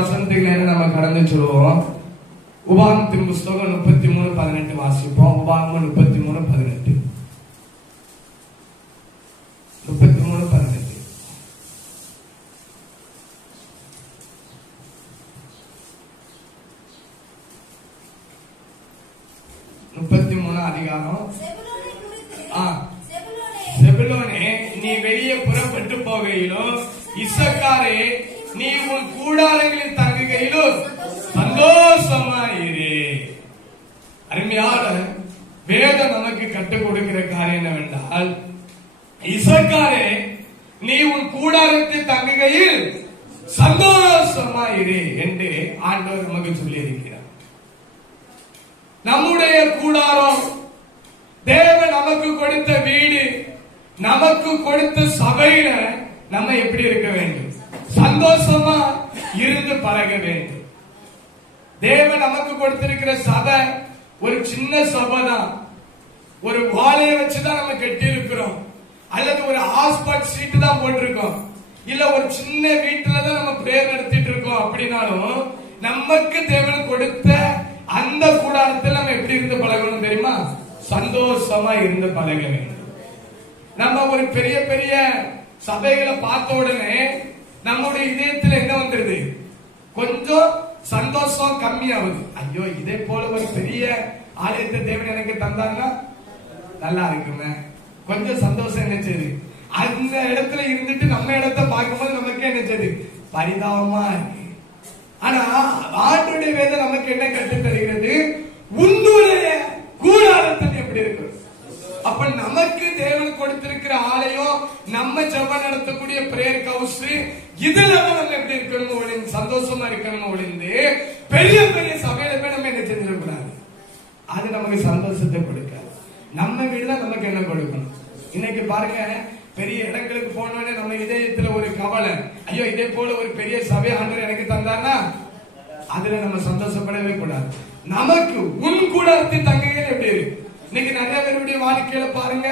வசனத்துக்கு நம்ம கடந்து சொல்லுவோம். உபாகமத்தின் புஸ்தகம் 33:18 வாசிப்போம். உபாகமம் 33:18. 33:18. 33 அதிகாரம். செபுலோனே, நீ வெளியே புறப்பட்டு போகையிலும், இசக்காரே, நீ உன் கூடாரங்களில் தங்குகையிலும் சந்தோஷமாயிரு. அருமையான வேதம் நமக்கு கற்றுக் கொடுக்கிற காரியம் என்னவென்றால், இசக்காரே, நீ உன் கூடாரத்தில் தங்குகையில் சந்தோஷமாயிரு என்று ஆண்டவர் நமக்கு சொல்லி இருக்கிறார். நம்முடைய கூடாரம், தேவன் நமக்கு கொடுத்த வீடு, நமக்கு கொடுத்த சபையில நம்ம எப்படி இருக்க வேண்டும்? சந்தோஷமா இருந்து பழக வேண்டும். தேவன் நமக்கு கொடுத்திருக்கிற சபை ஒரு சின்ன சபை தான். ஒரு வாழையை வச்சுதான் நம்ம கட்டி இருக்கிறோம், அல்லது ஒரு ஹாஸ்பிட்டல் சீட்டு தான் போட்டிருக்கோம், இல்ல ஒரு சின்ன வீட்டுலதான் நம்ம பிரேயர் நடத்திட்டு இருக்கோம். அப்படின்னாலும் நமக்கு தேவன் கொடுத்த அந்த கூடாரத்தில் நம்ம எப்படி இருந்து பழகணும் தெரியுமா? சந்தோஷமா இருந்து பழக வேண்டும். நம்ம ஒரு பெரிய பெரிய சபைகளை பார்த்த உடனே நம்முடைய இதயத்தில் என்ன வந்துருது? கொஞ்சம் சந்தோஷம் கம்மியாகுது. ஐயோ, இதே போல ஒரு பெரிய ஆலயத்தை தேவன் எனக்கு தந்தாங்கன்னா நல்லா இருக்குமே. கொஞ்சம் சந்தோஷம் என்ன செய்யுது? அந்த இடத்துல இருந்துட்டு நம்ம இடத்தை பார்க்கும்போது நமக்கு என்ன செய்யுது? பரிதாபமா இருக்கு. ஆனா ஆண்டவருடைய வேதம் நமக்கு என்ன கற்றுத் தருகிறது? உன்னுடைய கூடாரத்தில் எப்படி இருக்கு? அப்ப நமக்கு தேவன் கொடுத்திருக்கிற ஆலயம், நம்ம ஜெபம் நடத்தக்கூடிய பிரேயர் ஹவுஸ், இதுல நம்ம எப்படி இருக்கணும்? சந்தோஷமா இருக்கணும். ஒளிந்து பெரிய பெரிய சபையில போய் நம்ம என்ன செஞ்சிடக்கூடாது. அது நமக்கு சந்தோஷத்தை கொடுக்காது. நம்ம வீடுதான் நமக்கு என்ன கொடுக்கணும்? இன்னைக்கு பாருங்க, பெரிய இடங்களுக்கு போனோடனே நம்ம இதயத்துல ஒரு கவலை, ஐயோ இதே போல ஒரு பெரிய சபை ஆண்டவர் எனக்கு தந்தார்னா அதுல நம்ம சந்தோஷப்படவே கூடாது. நமக்கு உன் கூடாரத்தில் தங்குகையில் எப்படி இருக்கு? இன்னைக்கு நிறைய பேருடைய வாழ்க்கையில பாருங்க,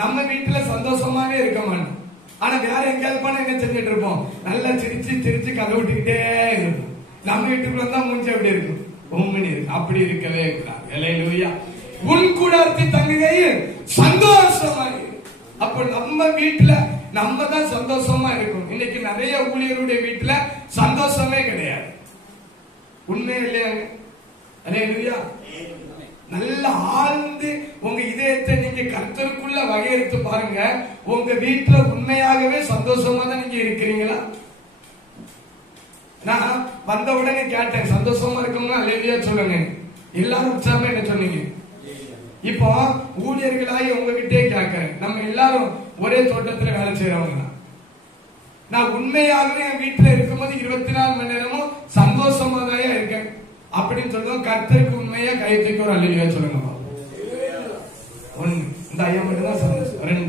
நம்ம வீட்டுல சந்தோஷமாவே இருக்க மாட்டோம். ஆனா வேற எங்கேயாவது போனா என்ன செஞ்சுட்டு இருப்போம்? நல்லா சிரிச்சு சிரிச்சு கதை விட்டுக்கிட்டே இருக்கும். நம்ம வீட்டுக்குள்ள தான் மூஞ்சி எப்படி இருக்கும்? உண்மணி இருக்கு. அப்படி இருக்கவே கூடாது. அல்லேலூயா. உன் கூடாரத்தில் தங்குகையில் சந்தோஷமா இரு. அப்ப நம்ம வீட்டுல நம்ம தான் சந்தோஷமா இருக்கும். இன்னைக்கு நிறைய ஊழியருடைய வீட்டுல சந்தோஷமே கிடையாது. உண்மை இல்லையாங்க? அல்லேலூயா. நல்ல ஆழ்ந்து உங்க இதயத்தை நீங்க கர்த்தருக்குள்ள வகையெடுத்து பாருங்க. உங்க வீட்டுல உண்மையாகவே சந்தோஷமா தான் நீங்க இருக்கிறீங்களா? நான் வந்த உடனே கேட்டேன், சந்தோஷமா இருக்கவங்க அல்லேலூயா சொல்லுங்க. எல்லாரும் உற்சாகமா என்ன சொன்னீங்க? இப்போ ஊழியர்களாகி உங்ககிட்டே கேட்கிறேன், நம்ம எல்லாரும் ஒரே தோட்டத்துல வேலை செய்யறவங்க. நான் உண்மையாகவே என் வீட்டுல இருக்கும்போது 24 மணி நேரமும் சந்தோஷமா தான் இருக்கேன் அப்படின்னு சொல்லுவோம். கர்த்தருக்கு உண்மையா கை தூக்கி ஒரு அல்லேலூயா சொல்லுங்க. 1 இந்த ஐயா மட்டும் தான் சந்தோஷம். 2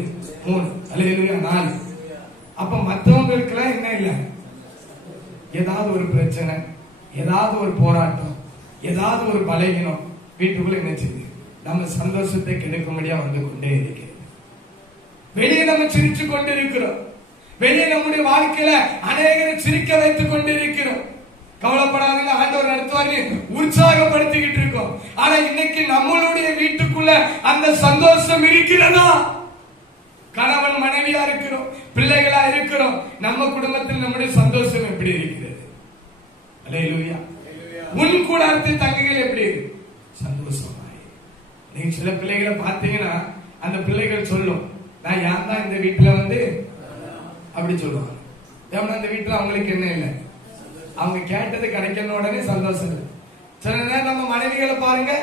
3 அல்லேலூயா 4. அப்ப மற்றவங்களுக்கு எல்லாம் என்ன இல்லை? ஏதாவது ஒரு பிரச்சனை, ஏதாவது ஒரு போராட்டம், ஏதாவது ஒரு பலகீனம் வீட்டுக்குள்ள என்ன செய்யுது? நம்ம சந்தோஷத்தை கிடைக்கும்படியா வந்து கொண்டே இருக்கிறது. வெளியே நம்ம சிரிச்சு கொண்டு இருக்கிறோம். வெளியே நம்முடைய வாழ்க்கையில அநேகரை சிரிக்க வைத்துக் கொண்டு இருக்கிறோம். கவலைப்படாதீங்க, ஆண்டவர் நடத்துவாரு, உற்சாகப்படுத்திக்கிட்டு இருக்கோம். ஆனா இன்னைக்கு நம்மளுடைய வீட்டுக்குள்ள அந்த சந்தோஷம் இருக்கிறதா? கணவன் மனைவியா இருக்கிறோம், பிள்ளைகளா இருக்கிறோம், நம்ம குடும்பத்தில் நம்முடைய சந்தோஷம் எப்படி இருக்கிறது? அல்லேலூயா. உன் கூடாரத்தில் தங்குகையில் எப்படி இருக்கு? சந்தோஷமாய். நீங்க சில பிள்ளைகளை பார்த்தீங்கன்னா அந்த பிள்ளைகள் சொல்லும், நான் ஏன் தான் இந்த வீட்டுல வந்து அப்படி சொல்லுவாங்க. அந்த வீட்டுல அவங்களுக்கு என்ன இல்லை, அவங்க கேட்டது கிடைக்கணும் உடனே சந்தோஷம். சில நேரம் நம்ம மனைவிகளை பாருங்க,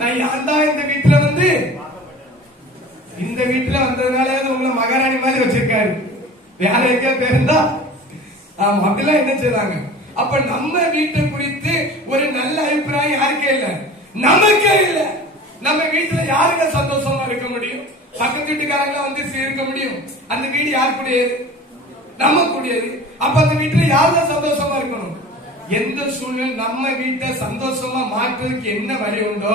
நான் ஏன் தான் இந்த வீட்டுல வந்து, இந்த வீட்டுல வந்ததுனால உங்களை மகாராணி மாதிரி வச்சிருக்காரு, வேற எங்க பேருந்தா அப்படிலாம் என்ன செய்றாங்க. அப்ப நம்ம வீட்டை குறித்து ஒரு நல்ல அபிப்பிராயம் யாருக்கே இல்ல, நமக்கே இல்ல. நம்ம வீட்டுல யாருங்க சந்தோஷமா இருக்க முடியும்? பக்கத்து வீட்டுக்காரங்க வந்து இருக்க முடியும். அந்த வீடு யார் கூடியது? நம்ம கூடியது. அப்ப அந்த வீட்டுல யாருதான் சந்தோஷமா இருக்கணும்? எந்த சூழ்நிலை நம்ம வீட்டை சந்தோஷமா மாற்றுறதுக்கு என்ன வழி உண்டோ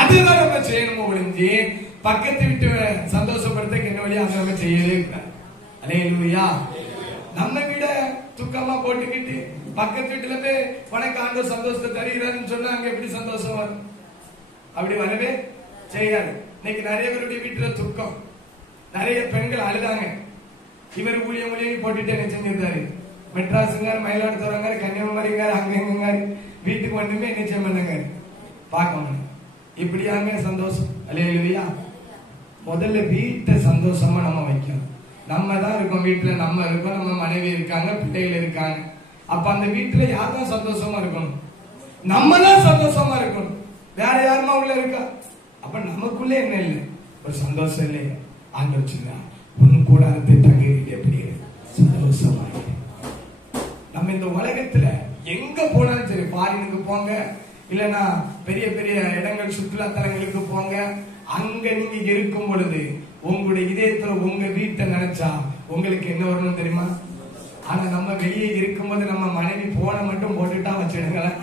அதுதான் நம்ம செய்யணும். ஒழிஞ்சு பக்கத்து வீட்டு சந்தோஷப்படுத்த என்ன வழியா அதை நம்ம செய்யவே கூடாது. அல்லேலூயா. நம்ம வீட துக்கமா போட்டுக்கிட்டு பக்கத்து வீட்டுல போய் உனக்கு ஆண்டவர் சந்தோஷத்தை தருகிறான்னு சொன்னா அங்க எப்படி சந்தோஷம் வரும்? அப்படி வரவே செய்யாது. இன்னைக்கு நிறைய பேருடைய வீட்டுல துக்கம், நிறைய பெண்கள் அழுதாங்க. இவர் ஊழியம் போட்டுட்டு என்ன செஞ்சிருந்தாரு, மெட்ராஸுங்காரு, மயிலாடுதுறைங்காரு, கன்னியாகுமரிங்காரு, அங்கங்காரு, வீட்டுக்கு வந்துமே என்ன செய்ய மாட்டாங்க, பார்க்க மாட்டாங்க. இப்படியாங்க சந்தோஷம். அல்லேலூயா. முதல்ல வீட்டை சந்தோஷமா நம்ம வைக்கணும். நம்ம தான் இருக்கோம் வீட்டுல, நம்ம இருக்கோம், நம்ம மனைவி இருக்காங்க, பிள்ளைகள் இருக்காங்க. அப்ப அந்த வீட்டுல யார் தான் சந்தோஷமா இருக்கணும்? நம்ம தான் சந்தோஷமா இருக்கணும். வேற யாருமா உள்ள இருக்கா? அப்ப நமக்குள்ளே என்ன இல்லை, ஒரு சந்தோஷம் இல்லை. ஆண்டவர் சொல்றார், உன் கூடாரத்தை தங்கி எப்படி சந்தோஷமா. நம்ம இந்த உலகத்துல எங்க போனாலும் சரி, ஃபாரினுக்கு போங்க, இல்லன்னா பெரிய பெரிய இடங்கள் சுற்றுலா தலங்களுக்கு போங்க, அங்க நீங்க இருக்கும் பொழுது உங்களுடைய இதயத்துல உங்க வீட்டை நினைச்சா உங்களுக்கு என்ன வரணும் தெரியுமா? ஆனா நம்ம வெளியே இருக்கும்போது நம்ம மனைவி போன மட்டும் போட்டுட்டா வச்சிடுங்களேன்,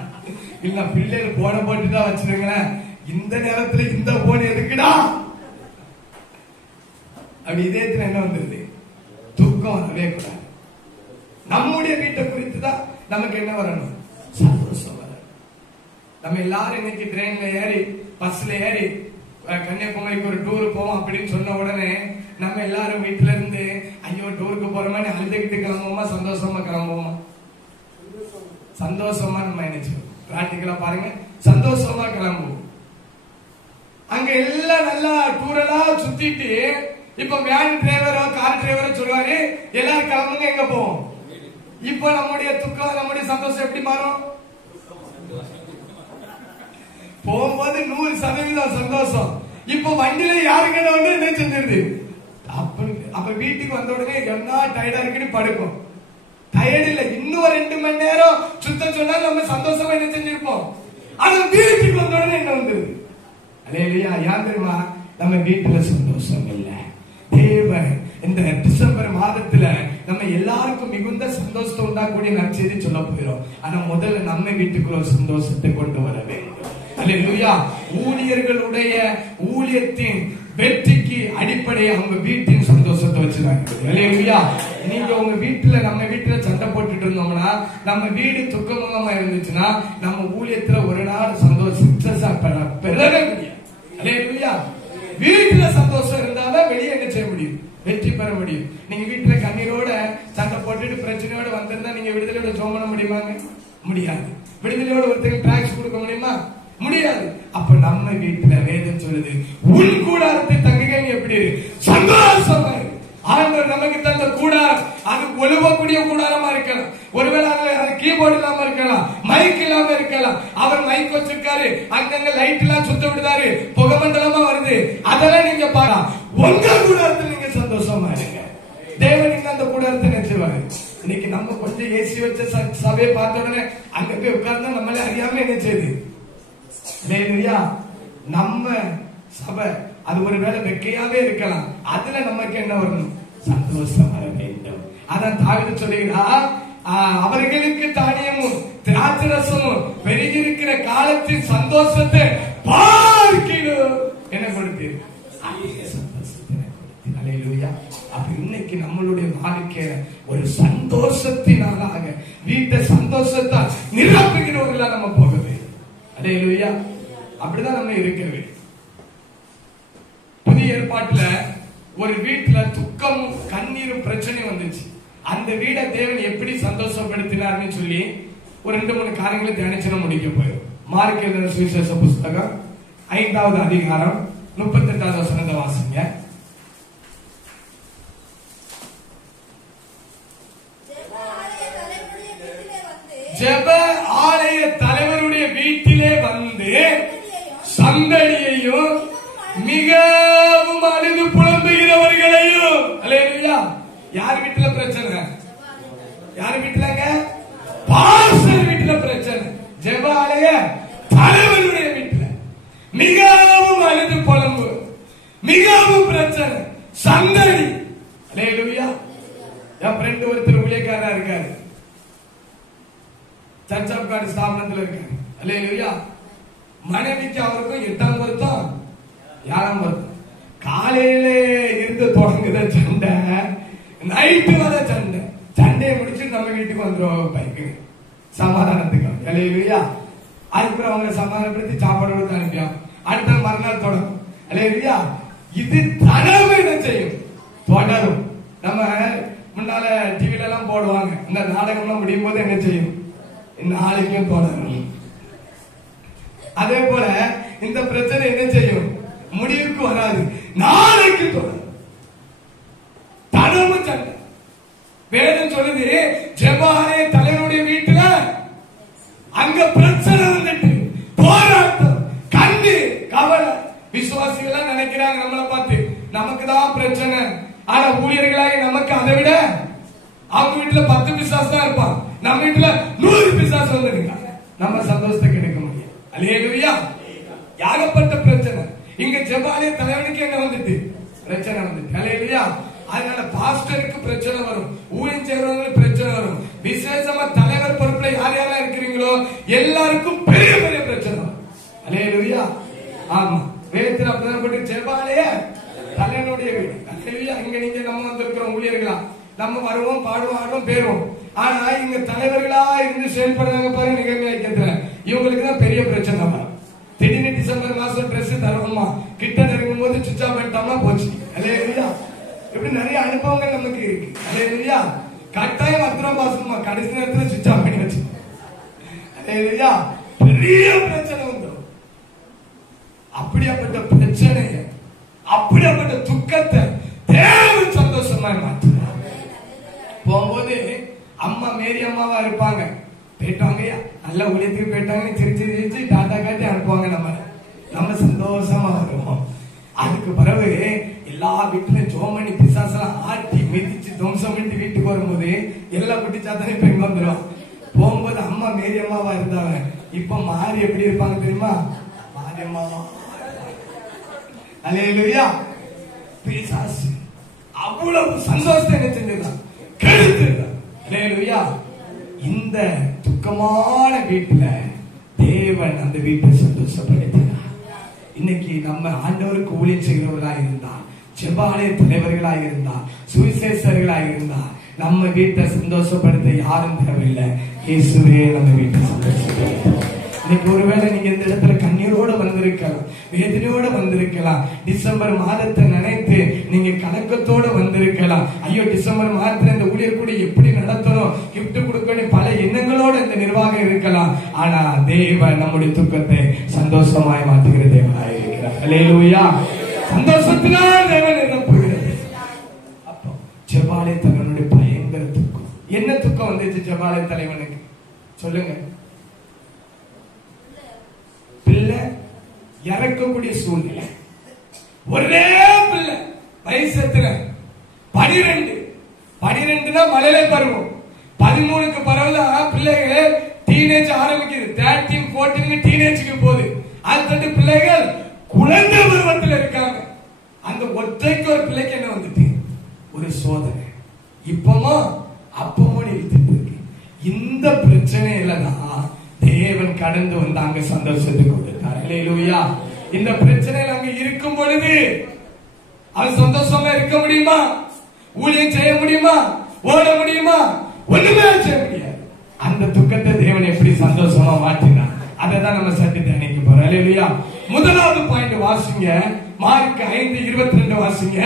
இல்ல பிள்ளைகள் போன போட்டுட்டா வச்சிடுங்களேன், இந்த நேரத்துல இந்த போன் எதுக்குடா அப்படி இதயத்துல என்ன வந்துருது, துக்கம் வரவே கூடாது. நம்முடைய வீட்டை குறித்து தான் நமக்கு என்ன வரணும், சந்தோஷம் வரணும். நம்ம எல்லாரும் இன்னைக்கு ட்ரெயின்ல ஏறி பஸ்ல ஏறி கன்னியாகுமரிக்கு ஒரு டூர் போவோம் அப்படின்னு சொன்ன உடனே நம்ம எல்லாரும் வீட்டுல இருந்து ஐயோ டூருக்கு போறோமா அழுதுகிட்டு கிளம்புவோமா, சந்தோஷமா கிளம்புவோமா? சந்தோஷமா நம்ம நினைச்சோம். பிராக்டிகலா பாருங்க, சந்தோஷமா கிளம்புவோம். அங்க எல்லாம் நல்லா டூரெல்லாம் சுத்திட்டு இப்ப வேன் டிரைவரோ கார் டிரைவரோ சொல்லுவாரு எல்லாரும் கிளம்புங்க, எங்க போவோம்? இப்ப நம்முடைய துக்கம் நம்முடைய சந்தோஷம் எப்படி மாறும்? போகும்போது 100% சந்தோஷம். இப்ப வண்டியில யாருக்கு என்ன செஞ்சிருது, அப்ப வீட்டுக்கு வந்த உடனே என்ன டயர்டா இருக்குன்னு படுக்கும். டயர்ட் இல்ல, இன்னும் 2 மணி நேரம் சுத்த சொன்னா நம்ம சந்தோஷமா என்ன செஞ்சிருப்போம். ஆனா வீட்டுக்கு வந்த உடனே என்ன வந்துருது, அல்லேலூயா. ஏன் தெரியுமா? நம்ம வீட்டுல சந்தோஷம் இல்ல. தேவன் இந்த டிசம்பர் மாதத்துல நம்ம எல்லாருக்கும் மிகுந்த சந்தோஷத்தை உண்டாக்கூடிய நற்செய்தி சொல்ல போகிறோம். ஆனா முதல்ல நம்ம வீட்டுக்குள்ள ஒரு சந்தோஷத்தை கொண்டு வர வேண்டும். அல்லேலூயா. ஊழியர்களுடைய ஊழியத்தின் வெற்றிக்கு அடிப்படை அவங்க வீட்டின் சந்தோஷத்தை வச்சுருக்காங்க. அல்லேலூயா. நீங்க உங்க வீட்டுல, நம்ம வீட்டுல சண்டை போட்டுட்டு இருந்தோம்னா, நம்ம வீடு துக்கமுகமா இருந்துச்சுன்னா நம்ம ஊழியத்துல ஒரு நாள் சந்தோஷம் பெறவே முடியாது. அல்லேலூயா. வீட்டுல சந்தோஷம் இருந்தாலும் வெளியே என்ன செய்ய முடியும், வெற்றி பெற முடியும். நீங்க வீட்டுல கண்ணீரோட சண்டை போட்டுட்டு பிரச்சனையோட வந்திருந்தா நீங்க விடுதலையோட ஜெபம் பண்ண முடியுமாங்க? முடியாது. விடுதலையோட ஒருத்தருக்கு டாக்ஸ் கொடுக்க முடியுமா? முடியாது. அப்ப நம்ம வீட்டுல வேதம் சொல்லுது, உன் கூடாரத்தை தங்குங்க எப்படி சந்தோஷமா. ஆண்டவர் நமக்கு தந்த கூடாரம் அது ஒழுவக்கூடிய கூடாரமா இருக்கலாம். ஒருவேளை அது கீபோர்டு இல்லாம இருக்கலாம், மைக் இல்லாம இருக்கலாம். அவர் மைக் வச்சிருக்காரு, அங்கங்க லைட் எல்லாம் சுத்த விடுறாரு, புகமண்டலமா வருது. அதெல்லாம் நீங்க பாரு, உங்க கூடாரத்தில் நீங்க சந்தோஷமா இருங்க. தேவன் நீங்க அந்த கூடாரத்தை நினைச்சுவாரு. இன்னைக்கு நம்ம கொஞ்சம் ஏசி வச்ச சபையை பார்த்த உடனே அங்க போய் உட்கார்ந்தா நம்மளே அறியாம என்ன செய்யுது. நம்ம சபை அது ஒரு வேலை வெக்கையாவே இருக்கலாம், அதுல நமக்கு என்ன வரணும், சந்தோஷம் வர வேண்டும். அதான் தாவீது சொல்லுகிறார், அவர்களுக்கு தானியமும் திராட்சரசமும் பெருகியிருக்கிற காலத்தின் சந்தோஷத்தை பார்க்கிறோம் என்ன கொடுத்தீர், அல்லேலூயா. அப்ப இன்னைக்கு நம்மளுடைய வாழ்க்கை ஒரு சந்தோஷத்தினாலாக வீட்டை சந்தோஷத்தால் நிரப்புகிறவர்களா நம்ம போக வேண்டும். அல்லேலூயா. அப்படிதான் நம்ம இருக்கிறது. புதிய ஏற்பாட்டுல ஒரு வீட்டுல துக்கமும் கண்ணீரும் பிரச்சனை வந்துச்சு. அந்த வீடை தேவன் எப்படி சந்தோஷப்படுத்தினார்னு சொல்லி ஒரு 2-3 காரியங்களை தியானிச்சு முடிக்க போயிடும். மார்க் எழுதின சுவிசேஷ புஸ்தகம் 5வது அதிகாரம் 38வது வசனத்தை வாசிங்க. ஜெப ஆலய தலைவருடைய வீட்டிலே வந்து சந்தடியையும் மிகவும் அழுது புலம்புகிறவர்களையும். அல்லேலூயா. யார் வீட்டுல பிரச்சனை? யார் வீட்டுலங்க? பாஸ்டர் வீட்டுல பிரச்சனை. ஜெப ஆலய தலைவருடைய வீட்டுல மிகவும் அழுது புலம்பு, மிகவும் பிரச்சனை, சந்தடி. அல்லேலூயா. என் ஃப்ரெண்ட் ஒருத்தர் ஊழியக்காரா இருக்காரு, சர்ச் ஆஃப் காட் ஸ்தாபனத்துல இருக்காரு. அல்லேலூயா. மனைவிக்கு அவருக்கும் 8ஆம் பொருத்தம் 7ஆம் பொருத்தம். காலையில இருந்து தொடங்குத சண்டை, நைட்டு வர சண்டை. சண்டையை முடிச்சு நம்ம வீட்டுக்கு வந்துருவோம் பைக்கு. சமாதானத்துக்கு. அல்லேலூயா. அதுக்கப்புறம் அவங்க சமாதானப்படுத்தி சாப்பாடு கொடுத்து அனுப்பியோம். அடுத்த மறுநாள் தொடரும். அல்லேலூயா. இது தடவை என்ன செய்யும்? தொடரும். நம்ம முன்னால டிவில எல்லாம் போடுவாங்க, இந்த நாடகம்லாம் முடியும் போது என்ன செய்யும்? நாளைக்கும் தொடரும். அதே போல இந்த பிரச்சனை என்ன செய்யும்? முடிவுக்கு வராது, நாளைக்கு தொடரும். தடவு சண்டை. வேதம் சொல்லுது, ஜெபாலய தலைவருடைய வீட்டுல அங்க பிரச்சனை வந்துட்டு போராட்டம், கண்ணீர், கவலை. விசுவாசிகளா நினைக்கிறாங்க நம்மளை பார்த்து நமக்கு தான் பிரச்சனை. ஆனா ஊழியர்களாக நமக்கு அதை விட அவங்க வீட்டுல 10 பிசாசு தான் இருப்பான், நம்ம வீட்டுல 100 பிசாசு வந்துருங்க. நம்ம சந்தோஷத்தை கிடைக்க முடியும். அல்லேலூயா. யாகப்பட்ட பிரச்சனை. இங்க ஜெபாலய தலைவனுக்கு என்ன வந்துட்டு? பிரச்சனை வந்துட்டு. அல்லேலூயா. அதனால பாஸ்டருக்கு பிரச்சனை வரும், ஊழியம் செய்யறவங்களுக்கு பிரச்சனை வரும். விசேஷமா தலைவர் பொறுப்புல யார் யாரெல்லாம் இருக்கிறீங்களோ எல்லாருக்கும் பெரிய பெரிய பிரச்சனை வரும். அல்லேலூயா. ஆமா, வேதத்துல அப்படிதான் போட்டு ஜெபாலய தலைவனுடைய வீடு. அல்லேலூயா. இங்க நீங்க நம்ம வந்திருக்கிறோம் ஊழியர்களா, நம்ம வருவோம், பாடுவோம், ஆடுவோம், பேருவோம். ஆனா இங்க தலைவர்களா இருந்து செயல்படுறாங்க பாருங்க நிகழ்ச்சி ஐக்கியத்துல, இவங்களுக்கு தான் பெரிய பிரச்சனை வரும். திடீர்னு டிசம்பர் மாசம் ட்ரெஸ் தருவோமா, கிட்ட நெருங்கும் போது சுவிட்ச் ஆஃப் பண்ணிட்டோம்னா போச்சு. அல்லேலூயா. இப்படி நிறைய அனுபவங்கள் நமக்கு இருக்கு. அல்லேலூயா. கட்டாயம் அத்திரம் பாசமா கடைசி நேரத்துல சுவிட்ச் ஆஃப் பண்ணி வச்சு. அல்லேலூயா. பெரிய பிரச்சனை வந்துடும். அப்படியாப்பட்ட பிரச்சனைய, அப்படியாப்பட்ட துக்கத்தை தேவன் சந்தோஷமாய் மாற்றுவார். போகும்போது அம்மா மேரி அம்மாவா இருப்பாங்க, போயிட்டாங்க நல்ல ஊழியத்துக்கு போயிட்டாங்க, சிரிச்சு சிரிச்சு டாட்டா காட்டி அனுப்புவாங்க. நம்ம சந்தோஷமா வருவோம். அதுக்கு பிறகு எல்லா வீட்டுலயும் ஜோமணி பிசாசெல்லாம் ஆட்டி மிதிச்சு துவம்சம் பண்ணி வீட்டுக்கு வரும்போது எல்லா குட்டி சாத்தானே போய் வந்துடும். போகும்போது அம்மா மேரி அம்மாவா இருந்தாங்க, இப்ப மாறி எப்படி இருப்பாங்க தெரியுமா? மாரி அம்மாவா. அல்லேலூயா. பிசாசு அவ்வளவு சந்தோஷத்தை என்ன செஞ்சிருக்கான்? கெடுத்துருக்கான். அல்லேலூயா. இந்த துக்கமான வீட்டுல தேவன் அந்த வீட்டை சந்தோஷப்படுத்தினார். இன்னைக்கு நம்ம ஆண்டவருக்கு ஊழியம் செய்கிறவர்களாக இருந்தா, ஜெபாலய தலைவர்களாக இருந்தா, சுவிசேஷர்களாக இருந்தா, நம்ம வீட்டை சந்தோஷப்படுத்த யாரும் தேவையில்லை, இயேசுவே நம்ம வீட்டை சந்தோஷப்படுத்த. இன்னைக்கு ஒருவேளை நீங்க இந்த இடத்துல கண்ணீரோட வந்திருக்கலாம், வேதனையோட வந்திருக்கலாம், டிசம்பர் மாதத்தை நினைத்து நீங்க கலக்கத்தோட வந்திருக்கலாம். ஐயோ டிசம்பர் மாதத்துல இந்த ஊழியர் கூட எப்படி நடத்தணும், கிஃப்ட் கொடுக்கணும், பல எண்ணங்களோட இந்த நிர்வாகம் இருக்கலாம். ஆனா தேவன் நம்முடைய துக்கத்தை சந்தோஷமாய் மாற்றுகிற தேவனாய் இருக்கிறார். அல்லேலூயா. சந்தோஷத்தினால் தேவன் நிரப்புகிறது. அப்போ ஜெபாலய தலைவனுடைய பயங்கர துக்கம். என்ன துக்கம் வந்துச்சு ஜெபாலய தலைவனுக்கு சொல்லுங்க? பிள்ளை இறக்கக்கூடிய சூழ்நிலை. ஒரே பிள்ளை, வயசத்துல 12 மழலை பருவம், 13க்கு பரவதான் பிள்ளைகள் டீனேஜ் ஆரம்பிக்குது. 13, 14 டீனேஜுக்கு போகுது. அது பிள்ளைகள் குழந்தை பருவத்தில் இருக்காங்க. அந்த ஒற்றைக்கு ஒரு பிள்ளைக்கு என்ன வந்துட்டு? ஒரு சோதனை. இப்பமோ அப்பமோ இழுத்துட்டு இருக்கு. இந்த பிரச்சனையில தான் தேவன் கடந்து வந்தாங்க, சந்தோஷத்துக்கு கொடுத்தார். அல்லேலூயா. இந்த பிரச்சனையில அங்க இருக்கும் பொழுது அவன் சந்தோஷமா இருக்க முடியுமா? ஊழியம் செய்ய முடியுமா? ஓட முடியுமா? ஒண்ணுமே செய்ய முடியாது. அந்த துக்கத்தை தேவன் எப்படி சந்தோஷமா மாற்றினார், அதை தான் நம்ம சற்று தியானிக்க போறோம். அல்லேலூயா. முதலாவது பாயிண்ட் வாசிங்க, மார்க் 5:22 வாசிங்க.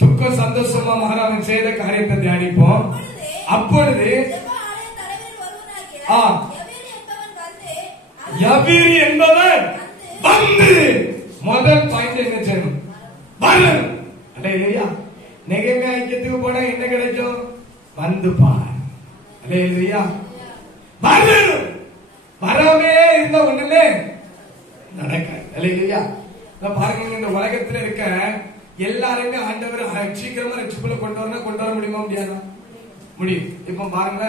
துக்கம் சந்தோஷமா மாற அவன் செய்த காரியத்தை தியானிப்போம். அப்பொழுது யவீரி என்பவன் வந்து, முதல் பாயிண்ட் என்ன செய்யணும்? வரணும். அல்லேலூயா. நெகேமியா ஐக்கியத்துக்கு போனா என்ன கிடைக்கும்? வந்து பார். அல்லேலூயா. வரணும். வரவே இருந்த ஒண்ணுமே நடக்காது. அல்லேலூயா. பாருங்க, இந்த உலகத்துல இருக்க எல்லாருமே ஆண்டவர் சீக்கிரமா ரட்சிப்புல கொண்டு வர முடியுமா? முடியாதா? முடியும். இப்ப பாருங்க,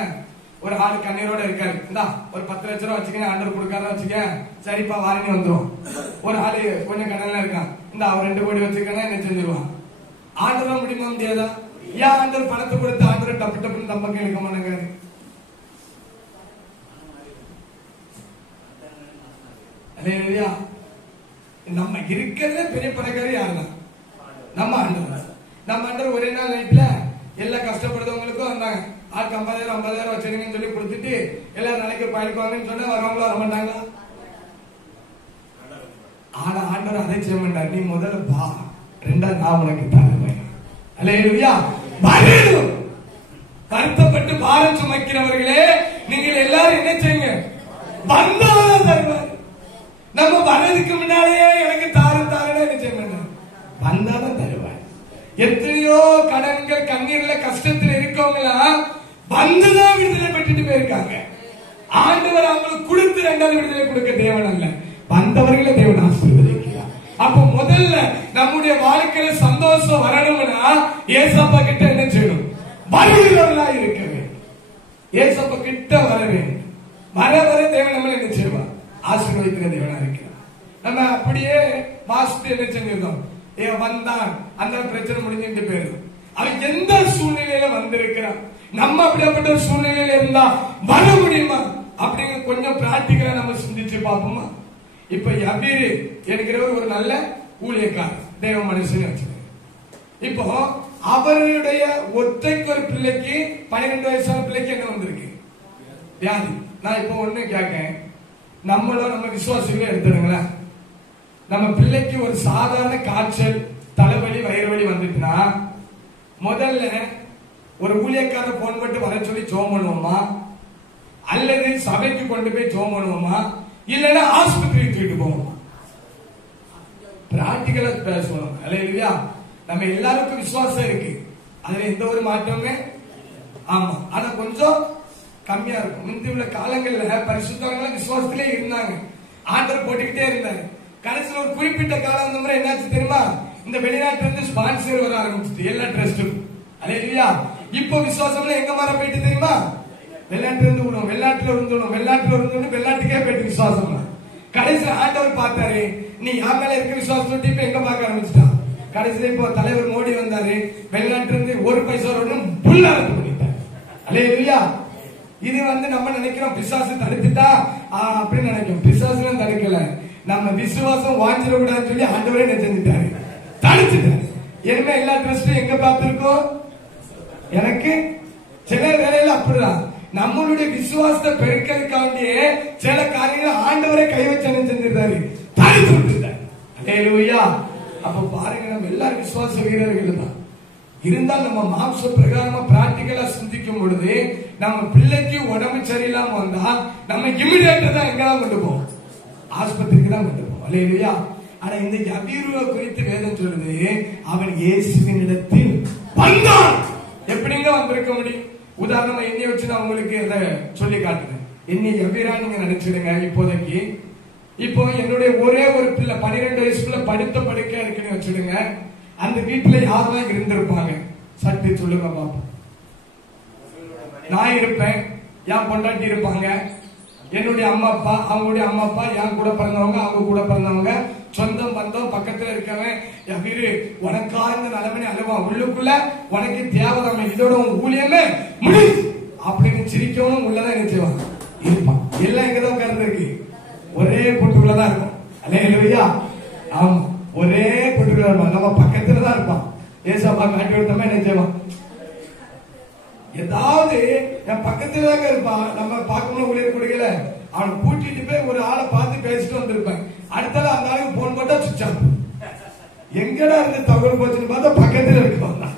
ஒரு ஆள் கண்ணீரோட இருக்காரு, இந்தா ஒரு 10 லட்சம் ரூபாய் வச்சுக்க, ஆண்டவர் கொடுக்காத வச்சுக்க, சரிப்பா வாரினி வந்துடும். ஒரு ஆளு கொஞ்சம் கடன்ல இருக்கான், இந்த அவர் 2 கோடி வச்சுக்கன்னா என்ன செஞ்சிருவான்? ஆண்டவர் முடியுமா? முடியாதா? ஏன் ஆண்டவர் பணத்தை கொடுத்து ஆண்டவர் டப்பு டப்புன்னு தம்பக்கு எடுக்க மாட்டேங்காரு? அல்லேலூயா. நம்ம இருக்கிறதுல பெரிய பணக்காரி யாருதான்? நம்ம ஆண்டவர். நம்ம ஆண்டவர் ஒரே நாள் நைட்ல எல்லா கஷ்டப்படுறவங்களுக்கும் வந்தாங்க, ஆளுக்கு 50,000 வச்சிருங்கன்னு சொல்லி கொடுத்துட்டு எல்லாரும் நாளைக்கு பயிர்ப்பாங்கன்னு சொன்னா வரவங்களா வர மாட்டாங்களா? ஆனா ஆண்டவர் அதை செய்ய மாட்டார். நீ முதல்ல பா, ரெண்டாவது நான் உனக்கு தருவேன். அல்லேலூயா. வரணும். வருத்தப்பட்டு பாரம் சுமக்கிறவர்களே, நீங்கள் எல்லாரும் என்ன செய்யுங்க? வந்தாதான் தருவார். நம்ம வர்றதுக்கு முன்னாலேயே எனக்கு தாருன்னு என்ன செய்ய மாட்டார்? வந்தாதான் தருவார். எத்தனையோ கடன்கள் கண்ணீர்ல கஷ்டத்தில் இருக்கவங்களா வந்துதான் விடுதலை பெற்றுட்டு போயிருக்காங்க. ஆண்டவர் அவங்களுக்கு கொடுத்து ரெண்டாவது விடுதலை கொடுக்க தேவன் அல்ல, வந்தவர்களை தேவன் ஆசீர்வதிக்கிறார். அப்ப முதல்ல நம்முடைய வாழ்க்கையில சந்தோஷம் வரணும்னா ஏசப்பா கிட்ட என்ன செய்யணும்? வருகிறவர்களா இருக்க வேண்டும். ஏசப்பா கிட்ட வர வேண்டும். வர வர தேவன் நம்ம என்ன செய்வார்? ஆசீர்வதிக்கிற தேவனா இருக்கிறார். நம்ம அப்படியே வாசித்து என்ன செஞ்சிருந்தோம்? வந்தான், அந்த பிரச்சனை முடிஞ்சுட்டு போயிடும். அவன் எந்த சூழ்நிலையில வந்திருக்கிறான், நம்ம அப்படிப்பட்ட ஒரு சூழ்நிலையில இருந்தா வர முடியுமா அப்படிங்க கொஞ்சம் பிராக்டிகலா நம்ம சிந்திச்சு பார்ப்போமா? இப்ப யபீரு என்கிறவர் ஒரு நல்ல ஊழியக்காரர், தேவ மனுஷன் வச்சிருக்க. இப்போ அவருடைய ஒத்தைக்கு ஒரு பிள்ளைக்கு 12 வயசான பிள்ளைக்கு என்ன வந்திருக்கு? வியாதி. நான் இப்ப ஒண்ணு கேட்கேன், நம்மளும் நம்ம விசுவாசிகளை எடுத்துருங்களேன். நம்ம பிள்ளைக்கு ஒரு சாதாரண காய்ச்சல், தலைவலி, வயிறு வலி வந்துட்டுனா முதல்ல ஒரு ஊழியக்கார போன் பண்ணி வர சொல்லி ஜெபம் பண்ணுவோமா, அல்லது சபைக்கு கொண்டு போய் ஜெபம் பண்ணுவோமா, இல்லைன்னா ஆஸ்பத்திரிக்கு தூக்கிட்டு போவோமா? பிராக்டிகலா பேசுவோம். அல்லேலூயா. நம்ம எல்லாருக்கும் விசுவாசம் இருக்கு, அதுல எந்த ஒரு மாற்றமே. ஆமா, ஆனா கொஞ்சம் கம்மியா இருக்கும். முந்தி உள்ள காலங்கள்ல பரிசுத்தவங்க விசுவாசத்திலே இருந்தாங்க, ஆர்டர் போட்டுக்கிட்டே இருந்தாங்க. கடைசியில் ஒரு குறிப்பிட்ட காலம் அந்த மாதிரி என்னாச்சு தெரியுமா? இந்த வெளிநாட்டுல இருந்து ஸ்பான்சர் வர ஆரம்பிச்சுட்டு எல்லா ட்ரஸ்டும். அல்லேலூயா. இப்போ விசுவாசம்ல எங்க மாற போயிட்டு தெரியுமா? வெளிநாட்டுல இருந்து விடும், வெளிநாட்டுல இருந்துடும், வெளிநாட்டுல இருந்து வெளிநாட்டுக்கே போயிட்டு விசுவாசம். கடைசியில் ஆண்டவர் பார்த்தாரு, நீ யார் மேல இருக்க விசுவாசம் இப்ப எங்க பார்க்க ஆரம்பிச்சுட்டா. கடைசியில் இப்போ தலைவர் மோடி வந்தாரு, வெளிநாட்டுல இருந்து ஒரு பைசா புல்லா பண்ணிட்டார். அல்லேலூயா. இது நம்ம நினைக்கிறோம் பிசாசு தடுத்துட்டா அப்படின்னு நினைக்கிறோம். பிசாசு தடுக்கல, நம்ம விசுவாசம் வாஞ்சிடக்கூடாதுன்னு சொல்லி ஆண்டவரே செஞ்சுட்டாரு, தடுத்துட்டாரு. இனிமே எல்லா ட்ரஸ்டும் எங்க பார்த்திருக்கோம்? எனக்கு சில வேலையில அப்படிதான் நம்மளுடைய விசுவாசத்தை பெருக்கிறதுக்காண்டிய சில காரியங்கள் ஆண்டவரை கை வச்சு செஞ்சிருந்தாரு, தடுத்து விட்டுட்டாரு. அல்லேலூயா. அப்ப பாருங்க, நம்ம எல்லாரும் விசுவாச வீரர்கள் தான். இருந்தால் நம்ம மாம்ச பிரகாரமா பிராக்டிகலா சிந்திக்கும் பொழுது நம்ம பிள்ளைக்கு உடம்பு சரியில்லாம வந்தா நம்ம இமிடியேட்டா தான் எங்கெல்லாம் கொண்டு போவோம்? ஆஸ்பத்திரிக்கு தான் கொண்டு போவோம். அல்லேலூயா. ஆனா இந்த யபீருவை குறித்து வேதம் சொல்லுது, அவன் இயேசுவின் இடத்தில் வந்தான். எப்படிங்க வந்திருக்க முடியும்? உதாரணமா என்னைய வச்சு நான் உங்களுக்கு இதை சொல்லி காட்டுறேன். என்னை யபீரா நீங்க நினைச்சிடுங்க. இப்போதைக்கு இப்போ என்னுடைய ஒரே ஒரு பிள்ளை 12 வயசுக்குள்ள படுத்த படுக்கையா இருக்குன்னு வச்சுடுங்க. அந்த வீட்டுல யாரெல்லாம் இருந்திருப்பாங்க சட்டு சொல்லுங்க பாப்போம். நான் இருப்பேன், என் பொண்டாட்டி இருப்பாங்க, என்னுடைய அம்மா அப்பா, அவங்களுடைய அம்மா அப்பா, என் கூட பிறந்தவங்க, அவங்க கூட பிறந்தவங்க, சொந்தம் பந்தம், பக்கத்துல இருக்கவன். யபீரு உனக்கா இந்த நிலைமை அழுவா, உள்ளுக்குள்ள உனக்கு தேவதாம, இதோட உன் ஊழியமே முடிஞ்சு அப்படின்னு சிரிக்கவும் உள்ளதான் என்ன செய்வான் இருப்பான். எல்லாம் எங்கதான் உட்கார்ந்து இருக்கு, ஒரே கூட்டுக்குள்ளதான் இருக்கும். அல்லேலூயா. ஆமா, ஒரே கூட்டுக்குள்ள இருப்பான், நம்ம பக்கத்துலதான் இருப்பான். ஏசப்பா காட்டி கொடுத்தோமா என்ன செய்வான்? ஏதாவது என் பக்கத்துல தாங்க இருப்பான். நம்ம பார்க்கணும் ஊழியர் கொடுக்கல, அவனை கூட்டிட்டு போய் ஒரு ஆளை பார்த்து பேசிட்டு வந்திருப்பேன். அடுத்தால அந்த ஆளுக்கு போன் போட்டா சுவிட்ச் ஆஃப். எங்கடா இருந்து தகவல் போச்சுன்னு பார்த்தா பக்கத்துல இருக்கான்.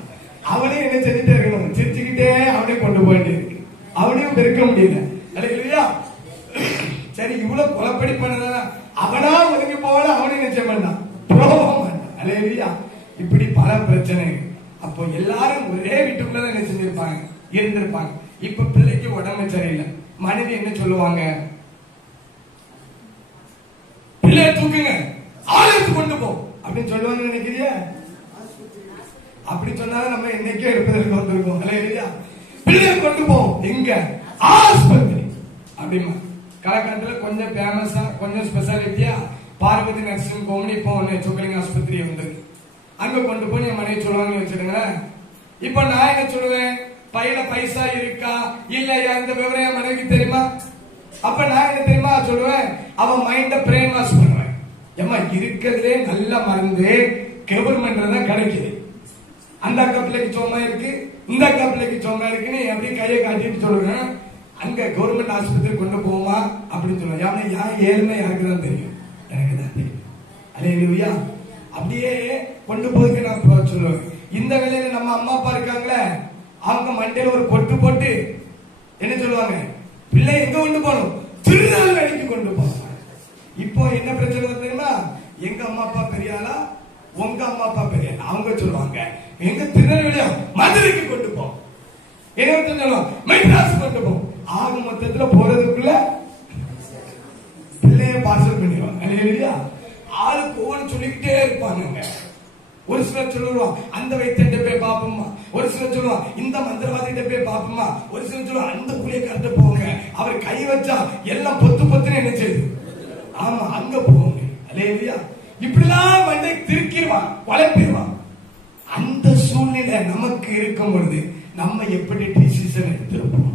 அவனையும் என்ன செஞ்சுட்டே இருக்கணும், சிரிச்சுக்கிட்டே அவனையும் கொண்டு போயிட்டு இருக்கு. அவனையும் பெருக்க முடியல. இல்லையா? சரி, இவ்வளவு கொலைப்படி பண்ணதான அவனா ஒதுங்கி போல, அவனையும் நினைச்ச மாட்டான், போக மாட்டான். இல்லையா? இப்படி பல பிரச்சனை. அப்போ எல்லாரும் ஒரே வீட்டுக்குள்ளதான் என்ன செஞ்சிருப்பாங்க, இருந்திருப்பாங்க. இப்ப பிள்ளைக்கு உடம்பு சரியில்லை, மனைவி என்ன சொல்லுவாங்க? பிள்ளைய தூக்குங்க, ஆலயத்துக்கு கொண்டு போ அப்படின்னு சொல்லுவாங்க. நினைக்கிறியா? அப்படி சொன்னாலும் நம்ம என்னைக்கே இருப்பதற்கு வந்திருக்கோம். இல்லையா? பிள்ளைய கொண்டு போ, எங்க? ஆஸ்பத்திரி அப்படிமா. கலக்காட்டுல கொஞ்சம் பேமஸா, கொஞ்சம் ஸ்பெஷாலிட்டியா பார்வதி நர்சிங் ஹோம்னு இப்போ சொக்கலிங்க ஆஸ்பத்திரி வந்திருக்கு. அங்க கொண்டு போய் என் மனைவி சொல்லுவாங்க வச்சிருங்க. இப்ப நான் என்ன சொல்லுவேன்? பையில பைசா இருக்கா இல்லையா இந்த விவரம் என் மனைவி தெரியுமா? அப்ப நான் என்ன தெரியுமா சொல்லுவேன்? அவன் மைண்ட பிரெயின் வாஷ் பண்ணுவேன். ஏமா இருக்கிறதே நல்ல மருந்து கவர்மெண்ட்ல தான் கிடைக்குது. அந்த அக்கா பிள்ளைக்கு சோமா இருக்கு, இந்த அக்கா பிள்ளைக்கு சோமா இருக்குன்னு அப்படியே கையை காட்டிட்டு சொல்லுவேன். அங்க கவர்மெண்ட் ஆஸ்பத்திரி கொண்டு போமா அப்படின்னு சொல்லுவேன். யான் ஏழ்மை யாருக்கு தான் தெரியும், எனக்கு தான் தெரியும். அல்லேலூயா. அப்படியே கொண்டு போதுக்கு நான் சொல்லுவேன். இந்த வேலையில நம்ம அம்மா அப்பா இருக்காங்களே, அவங்க மண்டையில ஒரு பொட்டு போட்டு என்ன சொல்லுவாங்க, பிள்ளை எங்க கொண்டு போகணும், திருநெல்வேலிக்கு கொண்டு போவாங்க. இப்போ என்ன பிரச்சனை தெரியுமா, எங்க அம்மா அப்பா பெரியாளா, உங்க அம்மா அப்பா பெரியாளா? அவங்க சொல்லுவாங்க எங்க திருநெல்வேலியா, மதுரைக்கு கொண்டு போ, என்ன சொல்லுவாங்க மெட்ராஸ் கொண்டு போ. ஆக மொத்தத்துல போறதுக்குள்ள பிள்ளைய பார்சல் பண்ணிடுவாங்க. அல்லேலூயா. ஆளுக்கு ஒவ்வொன்று சொல்லிக்கிட்டே இருப்பாங்க. ஒரு சிலர் சொல்லுவான் அந்த வைத்தியத்தை போய் பாப்போமா, ஒரு சிலர் சொல்லுவான் இந்த மந்திரவாதிகிட்ட போய் பாப்போமா, ஒரு சிலர் சொல்லுவான் அந்த ஊழியக்காரர்ட்ட போங்க, அவர் கை வச்சா எல்லாம் பொத்து பொத்துன்னு என்ன செய்யுது, ஆமா அங்க போங்க. அல்லேலூயா. இப்படிலாம் மண்டை திருக்கிடுவான், வளர்ப்பிடுவான். அந்த சூழ்நிலை நமக்கு இருக்கும் பொழுது நம்ம எப்படி டிசிஷன் எடுத்திருப்போம்?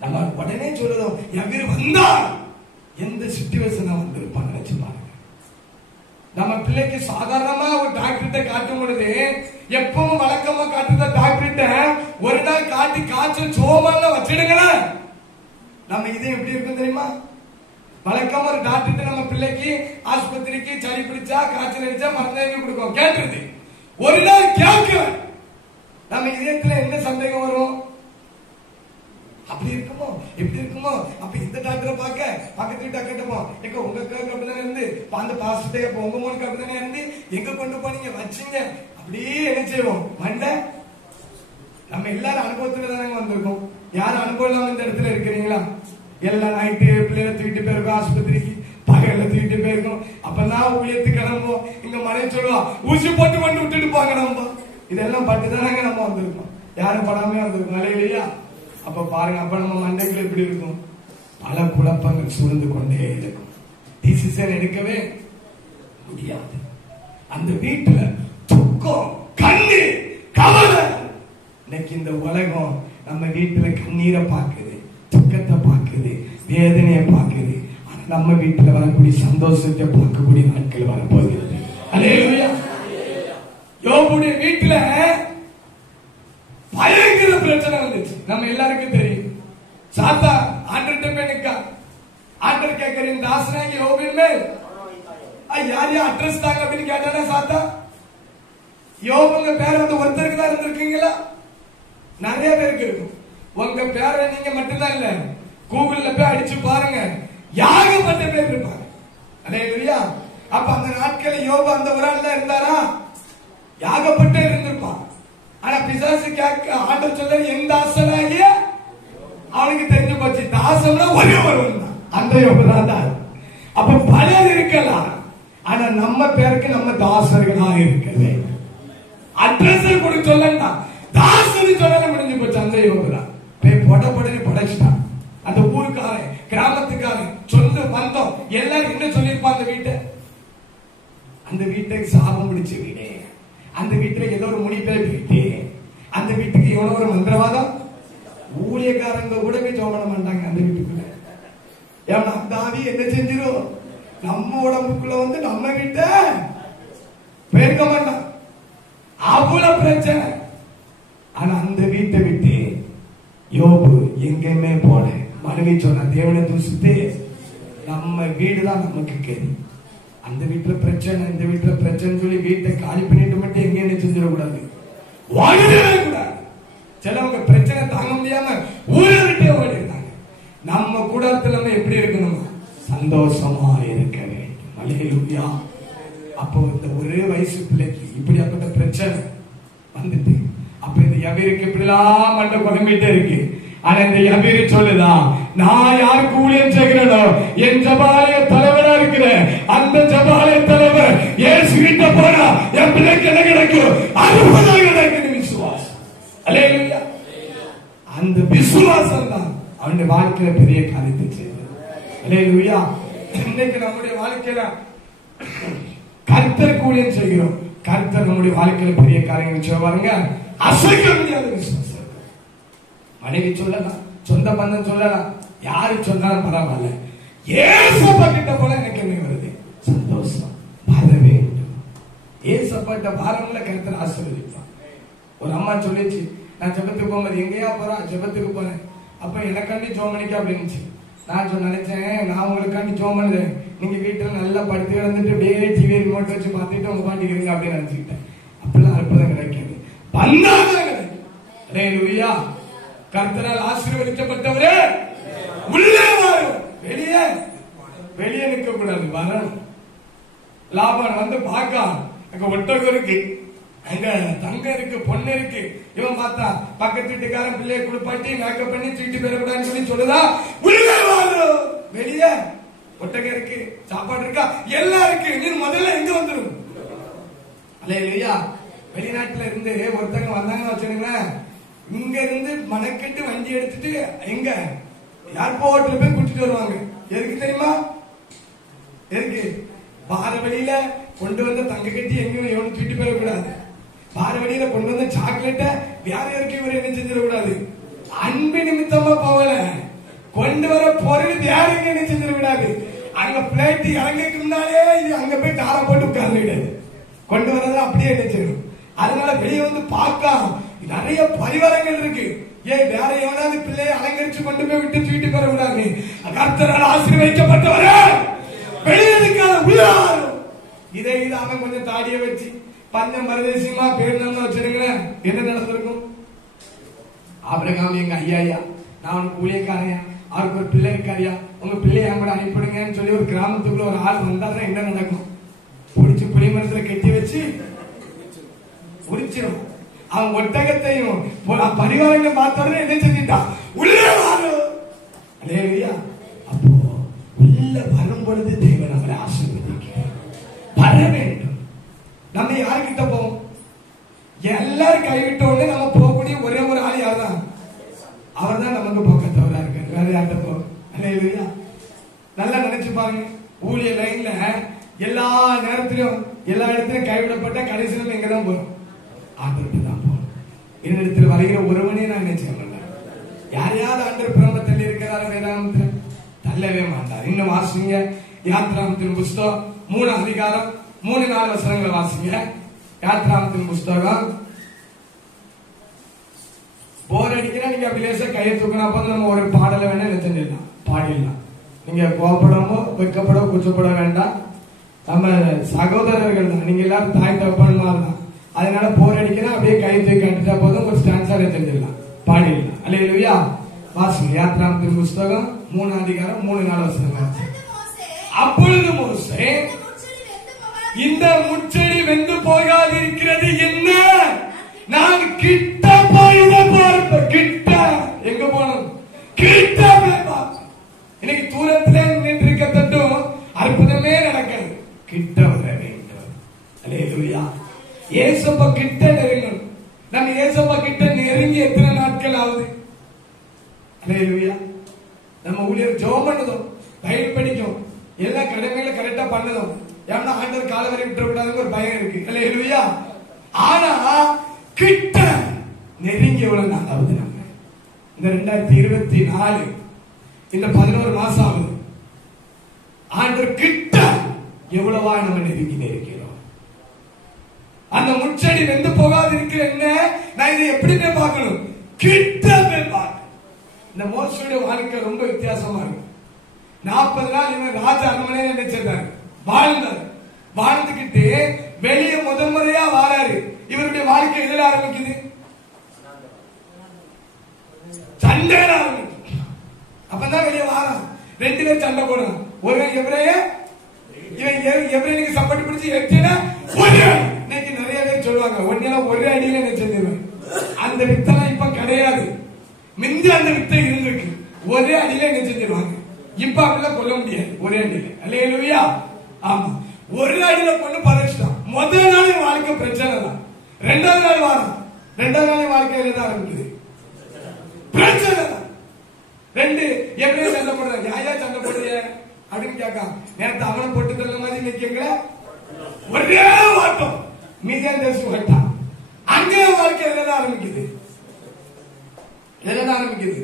நம்ம உடனே சொல்லுறோம் எவர் வந்தா எந்த சிச்சுவேஷன் வந்திருப்பான் நினைச்சு பாருங்க. நம்ம பிள்ளைக்கு சாதாரணமா ஒரு டாக்டர்கிட்ட காட்டும் பொழுது எப்பவும் வழக்கமா காட்டுற டாக்டர்கிட்ட ஒரு நாள் காட்டி காய்ச்சல் சோமால வச்சிடுங்களா, நம்ம இதே எப்படி இருக்கும் தெரியுமா? வழக்கமா ஒரு டாக்டர்கிட்ட நம்ம பிள்ளைக்கு ஆஸ்பத்திரிக்கு சளி பிடிச்சா காய்ச்சல் அடிச்சா மருந்து கொடுக்கும் கேட்டுருது. ஒரு நாள் கேட்கல, நம்ம இதயத்துல என்ன சந்தேகம் வரும்? அப்படி இருக்குமோ எப்படி இருக்குமோ, அப்ப இந்த டாக்டரை பார்க்க பக்கத்து டாக்டர் எங்க உங்க அப்படிதானே இருந்து அந்த பாஸ்டே உங்க மூணுக்கு அப்படிதானே இருந்து எங்க கொண்டு போனீங்க வச்சீங்க, அப்படியே என்ன செய்வோம் மண்டை. நம்ம எல்லாரும் அனுபவத்துல தானே வந்திருக்கோம். யாரும் அனுபவம் இல்லாம இந்த இடத்துல இருக்கிறீங்களா? எல்லா நைட்டு பிள்ளைகளை தூக்கிட்டு போயிருக்கோம் ஆஸ்பத்திரிக்கு, பகல தூக்கிட்டு போயிருக்கோம். அப்பதான் ஊழியத்துக்கு கிளம்புவோம். இங்க மனைவி சொல்லுவா ஊசி போட்டு கொண்டு விட்டுட்டு போங்க. நம்ம இதெல்லாம் பட்டுதானாங்க நம்ம வந்திருக்கோம், யாரும் படாமே வந்திருக்கோம். இல்லையா? அப்ப பாருங்க, அப்ப நம்ம மண்டைக்குள்ள எப்படி இருக்கும், பல குழப்பங்கள் சூழ்ந்து கொண்டே இருக்கும். டிசிஷன் எடுக்கவே முடியாது. அந்த வீட்டுல துக்கம், கண்ணீர், கவலை. இன்னைக்கு இந்த உலகம் நம்ம வீட்டுல கண்ணீரை பார்க்குது, துக்கத்தை பார்க்குது, வேதனையை பார்க்குது. ஆனா நம்ம வீட்டுல வரக்கூடிய சந்தோஷத்தை பார்க்கக்கூடிய நாட்கள் வரப்போகிறது. அல்லேலூயா. யோபுடைய வீட்டுல பயங்கர பிரச்சனை வந்துச்சு, நம்ம எல்லாருக்கும் தெரியும். சாத்தா ஆண்டர்கிட்ட போய் நிக்கா, ஆண்டர் கேட்கிறேன் தாசனாகி யோபின் மேல் யார் யார் அட்ரஸ் தாங்க அப்படின்னு கேட்டானா சாத்தா, யோபுங்க பேர் வந்து ஒருத்தருக்கு தான் இருந்திருக்கீங்களா? நிறைய பேருக்கு இருக்கும். உங்க பேரை நீங்க மட்டும்தான் இல்ல, கூகுள்ல போய் அடிச்சு பாருங்க, யாகப்பட்ட பேர் இருப்பாங்க. அல்லேலூயா. அப்ப அந்த நாட்களில் யோபு அந்த ஒரு ஆள் தான் இருந்தாரா? யாகப்பட்ட இருந்திருப்பான். ஆனா பிசாசு கேட்க ஆண்டவர் சொல்ல என் தாசனாகிய அவனுக்கு தெரிஞ்சு போச்சு, தாசம்னா ஒரே ஒருவன் தான், அந்த யோபு தான். அப்ப பலர் இருக்கலாம், ஆனா நம்ம பேருக்கு நம்ம தாசர்களா இருக்கவே. அட்ரஸ் கொடுக்க சொல்லா தாசனு சொல்ல முடிஞ்சு போச்சு. அந்த யோபு தான் போய் பொடப்படனு படைச்சிட்டான். அந்த ஊருக்காரன், கிராமத்துக்காரன், சொந்த பந்தம் எல்லாரும் என்ன சொல்லியிருப்பான், அந்த வீட்டுக்கு சாபம் பிடிச்ச வீடு, அந்த வீட்டுல ஏதோ ஒரு முனி பேர் வீட்டு, அந்த வீட்டுக்கு எவ்வளவு ஒரு மந்திரவாதம். ஊழியக்காரங்க கூட போய் ஜோம் பண்ண மாட்டாங்க அந்த வீட்டுக்குள்ள. ஏன்னா அந்த ஆவி என்ன செஞ்சிடும், நம்ம உடம்புக்குள்ள வந்து நம்ம வீட்ட போயிருக்க மாட்டான், அவ்வளவு பிரச்சனை. ஆனா அந்த வீட்டை விட்டு யோபு எங்கேயுமே போல. மனைவி சொன்ன தேவனை தூசித்து நம்ம வீடுதான் நமக்கு கேள்வி. அந்த வீட்டுல பிரச்சனை, இந்த வீட்டுல பிரச்சனை சொல்லி வீட்டை காலி பண்ணிட்டு மட்டும் எங்க என்ன செஞ்சிடக்கூடாது, வாழவே கூடாது. சிலவங்க பிரச்சனை தாங்க முடியாம ஊரை விட்டே ஓடிருந்தாங்க. நம்ம கூடத்துல நம்ம எப்படி இருக்கணும், சந்தோஷமா இருக்க வேண்டும். அல்லேலூயா. அப்போ இந்த ஒரே வயசு பிள்ளைக்கு இப்படியாப்பட்ட பிரச்சனை வந்துட்டு, அப்ப இந்த யபீருக்கு இப்படிலாம் மண்ட குழம்பிட்டே இருக்கு. ஆனா இந்த யபீரு சொல்லுதான், நான் யாருக்கு ஊழியம் செய்கிறேனோ என் ஜபாலய தலைவரா இருக்கிற அந்த ஜபாலய தலைவர் ஏசு கிட்ட போனா என் பிள்ளைக்கு என்ன கிடைக்கும், அற்புதம் கிடைக்கும். விசுவாசம். அல்லேலூயா. அந்த விசுவாசம் தான் அவனுடைய வாழ்க்கையில பெரிய காரியத்தை செய்தது. அல்லேலூயா. இன்னைக்கு நம்முடைய வாழ்க்கையில கர்த்தர் ஊழியம் செய்கிறோம், கர்த்தர் நம்முடைய வாழ்க்கையில பெரிய காரியங்கள் செய்வாருங்க. அசைக்க முடியாத விசுவாசம். மனைவி சொல்லலாம், சொந்த பந்தம் சொல்லலாம், யாரு சொன்னாலும் பரவாயில்ல, ஏசப்பா கிட்ட போல எனக்கு என்ன வருது, சந்தோஷம் வர வேண்டும். ஏசப்பா மாசப்பட்ட பாரம்ல கருத்தர் ஆசீர்வதிப்பான். ஒரு அம்மா சொல்லிச்சு, நான் ஜெபத்துக்கு போகும்போது எங்கேயா போறா, ஜெபத்துக்கு போறேன், அப்ப எனக்காண்டி ஜெபம் பண்ணிக்க அப்படின்னுச்சு. நான் நினைச்சேன், நான் உங்களுக்காண்டி ஜெபம் பண்ணுறேன், நீங்க வீட்டுல நல்லா படுத்து கிடந்துட்டு அப்படியே டிவி ரிமோட் வச்சு பார்த்துட்டு உங்க பாட்டிக்கிறீங்க அப்படின்னு நினைச்சுக்கிட்டேன். அப்படிலாம் அற்புதம் கிடைக்காது, பண்ணாதான் கிடைக்கும். அல்லேலூயா. கர்த்தரால் ஆசீர்வதிக்கப்பட்டவரே உள்ளே வரும், வெளியே வெளியே நிற்க கூடாது, வரணும். லாபான் வந்து பார்க்க, அங்க ஒட்டகம் இருக்கு, அங்க தங்கம் இருக்கு, பொண்ணு இருக்கு. இவன் பார்த்தா பக்கத்து வீட்டுக்காரன் பிள்ளைய குளிப்பாட்டி மேக்கப் பண்ணி சீட்டு பெறக்கூடாதுன்னு சொல்லி சொல்லுதா, உள்ளே வரும், வெளியே ஒட்டகம் இருக்கு, சாப்பாடு இருக்கா, எல்லாம் இருக்கு, நீ முதல்ல எங்க வந்துடும். அல்லேலூயா. வெளிநாட்டுல இருந்து ஒருத்தங்க வந்தாங்கன்னு வச்சுருங்களேன், இங்க இருந்து மனக்கெட்டு வண்டி எடுத்துட்டு எங்க ஏர்போர்ட்ல போய் கூட்டிட்டு வருவாங்க. எதுக்கு தெரியுமா? எதுக்கு? பார வழியில கொண்டு வந்த தங்க கட்டி எங்கேயும் எவனும் தூக்கிட்டு போயிடக்கூடாது. பார வழியில கொண்டு வந்த சாக்லேட்டை வேற யாருக்கும் இவர் என்ன செஞ்சிடக்கூடாது. அன்பு நிமித்தமா போகல, கொண்டு வர பொருள் வேற எங்க என்ன செஞ்சிடக்கூடாது. அங்க பிளேட் இறங்கிட்டு இருந்தாலே இது அங்க போய் தார போட்டு உட்கார்ந்து கொண்டு வரதை அப்படியே என்ன செய்யணும். அதனால வெளியே வந்து பார்க்க நிறைய பரிவாரங்கள் இருக்கு. ஏன் வேற எவனாவது பிள்ளையை அலங்கரிச்சு கொண்டு போய் விட்டு தூக்கிட்டு பெறக்கூடாது. கர்த்தரால் ஆசீர்வதிக்கப்பட்டவரே வெளியிருக்காத உள்ளாரும். இதை அவன் கொஞ்சம் தாடிய வச்சு பஞ்சம் பரதேசியமா பேருந்தோம்னு வச்சிருங்களேன், என்ன நடந்திருக்கும்? ஆபிரகாம் எங்க ஐயா, நான் உனக்கு ஊழியக்காரையா, அவருக்கு ஒரு பிள்ளை இருக்காரியா, உங்க பிள்ளைய கூட அனுப்பிடுங்கன்னு சொல்லி ஒரு கிராமத்துக்குள்ள ஒரு ஆள் வந்தாதான் என்ன நடக்கும்? பிடிச்சு புளி மரத்துல கட்டி வச்சு உரிச்சிடும். அவன் ஒட்டகத்தையும் பரிவாரங்களை பார்த்தவரை என்ன செஞ்சிட்டான்? உள்ளே வரும். அல்லேலூயா. அப்போ உள்ள வரும் பொழுது தேவன் அவரை ஆசீர்வதிக்க வர வேண்டும். நம்ம யாருக்கிட்ட போவோம்? எல்லாரும் கைவிட்டோன்னு நம்ம போகக்கூடிய ஒரே ஒரு ஆள் யார் தான்? அவர் தான் நமக்கு பக்கத்தவரா இருக்காரு, வேற யார்கிட்ட போவோம்? அல்லேலூயா. நல்லா நினைச்சு பாருங்க, ஊழிய லைன்ல எல்லா நேரத்திலும் எல்லா இடத்திலும் கைவிடப்பட்ட கடைசி நம்ம எங்கதான் போறோம்? ஆண்டவர்கிட்ட தான் போறோம். என்னிடத்தில் வருகிற ஒருவனே நான் நினைச்சேன், யாரையாவது ஆண்டவர் பிரம்ம தள்ளி இருக்கிறாரு வேதாந்தத்தில்? தள்ளவே மாட்டார். இன்னும் வாசிங்க, யாத்ராமத்தின் புஸ்தகம் 3 அதிகாரம் 3-4 வசனங்களை வாசிங்க. யாத்ராமத்தின் புஸ்தகம். போர் அடிக்கிறா நீங்க அப்படி லேசா கையை தூக்கினா போது நம்ம ஒரு பாடலை வேணா நினைச்சிடலாம், பாடிடலாம். நீங்க கோபப்படமோ வெக்கப்பட கூச்சப்பட வேண்டாம். நம்ம சகோதரர்கள் தான், நீங்க எல்லாரும் தாய் தகப்பன் தான். அதனால போர் அடிக்கிறா அப்படியே கையை தூக்கி காட்டுட்டா போதும், ஒரு ஸ்டான்ஸா நினைச்சிடலாம், பாடிடலாம். அல்லேலூயா. வாசிங்க, யாத்ராமத்தின் புஸ்தகம் 3 அதிகாரம் 3-4 வசனம். அப்பொழுது மோசே, இந்த முச்செடி வெந்து போகாதிருக்கிறது என்ன? நான் கிட்ட போயிட பார்ப்பேன். கிட்ட எங்க போனோம்? கிட்ட போய் பார்ப்பேன். இன்னைக்கு தூரத்திலே நின்று இருக்கட்டும், அற்புதமே நடக்காது. கிட்ட வர வேண்டும். அல்லேலூயா. ஏசப்பா கிட்ட நெருங்கணும். நம்ம ஏசப்பா கிட்ட நெருங்கி எத்தனை நாட்கள் ஆகுது? அல்லேலூயா. நம்ம ஊழியர் ஜெபம் பண்ணதும், பைபிள் படிக்கும், எல்லா கடமைகளை கரெக்டா பண்ணதும், ஏன்னா ஆண்டவர் கால வரை விட்டுறக்கூடாதுன்னு ஒரு பயம் இருக்கு. அல்லேலூயா. ஆனா கிட்ட நெருங்கி எவ்வளவு நாள் ஆகுது? நம்ம இந்த 2024 இந்த 11 மாசம் ஆகுது. ஆண்டவர் கிட்ட எவ்வளவா நம்ம நெருங்கி இருக்கிறோம். அந்த முச்செடி வெந்து போகாது இருக்கிற என்ன? நான் இதை எப்படி போய் பார்க்கணும்? கிட்ட போய் பார்க்கணும். இந்த மோசேயுடைய வாழ்க்கை ரொம்ப வித்தியாசமா இருக்கு. 40 நாள் இவன் ராஜ அரண்மனையில நினைச்சிருந்தாரு, வாழ்ந்தார். வாழ்ந்துகிட்டு வெளியே முதல் முறையா வாராரு. இவருடைய வாழ்க்கை எதிர ஆரம்பிக்குது? சண்டை ஆரம்பிக்குது. அப்பதான் வெளியே வாரான். 2 பேர் சண்டை போடுறான். ஒருவன் எவரைய, இவன் எவரையும் சப்போர்ட் பிடிச்சி எத்தனை ஒரே. இன்னைக்கு நிறைய பேர் சொல்லுவாங்க, ஒன்னெல்லாம் ஒரே அடியில நினைச்சிருவேன். அந்த வித்தெல்லாம் இப்ப கிடையாது. மிந்தி அந்த வித்தை இருந்திருக்கு, ஒரே அடியில என்ன செஞ்சிருவாங்க. இப்ப அப்படிலாம் கொல்ல முடியாது ஒரே அடியில. அல்லேலூயா. ஆமா, ஒரே அடியில கொண்டு பரவச்சுட்டான். முதல் நாள் வாழ்க்கை பிரச்சனை தான். 2வது நாள் வாரம், 2வது நாள் வாழ்க்கையில தான் ஆரம்பிக்குது பிரச்சனை தான். 2 எப்படி சண்டை போடுறாங்க? யாயா சண்டை போடுறிய அப்படின்னு கேட்க, நேரத்தை அவனை போட்டு தள்ள மாதிரி நிக்கீங்க. ஒரே வாட்டம் மீதியான தேசம் கட்டான். அங்கே வாழ்க்கையில தான் ஆரம்பிக்குது. எல்லாம் ஆரம்பிக்குது.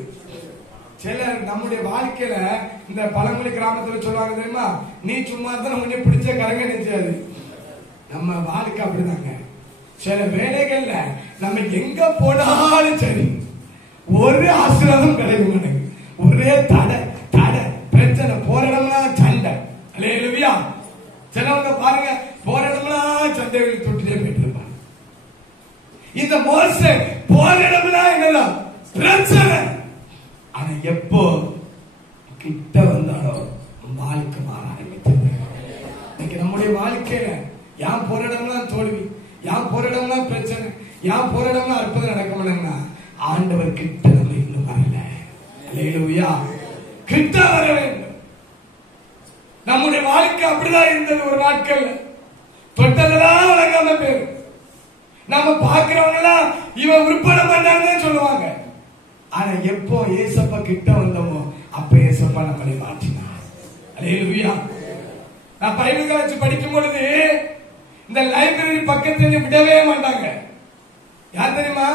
சிலர் நம்முடைய வாழ்க்கையில இந்த பழமொழி கிராமத்துல சொல்லுவாங்க தெரியுமா, நீ சும்மா தான் உன்னை பிடிச்ச கரங்க நினைச்சாது. நம்ம வாழ்க்கை அப்படிதாங்க. சில வேலைகள்ல நம்ம எங்க போனாலும் சரி ஒரு ஆசீர்வாதம் கிடைக்கும். எனக்கு ஒரே தடை பிரச்சனை, போற இடம்லாம் சண்டை. அல்லேலூயா. சிலவங்க பாருங்க, போற இடம்லாம் சண்டைகள் தொட்டுட்டே போயிட்டு இருப்பாங்க. இந்த மோசே போற இடம்லாம் என்னதான் பிரச்சனை. ஆனா எப்போ கிட்ட வந்தாலோ வாழ்க்கை மாற ஆரம்பித்தது. இன்னைக்கு நம்முடைய வாழ்க்கையில யான் போற இடம்லாம் தோல்வி, யான் போற இடம்லாம் பிரச்சனை, யான் போற இடம்லாம் அற்புதம் நடக்க முடியும்னா ஆண்டவர் கிட்ட நம்ம இன்னும் வரல. அல்லேலூயா. கிட்ட வர வேண்டும். நம்முடைய வாழ்க்கை அப்படிதான் இருந்தது. ஒரு நாட்கள் தொட்டதெல்லாம் வழங்காம பேரு. நம்ம பாக்குறவங்கலாம் இவன் விற்பனை பண்ணாங்கன்னு சொல்லுவாங்க. ஆனா எப்போ ஏசப்பா கிட்ட வந்தோமோ அப்ப ஏசப்பா நம்மளை மாற்றினார். அல்லேலூயா. நான் பைபிள் காலேஜ் படிக்கும் பொழுது இந்த லைப்ரரி பக்கத்துல விடவே மாட்டாங்க. யார் தெரியுமா?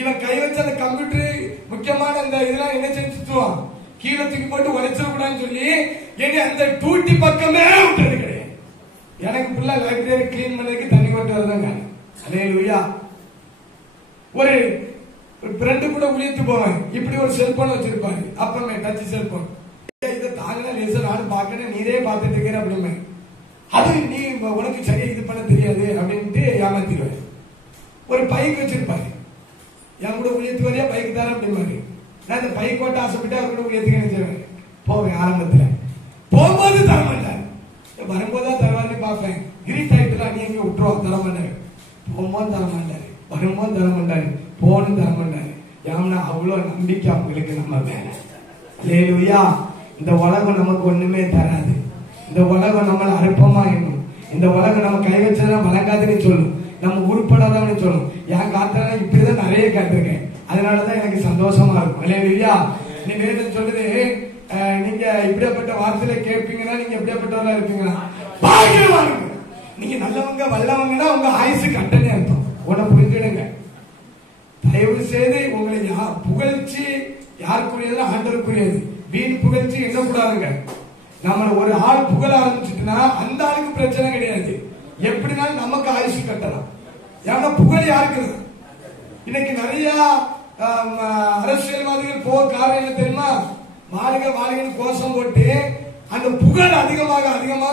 இவன் கை வச்ச அந்த கம்ப்யூட்டர் முக்கியமான அந்த இதெல்லாம் என்ன செஞ்சு சுத்துவான், கீழே தூக்கி போட்டு உடைச்சிடக்கூடாதுன்னு சொல்லி என்னை அந்த டூட்டி பக்கமே விட்டது கிடையாது. எனக்கு ஃபுல்லா லைப்ரரி கிளீன் பண்ணதுக்கு தண்ணி கொண்டு வரதாங்க. அல்லேலூயா. ஒரு ஃப்ரெண்டு கூட உயர்த்து போவேன். இப்படி ஒரு செல்போன் வச்சிருப்பாரு, அப்பமே டச் செல்போன். இதை தாங்கின லேசர் நானும் பார்க்கணும், நீரே பார்த்துட்டு இருக்கிற அப்படிமே. அது நீ உனக்கு சரியா இது பண்ண தெரியாது அப்படின்ட்டு ஏமாத்திடுவாரு. ஒரு பைக் வச்சிருப்பாரு, என் கூட உயர்த்து வரையா பைக் தர அப்படிமாரு. நான் இந்த பைக் ஓட்ட ஆசைப்பட்டு அவர் கூட உயர்த்துக்க நினைச்சிருவேன். போவேன். ஆரம்பத்துல போகும்போது தரமாட்டாரு, வரும்போதுதான் தருவாருன்னு பார்ப்பேன். கிரீட் ஆயிட்டுலாம் நீ எங்க விட்டுருவோம், தரமாட்டாரு. போகும்போது தரமாட்டாரு, வரும்போது தரமாட்டாரு, போனும் தரமாட்டாரு. ஏன்னா அவ்வளவு நம்பிக்கை அவங்களுக்கு நம்ம மேல. அல்லேலூயா. இந்த உலகம் நமக்கு ஒண்ணுமே தராது. இந்த உலகம் நம்மள அற்பமா எண்ணும். இந்த உலகம் நம்ம கை வச்சதான் வழங்காதுன்னு சொல்லும், நம்ம உருப்படாதவன்னு சொல்லும். என் காத்தெல்லாம் இப்படிதான் நிறைய காத்திருக்கேன். அதனாலதான் எனக்கு சந்தோஷமா இருக்கும். அல்லேலூயா. நீ வேதம் சொல்லுது, நீங்க இப்படியாப்பட்ட வார்த்தையில கேட்பீங்கன்னா நீங்க எப்படியாப்பட்டவர்களா இருப்பீங்களா? பாக்கியவான்கள். நீங்க நல்லவங்க வல்லவங்கன்னா உங்க ஆயுசு கட்டணே அர்த்தம். உன்னை புரிஞ்சிடுங்க. தயவு செய்து உங்களை புகழ்ச்சி யாருக்குரியது? ஆண்டவருக்குரியது. வீண் புகழ்ச்சி என்ன கூடாதுங்க. நம்மள ஒரு ஆள் புகழ ஆரம்பிச்சுட்டுனா அந்த ஆளுக்கு பிரச்சனை கிடையாது. எப்படினாலும் நமக்கு ஆயுசு கட்டலாம். ஏன்னா புகழ் யாருக்கு? இன்னைக்கு நிறைய அரசியல்வாதிகள் போக காரணம் என்ன தெரியுமா? வாழ்க வாழ்கன்னு கோஷம் போட்டு அந்த புகழ் அதிகமாக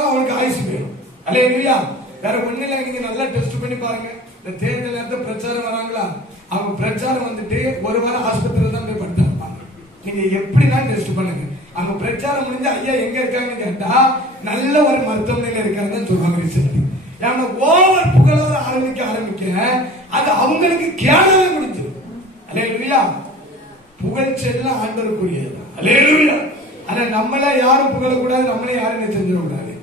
அவனுக்கு ஆயுசு வேணும். அல்லேலூயா. வேற ஒண்ணு இல்ல. நீங்க நல்லா டெஸ்ட் பண்ணி பாருங்க. இந்த தேர்தல் நேரத்தில் பிரச்சாரம் வராங்களா, அவங்க பிரச்சாரம் வந்துட்டு ஒரு வாரம் ஆஸ்பத்திரியில் தான் போய் படுத்தா இருப்பாங்க. நீங்க எப்படின்னா டெஸ்ட் பண்ணுங்க. அவங்க பிரச்சாரம் முடிஞ்சு ஐயா எங்க இருக்காங்கன்னு கேட்டா நல்ல ஒரு மருத்துவமனையில இருக்காங்கன்னு சொல்லுவாங்க ரிசல்ட். ஏன்னா ஓவர் புகழ ஆரம்பிக்க அது அவங்களுக்கு கேடவே முடிஞ்சு. அல்லேலூயா. புகழ்ச்சி எல்லாம் ஆண்டவருக்குரியது. அல்லேலூயா. ஆனா நம்மள யாரும் புகழக்கூடாது, நம்மளே யாரும் என்ன செஞ்சிடக்கூடாது.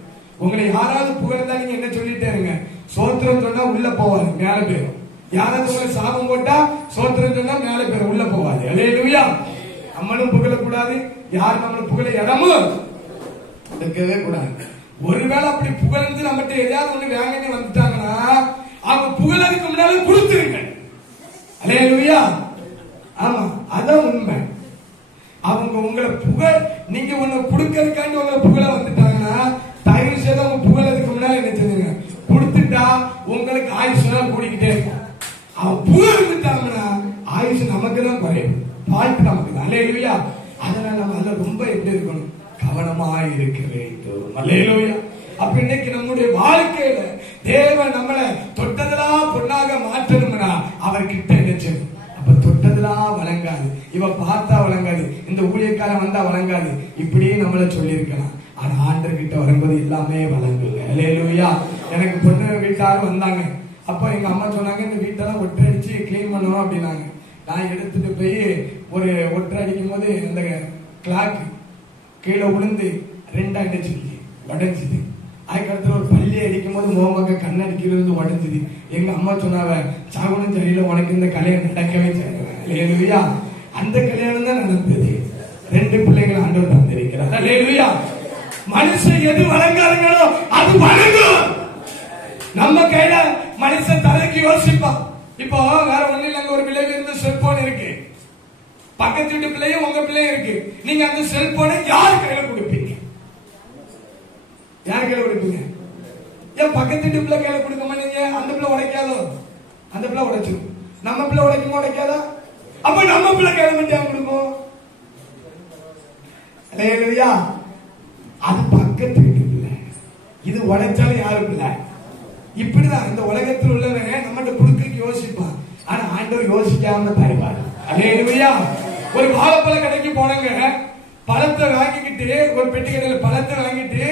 உங்களை யாராவது புகழ்ந்தா நீங்க என்ன சொல்லிட்டே இருங்க, சோத்திரம் சொன்னா உள்ள போவாது, மேல போயிடும். யாராவது உங்களை சாபம் போட்டா சோத்திரம் சொன்னா மேல போயிடும், உள்ள போவாது. அல்லேலூயா. நம்மளும் புகழக்கூடாது, யாரும் நம்மள புகழ இடமும் இருக்கவே கூடாது. ஒருவேளை அப்படி புகழ்ந்து நம்மகிட்ட எதையாவது ஒண்ணு வேங்கன்னு வந்துட்டாங்கன்னா அவங்க புகழதுக்கு முன்னால கொடுத்துருங்க. அல்லேலூயா. ஆமா, அதான் உண்மை. அவங்க உங்களை புகழ், நீங்க ஒண்ணு கொடுக்கறதுக்காண்டி உங்களை புகழ வந்துட்டாங்கன்னா தயவு செய்து அவங்க புகழதுக்கு முன்னால என்ன செஞ்சுங்க, கொடுத்துட்டா உங்களுக்கு ஆயுசு கூடிக்கிட்டே இருக்கும். அவன் புகழ் இருந்துட்டாங்கன்னா ஆயுசு நமக்கு தான் குறையும், பாட்டு நமக்கு தான். அல்லேலூயா. அதனால நம்ம அதில் ரொம்ப எப்படி இருக்கணும், கவனமா இருக்க வேண்டும். அல்லேலூயா. அப்ப இன்னைக்கு நம்முடைய வாழ்க்கையில தேவன் நம்மளை தொட்டதெல்லாம் பொண்ணாக மாற்றணும்னா அவர்கிட்ட என்ன செய்யணும். அப்ப தொட்டதெல்லாம் வழங்காது, இவ பார்த்தா வழங்காது, இந்த ஊழியக்காரன் வந்தா வழங்காது, இப்படியே நம்மள சொல்லி இருக்கலாம். ஆனா ஆண்டவர் கிட்ட வரும்போது எல்லாமே வழங்குங்க. அல்லேலூயா. எனக்கு பொண்ணு வீட்டாரும் வந்தாங்க. அப்ப எங்க அம்மா சொன்னாங்க, இந்த வீட்டெல்லாம் ஒற்றை அடிச்சு கிளீன் பண்ணணும் அப்படின்னாங்க. நான் எடுத்துட்டு போய் ஒரு ஒற்றை அடிக்கும் போது அந்த கிளாக் கீழே விழுந்து 2 அடிச்சு உடஞ்சுது. அதுக்கடுத்து ஒரு பள்ளி அடிக்கும் போது முகமக்க கண்ணடிக்கிறது உடஞ்சுது. எங்க அம்மா சொன்னாவ, சாகுனும் சரியில்லை, உனக்கு இந்த கல்யாணம் நடக்கவே செய்ய. அந்த கல்யாணம் தான் நடந்தது. 2 பிள்ளைகள் ஆண்டவர் தந்திருக்கிறார். அல்லேலூயா. மனுஷன் எது வழங்காதுங்களோ அது வழங்கும். நம்ம கையில மனுஷன் தலைக்கு யோசிப்பான். இப்போ வேற ஒண்ணு இல்லைங்க, ஒரு பிள்ளைல இருந்து செல்போன் இருக்கு, பக்கத்து வீட்டு பிள்ளையும் உங்க பிள்ளையும் இருக்கு. நீங்க அந்த செல்போனை யார் கையில கொடுப்பீங்க? யார் கையில கொடுப்பீங்க? பக்கத்து வீட்டு பிள்ளை கையில கொடுக்க மாட்டீங்க, அந்த பிள்ளை உடைக்காதோ? அந்த பிள்ளை உடைச்சிடும். நம்ம பிள்ளை உடைக்குமா உடைக்காதா? அப்ப நம்ம பிள்ளை கையில மட்டும் கொடுக்கும். அல்லேலூயா. அது பக்கத்து வீட்டு பிள்ளை, இது உடைச்சாலும் யாரு பிள்ளை? இப்படிதான் இந்த உலகத்தில் உள்ளவன் நம்மகிட்ட குடுக்க யோசிப்பான். ஆனா ஆண்டவர் யோசிக்காம தருவார். அல்லேலூயா. ஒரு வாழைப்பழ கடைக்கு போனாங்க, பழத்தை வாங்கிக்கிட்டு ஒரு பெட்டி கடையில பழத்தை வாங்கிட்டு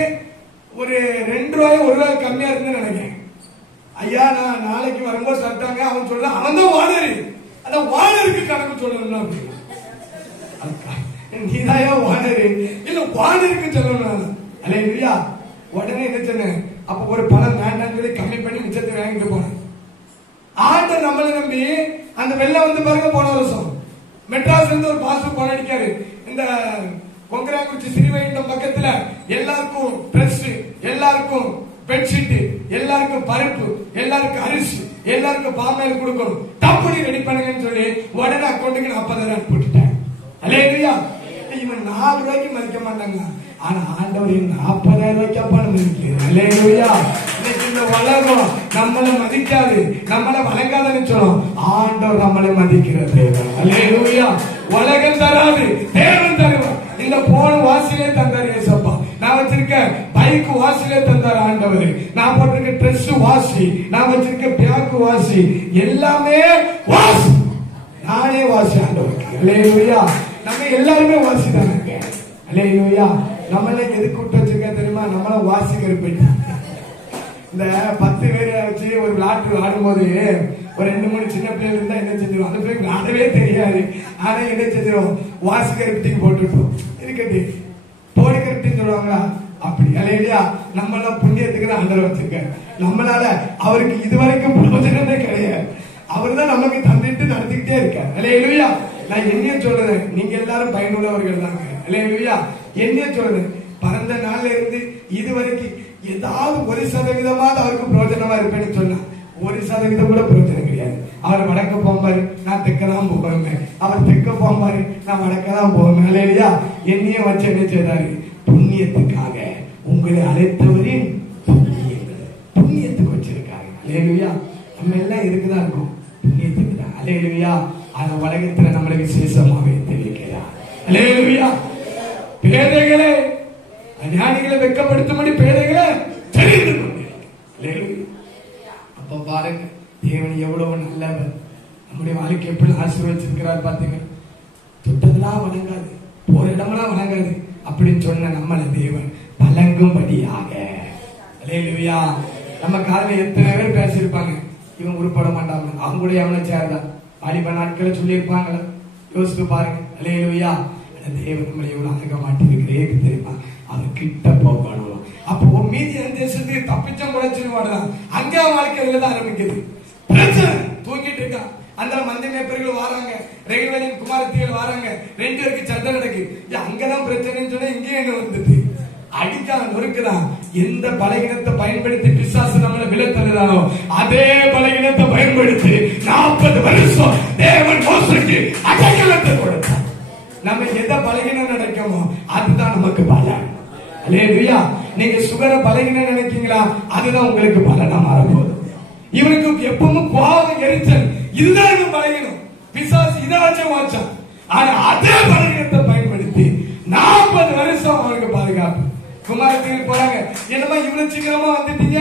ஒரு 2 ரூபாய் 1 ரூபாய் கம்மியா இருக்குன்னு நினைக்கிறேன். ஐயா நான் நாளைக்கு வரும்போது சொல்லிட்டாங்க. அவன் சொல்ல அவன் தான் வாடகை, அந்த வாடகைக்கு கணக்கு சொல்லணும். நீதான் வாடகை இல்ல வாடகைக்கு சொல்லணும். அல்லேலூயா. உடனே என்ன சொன்னேன், அப்ப ஒரு பழம் வேண்டாம் சொல்லி கம்மி பண்ணி மிச்சத்தை வாங்கிட்டு போனேன். ஆண்டவர் நம்மளை நம்பி அந்த வெள்ளம் வந்து பாருங்க, போன வருஷம் மெட்ராஸ்ல இருந்து ஒரு பாஸ்டர் போன் அடிக்காரு. இந்த கொங்கராங்குறிச்சி ஸ்ரீவைகுண்டம் பக்கத்துல எல்லாருக்கும் ட்ரெஸ், எல்லாருக்கும் பெட்ஷீட், எல்லாருக்கும் பருப்பு, எல்லாருக்கும் அரிசி, எல்லாருக்கும் பாமாயில் கொடுக்கணும், டப்புனி ரெடி பண்ணுங்கன்னு சொல்லி உடனே அக்கௌண்ட்டுக்கு 40,000 போட்டுட்டேன். அல்லேலூயா. இவன் 4 ரூபாய்க்கு மதிக்க மாட்டாங்க, ஆனா ஆண்டவர் 40,000 ரூபாய்க்கு அப்பான்னு மதிக்கிறார். அல்லேலூயா. இந்த உலகம் நம்மளை மதிக்காது, நம்மளை வழங்காதுன்னு சொல்லும், ஆண்டவர் நம்மளை மதிக்கிறது. அல்லேலூயா. உலகம் தராது, தேவன் தருவார். இந்த போன் வாசிலே தந்தார் ஏசப்பா. நான் வச்சிருக்க பைக் வாசிலே தந்தார் ஆண்டவர். நான் போட்டிருக்க ட்ரெஸ் வாசி, நான் வச்சிருக்க பேக் வாசி, எல்லாமே வாசி. நானே வாசி ஆண்டவருக்கு. அல்லேலூயா. நம்ம எல்லாருமே வாசி தானே. அல்லேலூயா. நம்மள எதுக்கு விட்டு வச்சிருக்க தெரியுமா? நம்மள வாசிக்கிற பெட்டி. இந்த 10 பேரை வச்சு ஒரு விளையாட்டு ஆடும்போது ஒரு 2-3 சின்ன பிள்ளைகள் இருந்தா என்ன செஞ்சிடும், அந்த பிள்ளைக்கு விளையாடவே தெரியாது. ஆனா என்ன செஞ்சிடும், வாசிக்கிற பெட்டிக்கு போட்டுட்டோம். இருக்கட்டு போடுக்கிற பெட்டின்னு சொல்லுவாங்களா அப்படி. அல்லேலூயா. நம்மள புண்ணியத்துக்கு தான் ஆண்டவர் வச்சிருக்காரு. நம்மளால அவருக்கு இதுவரைக்கும் பிரயோஜனமே கிடையாது. அவர் தான் நமக்கு தந்துட்டு நடத்திக்கிட்டே இருக்காரு. அல்லேலூயா. நான் என்ன சொல்றேன், நீங்க எல்லாரும் பயனுள்ளவர்கள் தாங்க. அல்லேலூயா. என்ன சொல்றேன், பிறந்த நாள்ல இருந்து இதுவரைக்கும் ஏதாவது 1% அவருக்கு பிரயோஜனமா இருப்பேன்னு சொன்னா 1% கூட பிரயோஜனம் கிடையாது. அவர் வடக்க போவாரு, நான் தெற்கதான் போவேன். அவர் தெற்க போவாரு, நான் வடக்கதான் போவேன். அல்லேலூயா. என்னைய வச்சு என்ன செய்தாரு, புண்ணியத்துக்காக உங்களை அழைத்தவரின் புண்ணியத்துக்கு வச்சிருக்காங்க. அல்லேலூயா. நம்ம எல்லாம் இருக்குதான் இருக்கும், புண்ணியத்துக்கு தான். அல்லேலூயா. அந்த உலகத்துல நம்மளை விசேஷமாக தெரிவிக்கிறார். அல்லேலூயா. பேதைகளே ஞானிகளை வெட்கப்படுத்தும்படி பேதைகளை தெரிந்து கொண்டேன். அப்ப பாருங்க, தேவன் எவ்வளவு நல்லவர், நம்முடைய வாழ்க்கை எப்படி ஆசீர்வதிச்சிருக்கிறார் பாத்தீங்க. தொட்டதெல்லாம் வணங்காது, போற இடமெல்லாம் வணங்காது அப்படின்னு சொன்ன நம்மள தேவன் வழங்கும்படியாக. அல்லேலூயா. நம்ம காலையில எத்தனை பேர் பேசியிருப்பாங்க, இவன் உருப்பட மாட்டாங்க, அவங்க கூட எவனை சேர்ந்தான் வாலிப நாட்களை சொல்லியிருப்பாங்களா? யோசித்து பாருங்க. அல்லேலூயா. தேவன் நம்மளை எவ்வளவு அழக மாட்டிருக்கிறே தெரியுமா? அவர் கிட்ட போகணும். அப்போ மீதியான தேசத்துக்கு தப்பிச்சம் குறைச்சிருவாடுதான். அங்க வாழ்க்கையில தான் ஆரம்பிக்குது பிரச்சனை. தூங்கிட்டு இருக்கான், அந்த மந்தை மேப்பர்கள் வராங்க, ரயில்வேலின் குமாரத்திகள் வராங்க, 2 பேருக்கு சண்டை நடக்கு. அங்கதான் பிரச்சனைன்னு சொன்னா இங்கே என்ன வந்தது, அடிக்காம நொறுக்குதான். எந்த பலகீனத்தை பயன்படுத்தி பிசாசு நம்மளை விலத்தல்லுதானோ அதே பலகீனத்தை பயன்படுத்தி 40 வருஷம் தேவன் மோசைக்கு அடைக்கலத்தை கொடுத்தார். நம்ம எதை பலகீனம் நினைக்கமோ அதுதான் நமக்கு பலன். அல்லேலூயா. நீங்க சுகர பலகீனம் நினைக்கீங்களா, அதுதான் உங்களுக்கு பலனா மாறப்போகுது. இவனுக்கு எப்பவும் கோபம், எரிச்சல், இதுதான் பலகீனம். பிசாசு இதை வச்சு வாச்சான். ஆனா அதே பலகீனத்தை பயன்படுத்தி 40 வருஷம் அவனுக்கு பாதுகாப்பு. குமாரத்திகள் போறாங்க, என்னமா இவ்வளவு சீக்கிரமா வந்துட்டீங்க?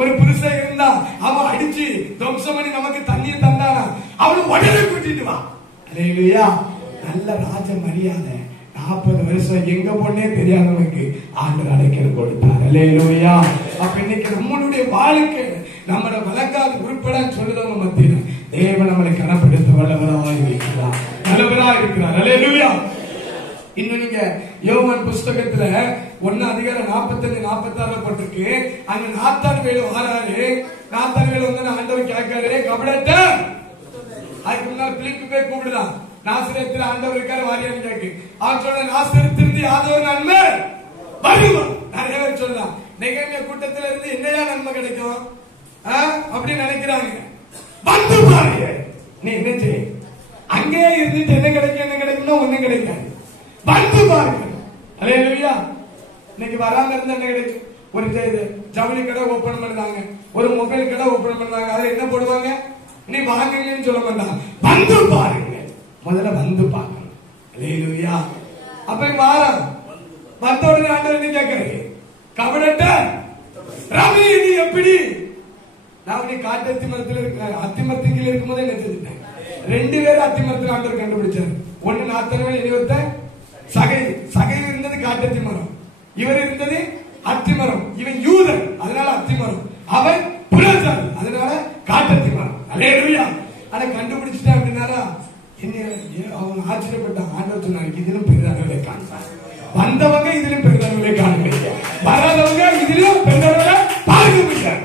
ஒரு புருஷன் இருந்தா அவன் அடிச்சு துவம்சம் பண்ணி நமக்கு தண்ணியை தந்தானா, அவனை உடனே கூட்டிட்டு வா. அல்லேலூயா. நல்ல ராஜ மரியாதை. 40 வருஷம் எங்க போனே தெரியாதவனுக்கு ஆண்டவர் அடைக்கலம் கொடுத்தார். அல்லேலூயா. அப்ப இன்னைக்கு நம்மளுடைய வாழ்க்கை நம்மளை வழங்காது உருப்பட சொல்லுதவங்க மத்தியில தேவன் நம்மளை கனப்படுத்த வல்லவராக இருக்கிறார், நல்லவராக இருக்கிறார். அல்லேலூயா. இன்னும் நீங்க யோவான் புஸ்தகத்துல 1 அதிகாரம் 45-46 போட்டிருக்கு. அங்க நாத்தான்வேலு வராரு. நாத்தான்வேலு வந்து ஆண்டவர் கேட்காரு, கபடட்ட அதுக்கு முன்னாடி பிலிப்பு போய் கூப்பிடுதான், நாசரேத்துல ஆண்டவர் இருக்காரு வாரியான்னு கேக்கு. அவன் சொல்ற, நாசரேத்திலிருந்து யாதோ நன்மை வருமா? நிறைய பேர் சொல்லலாம், நெகேமியா கூட்டத்துல இருந்து என்னையா நன்மை கிடைக்கும் அப்படின்னு நினைக்கிறாங்க. வந்து பாருங்க, நீ என்ன செய்ய, அங்கே இருந்துட்டு என்ன கிடைக்கும், என்ன கிடைக்கும்னா ஒண்ணும் கிடைக்காது. வந்து பாருங்க. அல்லேலூயா. இன்னைக்கு வராம இருந்தா என்ன கிடைக்கும்? ஒரு ஜவுளி கடை ஓபன் பண்ணாங்க, ஒரு மொபைல் கடை ஓபன் பண்ணாங்க. அதுல என்ன போடுவாங்க? நீ வாங்குங்கன்னு சொல்ல மாட்டாங்க, வந்து பாருங்க. முதல்ல வந்து பார்க்கணும். அல்லேலூயா. அப்ப வாரம் வந்த உடனே ஆண்டவர் என்ன கேட்கறாரு? கபடட்ட ரவி இது எப்படி? நான் நீ காட்டு அத்திமரத்துல இருக்க, அத்திமரத்துக்கு இருக்கும்போது என்ன செஞ்சுட்டேன்? 2 பேரும் அத்திமரத்துல ஆண்டவர் கண்டுபிடிச்சாரு. ஒன்னு நாத்தனவன், இனிவத்த சகை. சகை இருந்தது காட்டு அத்திமரம், இவர் இருந்தது அத்திமரம். இவன் யூதன், அதனால அத்திமரம். அவன் புறஜாதி, அதனால காட்டத்திமரம். அல்லேலூயா. ஆனா கண்டுபிடிச்சிட்டேன் அப்படின்னாரா என்ன? அவங்க ஆச்சரியப்பட்டாங்க. ஆண்டவர் சொன்னாங்க, இதிலும் பெரிதானவர்களை காண்பார். வந்தவங்க இதிலும் பெரிதானவர்களை காண்பீங்க, வராதவங்க இதிலும் பெரிதானவர்களை பார்க்க முடியாது.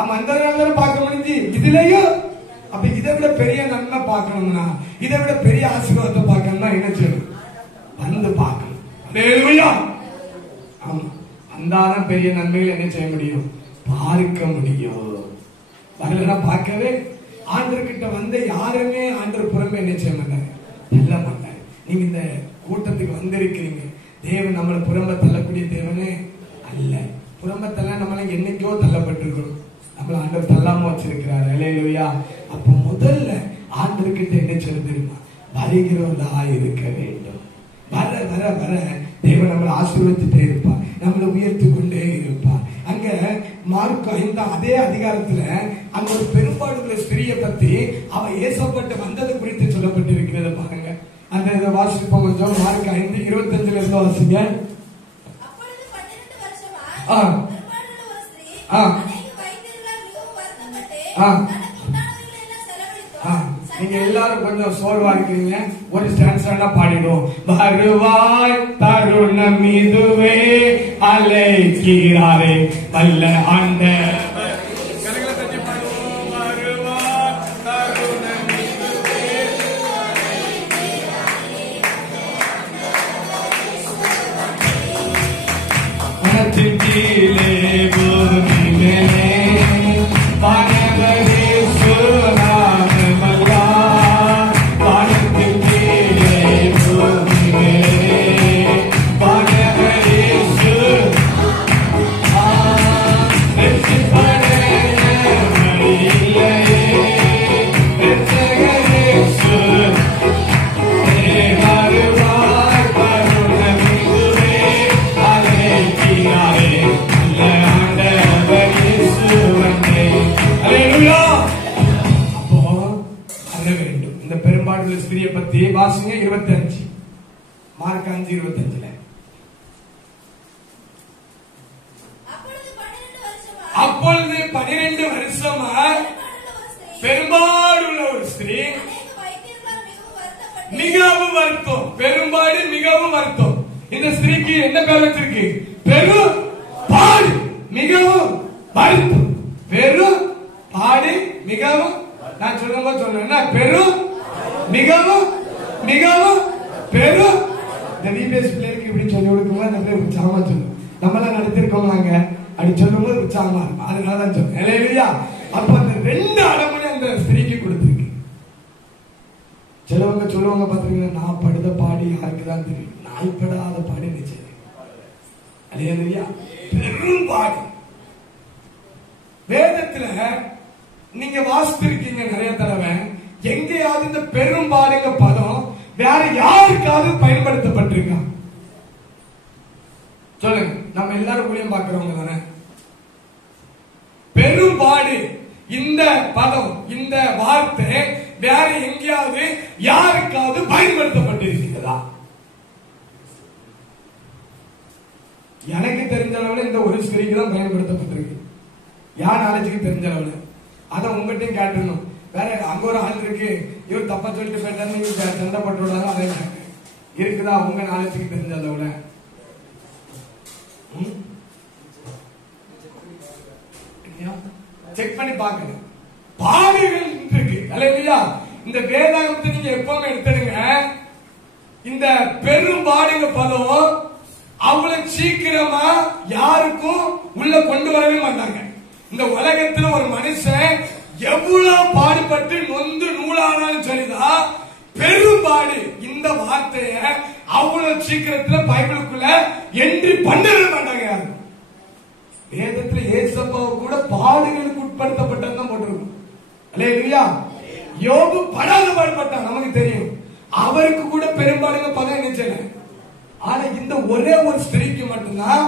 அந்த பார்க்க முடிஞ்சு இதுலயும். அப்ப இதை விட பெரிய நன்மை பார்க்கணும்னா, இதை விட பெரிய ஆசீர்வாதத்தை பார்க்கணும்னா என்ன செய்யணும்? வந்து பார்க்கணும். அல்லேலூயா. ஆமா, வந்தாதான் பெரிய நன்மைகள் என்ன செய்ய முடியும்? பார்க்க முடியும். வரலன்னா பார்க்கவே. ஆண்டர்கிட்ட வந்து யாருமே ஆண்டர் புறமே என்ன செய்ய மாட்டாங்க? தள்ள மாட்டாங்க. நீங்க இந்த கூட்டத்துக்கு வந்திருக்கிறீங்க, தேவன் நம்மளை புறம்ப தள்ளக்கூடிய தேவனே அல்ல. புறம்பத்தெல்லாம் நம்மள என்னைக்கோ தள்ளப்பட்டிருக்கிறோம், நம்மள ஆண்டவர் தள்ளாம வச்சிருக்கிறார். அல்லேலூயா. அப்ப முதல்ல ஆண்டர்கிட்ட என்ன சொல்ல தெரியுமா? வருகிறவர்களா இருக்க வேண்டும். வர வர வர தேவன் நம்மளை ஆசீர்வதிச்சுட்டே இருப்பார், நம்மளை உயர்த்தி கொண்டே இருப்பார். அங்க மார்க் 5 அதே அதிகாரத்துல அங்க ஒரு பெரும்பாடுள்ள ஸ்திரியை பத்தி அவ ஏசப்பட்டு வந்தது குறித்து சொல்லப்பட்டிருக்கிறது. பாருங்க, அந்த வாசிப்போம் கொஞ்சம். மார்க் 5:25 இருந்து வாசிங்க. நீங்க எல்லாரும் கொஞ்சம் சோர்வா இருக்கிறீங்க, ஒரு ஸ்டான்ஸா பாடிடும். வருவாய் தருணம் இதுவே அழைக்கிறாரே வல்ல ஆண்டவர். மனத்தின் கீழே பூமி மேலே வானவரே சுனாமல்லா. வானத்தின் கீழே பூமி மேலே வானவரே ஸ்திரியை பத்தி வாசிங்க. 25 மார்க் 5:25. அப்பொழுது 12 வருஷமா பெரும்பாடுள்ள ஒரு ஸ்திரீ மிகவும் வருத்தம். பெரும்பாடு மிகவும் வருத்தம். இந்த ஸ்திரீக்கு என்ன பேர் வச்சிருக்கு? பெரும் பாடு மிகவும் வருத்தம். பெரும் பாடு மிகவும், நான் சொல்லும்போது சொல்றேன், பெரும் மிகவும் மிகவும் பெரும். இந்த விபிஎஸ் பிள்ளைக்கு இப்படி சொல்லி கொடுக்கும்போது அந்த பிள்ளை உற்சாகமா சொல்லும். நம்மளாம் நடத்திருக்கோம்லாங்க, அப்படி சொல்லும் போது உற்சாகமா இருக்கும். அதனாலதான் சொல்றேன். இல்லையா? அப்ப அந்த 2 அடமணி அந்த ஸ்திரீக்கு கொடுத்திருக்கு. சிலவங்க சொல்லுவாங்க பாத்தீங்கன்னா, நான் படுத பாடி யாருக்குதான் தெரியும், நாய் படாத பாடி நிச்சயம். இல்லையா? பெரும் பாடு. வேதத்துல நீங்க வாசித்திருக்கீங்க நிறைய தடவை. எங்கேயாவது இந்த பெரும்பாடுங்க பதம் வேற யாருக்காவது பயன்படுத்தப்பட்டிருக்கா? சொல்லுங்க. நம்ம எல்லாரும் ஊழியம் பார்க்கிறவங்க தானே. பெரும்பாடு இந்த பதம், இந்த வார்த்தை வேற எங்கேயாவது யாருக்காவது பயன்படுத்தப்பட்டிருக்கிறதா? எனக்கு தெரிஞ்ச அளவுல இந்த ஒரு ஸ்திரீக்கு தான் பயன்படுத்தப்பட்டிருக்கு. யார் நாலேஜுக்கு தெரிஞ்ச அளவுல அதை உங்ககிட்ட கேட்டணும். வேற அங்க ஒரு ஆள் இருக்கு, இவர் தப்பா சொல்லிட்டு போயிட்டாரு, சண்டை போட்டு விடாரு, அதை இருக்குதா உங்க நாலேஜுக்கு தெரிஞ்ச அளவுல? செக் பண்ணி பாக்கணும். பாடுகள் இருக்கு. இல்லையா? இந்த வேதாகமத்தை நீங்க எப்பவுமே எடுத்துடுங்க. இந்த பெரும் பாடுங்க பதம் அவ்வளவு சீக்கிரமா யாருக்கும் உள்ள கொண்டு வரவே மாட்டாங்க. இந்த உலகத்துல ஒரு மனுஷன் எவ்வளவு பாடுபட்டு நொந்து நூலானாலும் சரிதான், பெரும்பாடு இந்த வார்த்தைய அவ்வளவு சீக்கிரத்துல பைபிளுக்குள்ள என்ட்ரி பண்ணவே மாட்டாங்க யாரும். வேதத்துல ஏசப்பாவை கூட பாடுகளுக்கு உட்படுத்தப்பட்டதான் போட்டிருக்கும். அல்லேலூயா. யோபு படாத பாடுபட்டான், நமக்கு தெரியும். அவருக்கு கூட பெரும்பாலுங்க பதம் நினைச்சல. ஆனா இந்த ஒரே ஒரு ஸ்திரீக்கு மட்டும்தான்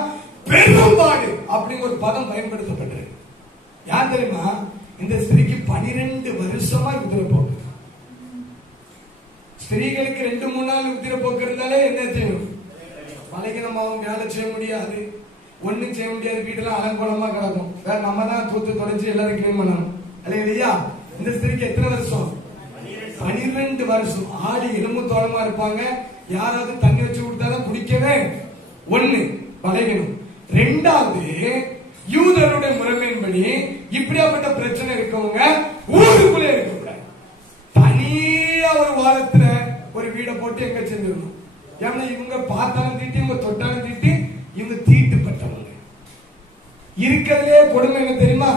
பெரும்பாடு அப்படிங்கிற ஒரு பதம் பயன்படுத்தப்பட்டது. யார் தெரியுமா? இந்த ஸ்திரீக்கு 12 வருஷமா குதிரை போக்கு. ஸ்திரீகளுக்கு 2-3 நாள் குதிரை போக்கு இருந்தாலே என்ன செய்யும்? பலகீனமாவும், வேலை செய்ய முடியாது, ஒண்ணும் செய்ய முடியாது, வீட்டுல அலங்கோலமா கிடக்கும். வேற நம்ம தான் தூத்து தொடச்சு எல்லாரும் கிளீன் பண்ணணும். இல்லையா? இந்த ஸ்திரீக்கு எத்தனை வருஷம்? 12 வருஷம். ஆடி எலும்பு தோளமா இருப்பாங்க. யாராவது தண்ணி வச்சு கொடுத்தாதான் குடிக்கவே. ஒண்ணு பலகீனம். ரெண்டாவது, யூதருடைய முறைமையின்படி இப்படியாப்பட்ட பிரச்சனை இருக்கவங்க ஊருக்குள்ளே இருக்க தனியா ஒரு வாரத்துல ஒரு வீடை போட்டு எங்க செஞ்சிடணும். ஏன்னா இவங்க பார்த்தாலும் தீட்டி, இவங்க தொட்டாலும் தீட்டி, இவங்க தீட்டுப்பட்டவங்க. இருக்கிறதே கொடுமை என்ன தெரியுமா?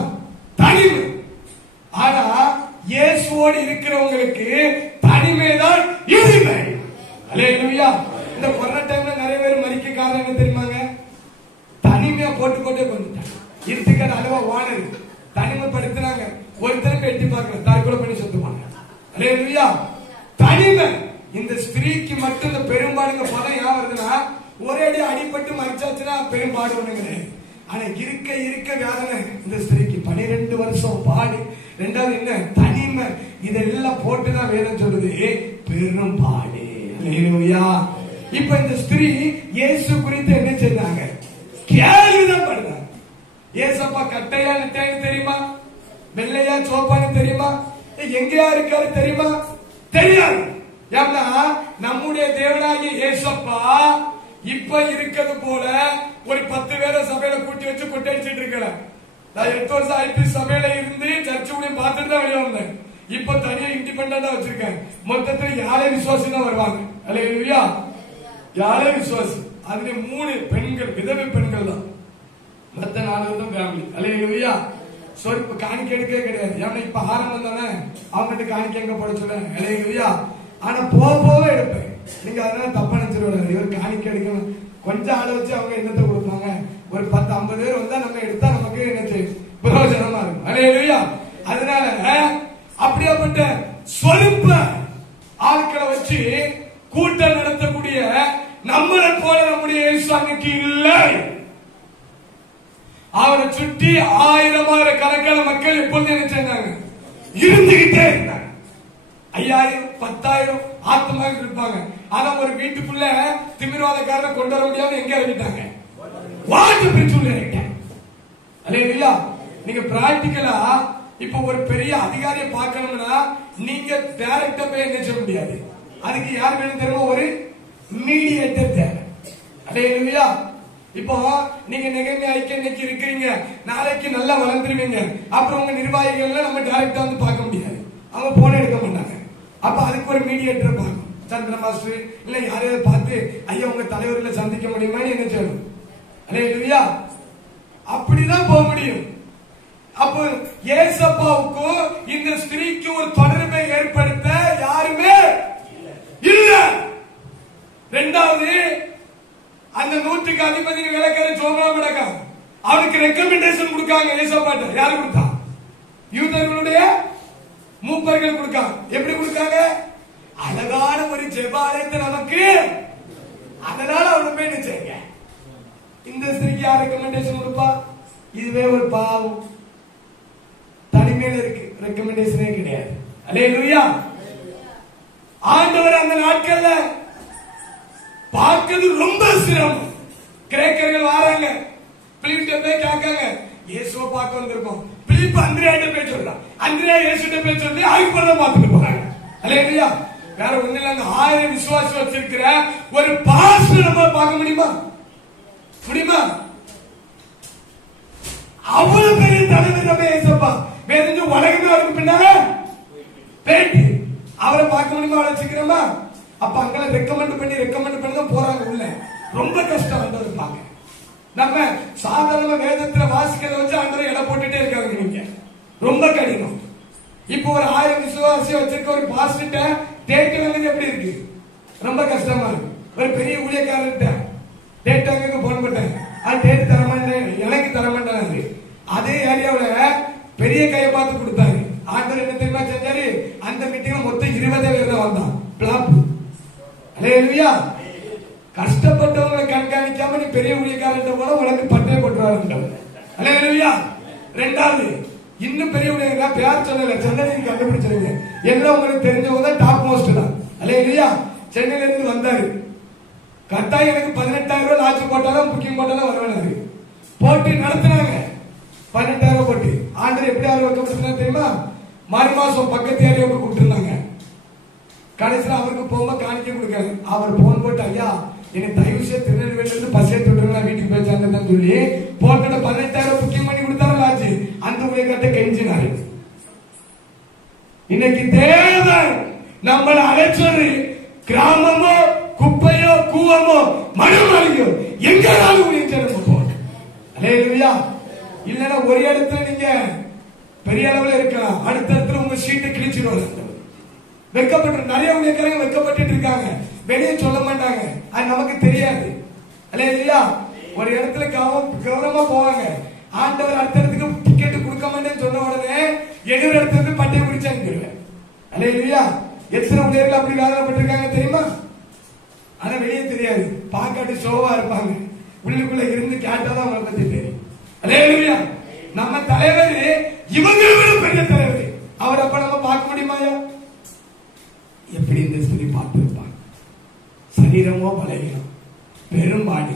தனிமை. ஆனா இயேசுவோடு இருக்கிறவங்களுக்கு தனிமைதான் இனிமை. அல்லேலூயா. இந்த கொரோனா டைம்ல நிறைய பேர் மரிக்க காரணம் என்ன தெரியுமாங்க? தனிமையா போட்டு கொண்டே வந்துட்டாங்க. இருட்டுக்கடை அளவா வானது தனிமைப்படுத்தினாங்க. ஒருத்தருக்கு எட்டி பார்க்கல, தற்கொலை பண்ணி சுத்துவாங்க. அல்லேலூயா. தனிமை. இந்த ஸ்திரீக்கு மட்டும் இந்த பெரும்பாடுங்க பதம் ஏன் வருதுன்னா, ஒரே அடி அடிபட்டு மறிச்சாச்சுன்னா பெரும்பாடு ஒண்ணுங்க. ஆனா இருக்க இருக்க வேதனை இந்த ஸ்திரீக்கு 12 வருஷம் பாடு. ரெண்டாவது என்ன? தனிமை. இதெல்லாம் போட்டுதான் வேதம் சொல்லுது பெரும்பாடு. அல்லேலூயா. இப்ப இந்த ஸ்திரீ இயேசு குறித்து என்ன செஞ்சாங்க? கேள்விதான் படுறாங்க. ஏசப்பா கட்டையா நெட்டையான்னு தெரியுமா? வெள்ளையா சோப்பான்னு தெரியுமா? எங்கேயா இருக்காரு தெரியுமா? தெரியாது. ஏன்னா நம்முடைய தேவனாகிய ஏசப்பா இப்ப இருக்கிறது போல ஒரு 10 பேரை சபையில கூட்டி வச்சு கொட்டடிச்சிட்டு இருக்கல. நான் 8 வருஷம் ஐபி சபையில இருந்து சர்ச்சுடைய பார்த்துட்டு தான் வெளியே வந்தேன். இப்ப தனியா இண்டிபெண்டா வச்சிருக்கேன். மொத்தத்தில் யாரே விசுவாசி தான் வருவாங்க. அல்லேலூயா. யாரே விசுவாசி. அதுல 3 பெண்கள், விதவை பெண்கள் தான். மத்த 4 தான் ஃபேமிலி. அல்லேலூயா. சொற்ப காணிக்க எடுக்கவே கிடையாது. ஏன்னா இப்ப ஆரம்பம் தானே, அவங்ககிட்ட காணிக்க எங்க போட சொல்ல. அல்லேலூயா. ஆனா போக எடுப்பேன். நீங்க அதனால தப்பா நினைச்சிருவாரு. இவர் காணிக்க எடுக்கணும். கொஞ்சம் ஆளை வச்சு அவங்க என்னத்தை கொடுப்பாங்க? ஒரு 10-50 பேர் வந்தா நம்ம எடுத்தா நமக்கு என்ன செய்யும்? பிரயோஜனமா இருக்கும். அல்லேலூயா. அதனால அப்படியாப்பட்ட சொற்ப ஆட்களை வச்சு கூட்டம் நடத்தக்கூடிய நம்மளை போல நம்முடைய இயேசுக்கு இல்லை. அவரை சுற்றி 1000 கணக்கான மக்கள் எப்போது என்ன செஞ்சாங்க? இருந்துகிட்டே இருந்தாங்க. 5000 10,000 ஆத்மாக்கள் இருப்பாங்க. ஆனா ஒரு வீட்டுக்குள்ள திமிர்வாதக்காரரை கொண்டு வர முடியாம எங்க இறங்கிட்டாங்க? வாட்டு பிரிச்சுள்ள இறங்கிட்டாங்க. அல்லேலூயா. நீங்க பிராக்டிகலா இப்ப ஒரு பெரிய அதிகாரியை பார்க்கணும்னா நீங்க டைரக்டா போய் என்ன செய்ய முடியாது. அதுக்கு யார் வேணும் தெரியுமா? ஒரு மீடியேட்டர் தேவை. அல்லேலூயா. இப்போ நீங்க நெகேமியா ஐக்கியக்கு இருக்கிறீங்க, நாளைக்கு நல்லா வளர்ந்துருவீங்க. அப்புறம் உங்க நிர்வாகிகள் நம்ம டைரக்டா வந்து பார்க்க முடியாது, அவங்க போன எடுக்க மாட்டாங்க. அப்ப அதுக்கு ஒரு மீடியேட்டர் பார்க்கணும். சந்திர மாஸ்டர் இல்ல யாரையாவது பார்த்து ஐயா உங்க தலைவர்களை சந்திக்க முடியுமா என்ன செய்யணும்? அல்லேலூயா. அப்படிதான் போக முடியும். அப்ப ஏசப்பாவுக்கு இந்த ஸ்திரீக்கு ஒரு தொடர்பை ஏற்படுத்த யாருமே இல்ல. ரெண்டாவது, அந்த 100க்கு அதிபதி விளக்கற சோமலாம் நடக்கும். அவனுக்கு ரெக்கமெண்டேஷன் கொடுக்காங்க. ஏசப்பாட்ட யாரு கொடுத்தா? யூதர்களுடைய மூப்பர்கள் கொடுக்காங்க. எப்படி கொடுக்காங்க? அழகான ஒரு ஜெபாலயத்தை நமக்கு. அதனால அவனை போய் என்ன செய்யுங்க? இந்த ஸ்திரீக்கு யார் ரெக்கமெண்டேஷன் கொடுப்பா? இதுவே ஒரு பாவம். தனிமையில இருக்கு, ரெக்கமெண்டேஷனே கிடையாது. அல்லேலூயா. ஆண்டவர் அந்த நாட்கள்ல பார்க்கிறது ரொம்ப சிரமம். கிரேக்கர்கள் வராங்க, பிலிப்பிட்ட போய் கேட்காங்க, இயேசுவை பார்க்க வந்திருக்கோம். பிலிப்பு அந்திரேயாட்ட போய் சொல்றான், அந்திரேயா இயேசுட்ட போய் சொல்லி ஆய்வுபண்ண பார்த்துட்டு போறாங்க. அல்லேலூயா. வேற ஒண்ணு இல்லைங்க, 1000 விசுவாசி வச்சிருக்கிற ஒரு பாஸ்டர் நம்ம பார்க்க முடியுமா? முடியுமா? அவ்வளவு பெரிய தலைவர் நம்ம ஏசப்பா. வேற உலகமே அவருக்கு பின்னால பேட்டி. அவரை பார்க்க முடியுமா? அவளை வச்சுக்கிறோமா? அப்ப அங்க ரெக்கமெண்ட் பண்ணி தான் போறாங்க உள்ள. ரொம்ப கஷ்டம் வந்து பாக்க. நம்ம சாதாரண வேதத்துல வாசிக்கிறத வச்சு ஆண்டவரை எடை போட்டுட்டே இருக்காங்க. நீங்க ரொம்ப கடினம். இப்போ ஒரு 1000 விசுவாசி வச்சிருக்க ஒரு பாஸ்டர்ட்ட டேட் வாங்குறது எப்படி இருக்கு? ரொம்ப கஷ்டமா இருக்கு. ஒரு பெரிய ஊழியக்காரர்கிட்ட டேட் வாங்க போன் பண்ணேன், அது டேட் தர மாட்டேன், எனக்கு தர மாட்டேன். வந்து பட்டையை போட்டுருவாரு. அல்லேலூயா. ரெண்டாவது இன்னும் பெரிய பேர் சொல்லல, சென்னையில் கண்டுபிடிச்சிருங்க. எல்லாம் உங்களுக்கு தெரிஞ்சவங்க தான், டாப் மோஸ்ட் தான். அல்லேலூயா. சென்னையில இருந்து வந்தாரு. கட்டாயம் எனக்கு 18,000 ரூபாய் லாட்சி போட்டாலும் புக்கிங் போட்டாலும் வருவாரு. போட்டு நடத்தினாங்க. 18,000 போட்டு ஆண்டர் எப்படி அவர் வைக்கப்பட்டிருந்தா தெரியுமா? மாரி மாசம் பக்கத்து ஏரியாவுக்கு கூப்பிட்டுருந்தாங்க. கடைசியில் அவருக்கு போகும்போது காணிக்க கொடுக்காரு. அவர் போன் போட்டு, ஐயா எனக்கு தயவு செய்து திருநெல்வேலியில இருந்து பஸ் ஏற்றி விட்டுருங்க, வீட்டுக்கு போய் சேர்ந்தேன்னு சொல்லி போட்டு 18,000 புக்கிங் பண்ணி கொடுத்தாலும் ஆச்சு. அந்த ஊழியர்கிட்ட கெஞ்சினாரு. இன்னைக்கு தேவன் நம்மளை அழைச்சது கிராமமோ குப்பையோ கூவமோ மனமாளியோ எங்கேயாவது ஊழியம் செய்ய போகும். அல்லேலூயா. இல்லைன்னா ஒரு இடத்துல நீங்க பெரிய அளவில் இருக்கலாம், அடுத்த இடத்துல உங்க சீட்டை கிழிச்சிடுவாங்க. வெக்கப்பட்டு நிறைய ஊழியக்காரங்க வெக்கப்பட்டு இருக்காங்க, வெளியே சொல்ல மாட்டாங்க, அது நமக்கு தெரியாது. அல்லேலூயா. ஒரு இடத்துல கௌரவமா போவாங்க. ஆண்டவர் அடுத்த இடத்துக்கு டிக்கெட் கொடுக்க மாட்டேன்னு சொன்ன உடனே 7 இடத்துக்கு பட்டையை பிடிச்சு அனுப்பிடுவேன். அல்லேலூயா. எத்தனை ஊழியர்கள் அப்படி வேதனைப்பட்டிருக்காங்க தெரியுமா? ஆனா வெளியே தெரியாது, பாக்காட்டு ஷோவா இருப்பாங்க, உள்ளுக்குள்ள இருந்து கேட்டாதான் அவங்களை பத்தி தெரியும். அல்லேலூயா. நம்ம தலைவர் இவங்க பெரிய தலைவர், அவர் அப்ப நம்ம பார்க்க முடியுமாயா? எப்படி இந்த ஸ்திரீ பார்த்திருப்பாங்க? சரீரமோ பலகீனம், பெரும்பாடு.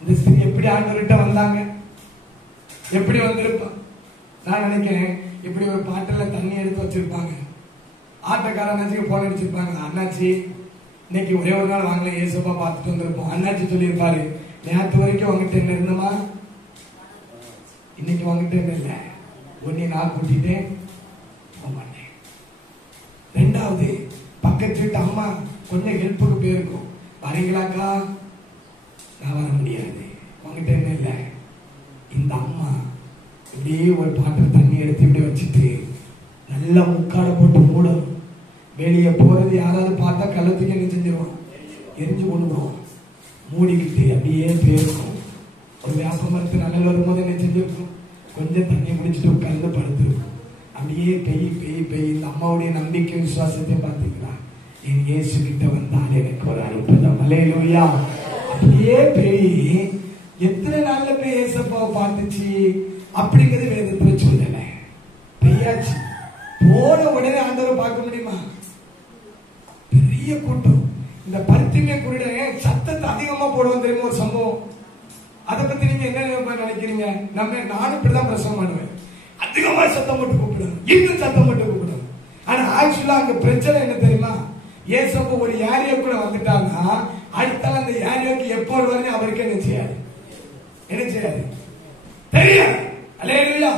இந்த ஸ்திரீ எப்படி ஆண்டவர்கிட்ட வந்தாங்க? எப்படி வந்திருப்பான்? நான் நினைக்கிறேன் இப்படி ஒரு பாட்டில தண்ணி எடுத்து வச்சிருப்பாங்க. ஆட்டக்கார அண்ணாச்சிக்கு போன் அடிச்சிருப்பாங்க, அண்ணாச்சி இன்னைக்கு ஒரே ஒரு நாள் வாங்கல, ஏசப்பா பார்த்துட்டு வந்திருப்போம். அண்ணாச்சி சொல்லியிருப்பாரு, நேற்று வரைக்கும் உங்ககிட்ட என்ன இருந்தமா, இன்னைக்கு உங்ககிட்ட என்ன இல்லை, ஒன்னி நான் கூட்டிட்டேன் போக மாட்டேன். ரெண்டாவது பக்கத்து வீட்டு அம்மா கொஞ்சம் ஹெல்ப்புக்கு போயிருக்கும், வரீங்களாக்கா? நான் வர முடியாது, உங்ககிட்ட என்ன இல்லை. இந்த அம்மா இப்படியே ஒரு பாத்திரம் தண்ணி எடுத்து இப்படி வச்சுட்டு நல்லா முக்காட போட்டு மூடும். வெளியே போறது யாராவது பார்த்தா கள்ளத்துக்கு என்ன செஞ்சிருவோம், எரிஞ்சு கொண்டுருவோம். மூடிக்கிட்டு அப்படியே போயிருக்கும். ஒரு வேப்ப மரத்து நல்ல வரும்போது என்ன செஞ்சிருக்கும், கொஞ்சம் தண்ணி குடிச்சிட்டு உட்கார்ந்து படுத்திருக்கும். அப்படியே பெய். இந்த அம்மாவுடைய நம்பிக்கை விசுவாசத்தை பார்த்தீங்களா? என் இயேசு கிட்ட வந்தால் எனக்கு ஒரு அற்புதம். அல்லேலூயா. அப்படியே பெய். எத்தனை நாள்ல போய் ஏசப்பாவை பார்த்துச்சு அப்படிங்கிறது வேதத்துல சொல்லல. பெய்யாச்சு. போன உடனே ஆண்டவரை பார்க்க முடியுமா? பெரிய கூட்டம். இந்த பருத்திமே குருட சத்தத்தை அதிகமா போடுவோம் தெரியுமா ஒரு சம்பவம். அதை பத்தி நீங்க என்ன நினைக்கிறீங்க? நானும் இப்படிதான் பிரசவம் பண்ணுவேன், அதிகமா சத்தம் போட்டு கூப்பிடுவேன், இன்னும் சத்தம் போட்டு கூப்பிடுவேன். ஆனா ஆக்சுவலா அங்க பிரச்சனை என்ன தெரியுமா? ஏசப்ப ஒரு ஏரியாக்குள்ள வந்துட்டாங்கன்னா அடுத்த அந்த ஏரியாவுக்கு எப்போ வருவாரு அவருக்கு என்ன செய்யாது தெரியாது. அல்லேலூயா.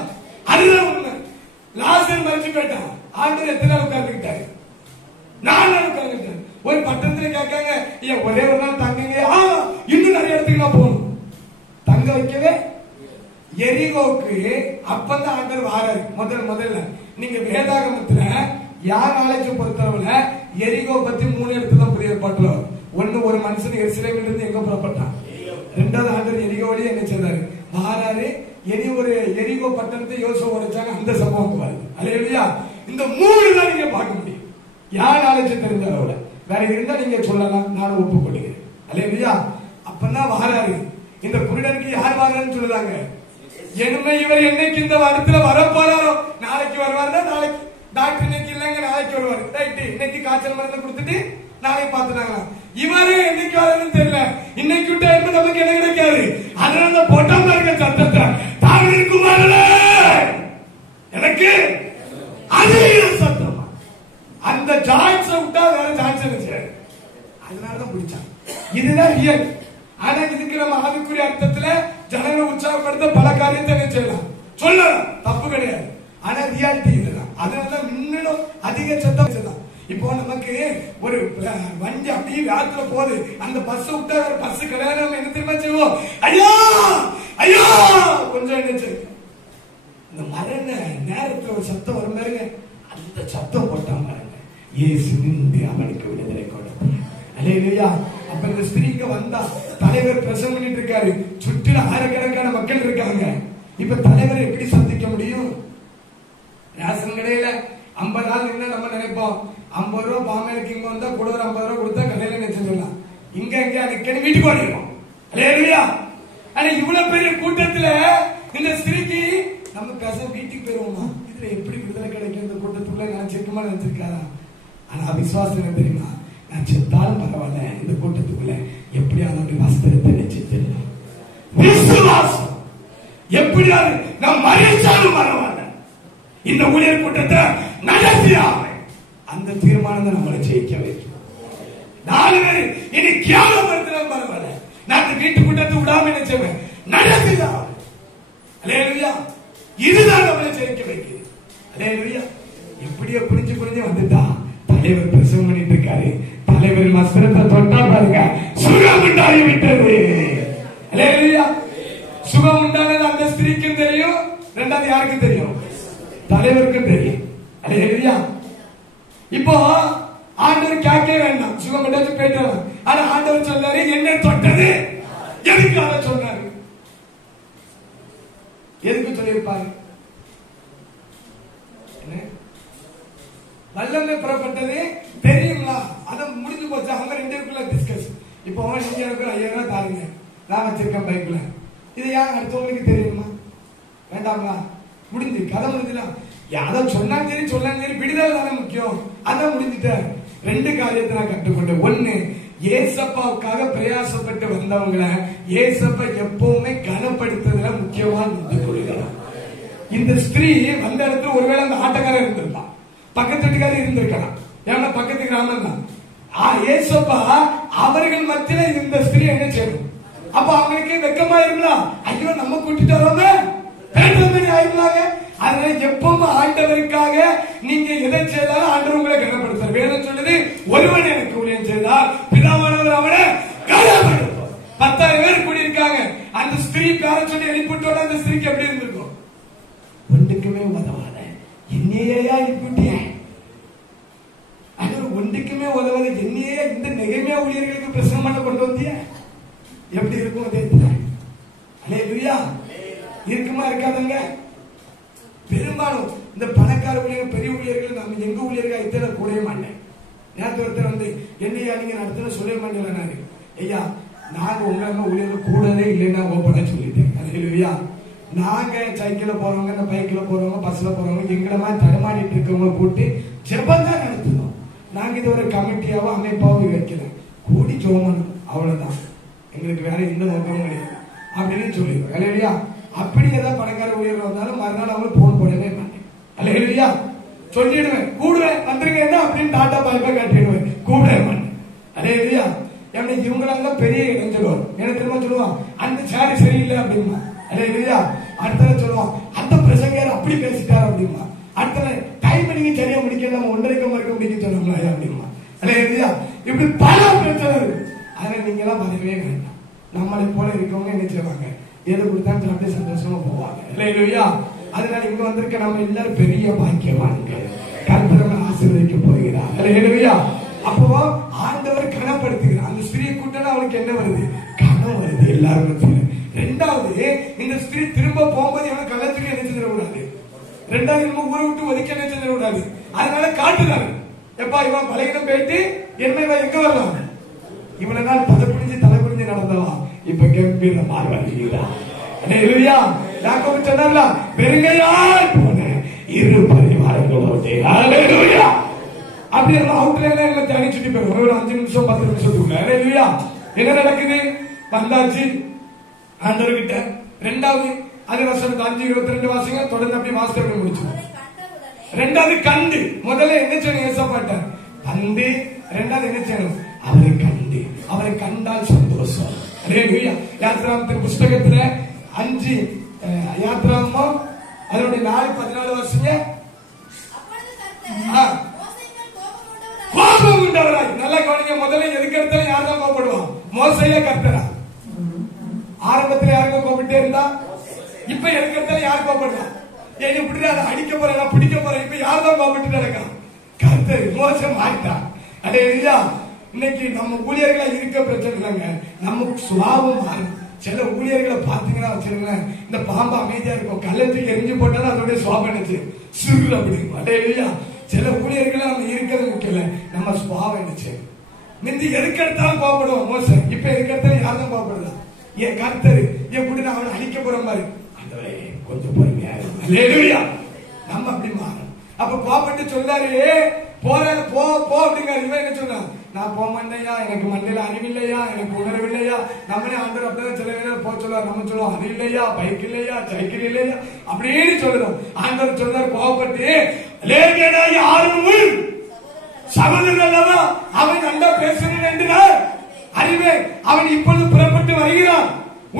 அதுதான் உண்மை. லாசர் மரிச்சு போயிட்டான், ஆண்டவர் எத்தனை நாள் உட்கார்ந்துக்கிட்டாரு? 4 நாள் உட்கார்ந்துக்கிட்டாரு. ஒரு பட்டணத்துல கேட்காங்க, ஏன் ஒரே ஒரு நாள் தங்குங்க, இன்னும் நிறைய இடத்துக்கு நான் போகணும், தங்க வைக்கவே. எரிகோவுக்கு அப்பதான் ஆண்டவர் வாராரு. முதல்ல நீங்க வேதாகமத்துல யார் நாளைக்கு பொறுத்தவரை எரிகோ பத்தி 3 இடத்துல தான் புதிய ஏற்பாட்டுல. ஒண்ணு, ஒரு மனுஷன் எருசலேமில் இருந்து எங்க புறப்பட்டான். 2வது ஆண்டவர் எரிகோவிலேயே என்ன செய்தாரு, வாராரு. எரிகோ பட்டணத்தை யோசுவா உடைச்சாங்க, அந்த சம்பவம் வருது. அல்லேலூயா. இந்த 3 தான் நீங்க பார்க்க முடியும். யார் நாளைக்கு தெரிஞ்சவரோட வேற இருந்தா நீங்க சொல்லலாம், நானும் ஒப்புக்கொள்கிறேன். அல்லேலூயா. அப்பதான் வாராரு. இந்த குருடனுக்கு யார் வாரான்னு சொல்லுறாங்க, என்னமே இவர் என்னைக்கு இந்த இடத்துல வரப்போறாரோ, நாளைக்கு வருவாருன்னா நாளைக்கு டாக்டர் இன்னைக்கு இல்லைங்க நாளைக்கு வருவாரு, ரைட்டு, இன்னைக்கு காய்ச்சல் மருந்து கொடுத்துட்டு நாளைக்கு பாத்துனாங்களா. இவரே என்னைக்கு வரணும்னு தெரியல, இன்னைக்கு விட்டா எப்ப நமக்கு என்ன கிடைக்காது. அதனால போட்டாம இருக்க சத்தத்தை தாவீது குமாரனே எனக்கு அதிக சத்தமா அந்த ஜான்ஸ் விட்டா வேற ஜான்ஸ் இருந்துச்சு, அதனாலதான் பிடிச்சான். இதுதான் ரியல். ஆனா இதுக்கு நம்ம ஆவிக்குரிய அர்த்தத்துல ஜனங்களை உற்சாகப்படுத்த பல காரியத்தை செய்யலாம், சொல்லலாம், தப்பு கிடையாது. ஆனா ரியாலிட்டி இதுதான். அதனாலதான் இன்னும் அதிக சத்தம். இப்போ நமக்கு ஒரு வண்டி அப்படியே வேகத்துல போகுது, அந்த பஸ் விட்டா பஸ் கிடையாது, நம்ம என்ன தெரியுமா செய்வோம், ஐயோ ஐயோ கொஞ்சம் என்ன செய்யும். இந்த மரண நேரத்துல ஒரு சத்தம் வரும் பாருங்க, அந்த சத்தம் போட்டா பாருங்க, இயேசு நின்று அவனுக்கு விடுதலை கொடுப்பார். அல்லேலூயா. அப்ப இந்த ஸ்திரீக்கு வந்தா தலைவர் பிரசங்கம் பண்ணிட்டு இருக்காரு, சுற்றிலும் ஆயிரக்கணக்கான மக்கள் இருக்காங்க. இப்ப தலைவர் எப்படி சந்திக்க முடியும்? ரேஷன் கடையில 50 நாள் நின்று நம்ம நினைப்போம் 50 ரூபா பாமேலுக்கு இங்க வந்தா கூட ஒரு 50 ரூபா கொடுத்தா கடையில நினைச்சிடலாம். இங்க நிக்கணும் வீட்டுக்கு ஓடிடுவோம். அல்லேலூயா. ஆனா இவ்வளவு பெரிய கூட்டத்துல இந்த ஸ்திரீக்கு நம்ம பேச வீட்டுக்கு போயிருவோமா, இதுல எப்படி விடுதலை கிடைக்கும் இந்த கூட்டத்துக்குள்ள நான் செக்குமா நினைச்சிருக்காரா? ஆனா விசுவாசம் என்ன தெரியுமா, நான் செத்தாலும் பரவாயில்ல இந்த கூட்டத்துக்குள்ள எப்படியாவது வஸ்திரத்தை நினைச்சிட்டு விசுவாசம், எப்படியாவது நான் மறைச்சாலும் பரவாயில்ல இந்த ஊழியர் கூட்டத்தை நடத்தியாக அந்த தீர்மானத்தை நம்மளை ஜெயிக்க வைக்கும். 4 பேர் இனி கேவலப்படுத்தினாலும் பரவாயில்ல, நான் வீட்டு கூட்டத்தை விடாம நினைச்சேன் நடத்திதான். அல்லேலூயா, இதுதான் நம்மளை ஜெயிக்க வைக்குது. அல்லேலூயா, எப்படியோ புரிஞ்சு புரிஞ்சு வந்துட்டா தலைவர் பிரசவம் பண்ணிட்டு இருக்காரு, தலைவர் வஸ்திரத்தை தொட்டா பாருங்க சுகம் உண்டாகி விட்டது. அல்லேலூயா, சுகம் உண்டானது அந்த ஸ்திரீக்கும் தெரியும், ரெண்டாவது யாருக்கும் தெரியும், தலைவருக்கும் தெரியும். அல்லேலூயா, இப்போ ஆண்டவர் கேட்க வேண்டாம், சுகம் பெற்று போயிட்டு. ஆனா ஆண்டவர் சொன்னாரு என்ன தொட்டது, எதுக்காக சொன்னாரு, எதுக்கு சொல்லியிருப்பாரு? வல்லமை புறப்பட்டது தெரியுங்களா, அதை முடிஞ்சு போச்சு. அவங்க 2 பேருக்குள்ள டிஸ்கஸ். இப்போ நீங்க 5000 தாருங்க, நான் வச்சிருக்கேன் பைக்குல, இது ஏன் அடுத்தவங்களுக்கு தெரியுமா வேண்டாங்களா? முடிஞ்சு கதை முடிஞ்சுலாம். யாரோ சொன்னாலும் சரி சொன்னாலும் சரி விடுதலை தானே முக்கியம், அதான் முடிஞ்சுட்ட. 2 காரியத்தை நான் கற்றுக்கொண்டேன். 1, ஏசப்பாவுக்காக பிரயாசப்பட்டு வந்தவங்களை ஏசப்பா எப்பவுமே கனப்படுத்துறதுல முக்கியமா நின்று கொள்கிறார். இந்த ஸ்திரீ வந்த இடத்துல ஒருவேளை அந்த ஆட்டக்காரர் இருந்திருப்பான், பக்கத்து வீட்டுக்காரர் இருந்திருக்கலாம், ஏன்னா பக்கத்து கிராமம் தான். ஏசப்பா அவர்கள் மத்தியில இந்த ஸ்திரீ என்ன செய்யணும்? அப்ப அவங்களுக்கு வெக்கமா இருக்கலாம், ஐயோ நம்ம கூட்டிட்டு வரோம் ஆயிருந்தாங்க. அதனால எப்பவும் ஆண்டவருக்காக நீங்க எதை செய்தாலும் ஆண்டவர் உங்களை கனப்படுத்தார். வேதம் சொல்லுது, ஒருவன் எனக்கு ஊழியம் செய்தால் பிதாவானவர் அவனை கனப்படுத்துவார். 10,000 பேர் கூடியிருக்காங்க, அந்த ஸ்திரீ பேர சொல்லி எழுப்பிட்டோட அந்த ஸ்திரீக்கு எப்படி இருந்திருக்கும்? ஒன்றுக்குமே உதவாத என்னையா எழுப்பிட்டிய, ஆண்டவர் ஒன்றுக்குமே உதவாத என்னையே இந்த நெகைமையா ஊழியர்களுக்கு பிரசங்கம் பண்ண கொண்டு வந்திய எப்படி இருக்கும்? அதே அல்லேலூயா, இருக்குமா இருக்காதுங்க? பெரும்பாலும் இந்த பணக்கார ஊழியர்கள் பெரிய ஊழியர்கள் நம்ம எங்க ஊழியர்கள் இத்தனை கூடவே மாட்டேன். நேற்று ஒருத்தர் வந்து என்னையா நீங்க நடத்தின சொல்ல மாட்டேன், நானு ஐயா நாங்க உங்க ஊழியர்கள் கூடவே இல்லைன்னா ஓப்பனா சொல்லிட்டேன். அல்லேலூயா, நாங்க சைக்கிள்ல போறவங்க, இந்த பைக்ல போறவங்க, பஸ்ல போறவங்க, எங்களை மாதிரி தடமாடிட்டு இருக்கவங்க கூட்டி ஜெபம் தான் நடத்துறோம். நாங்க இது ஒரு கமிட்டியாவோ அமைப்பாவோ வைக்கல, கூடி ஜோமனும் அவ்வளவுதான், எங்களுக்கு வேற எந்த நோக்கமும் கிடையாது அப்படின்னு சொல்லிடுவோம். அல்லேலூயா, அப்படி ஏதாவது பணக்கார ஊழியர்கள் வந்தாலும் மறுநாள் அவங்களுக்கு போன் போடவே மாட்டேன். அல்லேலூயா, சொல்லிடுவேன் கூடுவேன் வந்துருங்க என்ன அப்படின்னு டாட்டா பாய்ப்பா காட்டிடுவேன், கூடவே மாட்டேன். அல்லேலூயா, ஏன்னா இவங்களால பெரிய இடைஞ்சல் வரும். என்ன தெரியுமா சொல்லுவான், அந்த சாரி சரியில்லை அப்படிமா. அல்லேலூயா, அடுத்த சொல்லுவான் அந்த பிரசங்கர் அப்படி பேசிட்டாரு அப்படிமா. அடுத்த டைம் நீங்க சரியா முடிக்க நம்ம 1:30 மணிக்கு முடிக்க சொன்னோம்ல அப்படிமா. அல்லேலூயா, இப்படி பல பிரச்சனை இருக்கு. அதனால நீங்க எல்லாம் வரவே வேண்டாம். நம்மளை போல இருக்கவங்க என்ன செய்வாங்க, எது கொடுத்தாலும் சாப்பிட்டு சந்தோஷமா போவாங்க. அல்லேலூயா, அதனால இங்க வந்திருக்க நம்ம எல்லாரும் பெரிய பாக்கியவான்கள், கர்த்தர் ஆசீர்வதிக்க போகிறார். அல்லேலூயா, அப்போ ஆண்டவர் கனப்படுத்துகிறார். அந்த ஸ்திரீ கூட்டம்னா அவளுக்கு என்ன வருது, கனம் வருது எல்லாரும். 2வது, இந்த ஸ்திரீ திரும்ப போகும்போது இவன் கள்ளத்துக்கு என்ன செஞ்சிடக்கூடாது, 2வது நம்ம ஊரை விட்டு ஒதுக்க என்ன செஞ்சிடக்கூடாது. அதனால காட்டுறாரு, எப்பா இவன் பலகீனம் போயிட்டு என்ன எங்க வரலாம், இவ்வளவு நாள் தலை குடிஞ்சு நடந்தவா இப்ப கம்பீரமா வருகிறார். அல்லேலூயா, யாக்கோபு சொன்னார்ல, பெருங்கையாய் போன 2 பரிவாரங்களோடு. அல்லேலூயா, அப்படி நம்ம அவுட்லைன்ல எங்களை தேடி சுட்டி போயிடும் ஒரு 5 நிமிஷம் 10 நிமிஷத்துக்குள்ள. அல்லேலூயா, என்ன நடக்குது, வந்தாச்சு ஆண்டவர்கிட்ட. 2வது அது வசனம் 5:22 வாசிங்க, தொடர்ந்து அப்படி வாசிக்க முடிச்சு. 2வது கண்டு, முதல்ல என்ன செய்யணும், ஏசப்பாட்ட வந்து 2வது என்ன செய்யணும், அவரை கண்டு, அவரை கண்டால் சந்தோஷம். அல்லேலூயா, யாத்ராகமத்தின் புஸ்தகத்துல 5 யாத்ராகமம் அதனுடைய 4:14 வாசிங்க. கோபம் உண்டவராய், நல்லா கவனிங்க. முதல்ல எதுக்கு எடுத்தாலும் யார் தான் கோபப்படுவான், மோசையா கர்த்தரா? ஆரம்பத்தில் யாருக்கும் கோபிட்டே இருந்தா, இப்ப எடுக்கிறதால யார் கோபப்படுறா, ஏன் இப்படி அடிக்க போறேன் பிடிக்க போறேன், இப்ப யார் தான் கோபிட்டு நடக்கான், கர்த்தர். மோசம் ஆயிட்டான். அல்லேலூயா, இன்னைக்கு நம்ம ஊழியர்களா இருக்க பிரச்சனை இல்லைங்க, நமக்கு சுபாவம் மாறும். சில ஊழியர்களை பாத்தீங்கன்னா வச்சிருங்களேன், இந்த பாம்பு அமைதியா இருக்கும், கள்ளத்துக்கு எரிஞ்சு போட்டாலும் அதோடைய சுபாவம் நினைச்சு சுரு அப்படி. அல்லேலூயா, சில ஊழியர்களை நம்ம இருக்கிறது முக்கியம், நம்ம சுபாவம் நினைச்சு. முந்தி எதுக்கு எடுத்தாலும் கோபப்படுவோம் மோசம், இப்ப எதுக்கு எடுத்தாலும் யாரும் கோபப்படுதா, என் கர்த்தர் எப்படி நான் அவனை அழிக்க போற மாதிரி கொஞ்சம் பொறுமையா அல்லேலூயா. நம்ம அப்படி மாறணும். அப்ப கோபப்பட்டு சொல்லாரு போற போ போ அப்படிங்கிறாரு. இவன் என்ன சொன்னா, நான் போக மாட்டேயா, எனக்கு மண்டையில அறிவில்லையா, எனக்கு உணர்வில்லையா. நம்மளே ஆண்டவர் அப்படிதான் சில பேர் போக சொல்லுவார். நம்ம சொல்லுவோம் அது இல்லையா, பைக் இல்லையா, சைக்கிள் இல்லையா அப்படின்னு சொல்லுறோம். ஆண்டவர் சொல்றாரு கோபப்பட்டு சகோதரன் அல்லவா அவன் நல்லா பேசுகிறான் அறிவே, அவன் இப்பொழுது புறப்பட்டு வருகிறான்.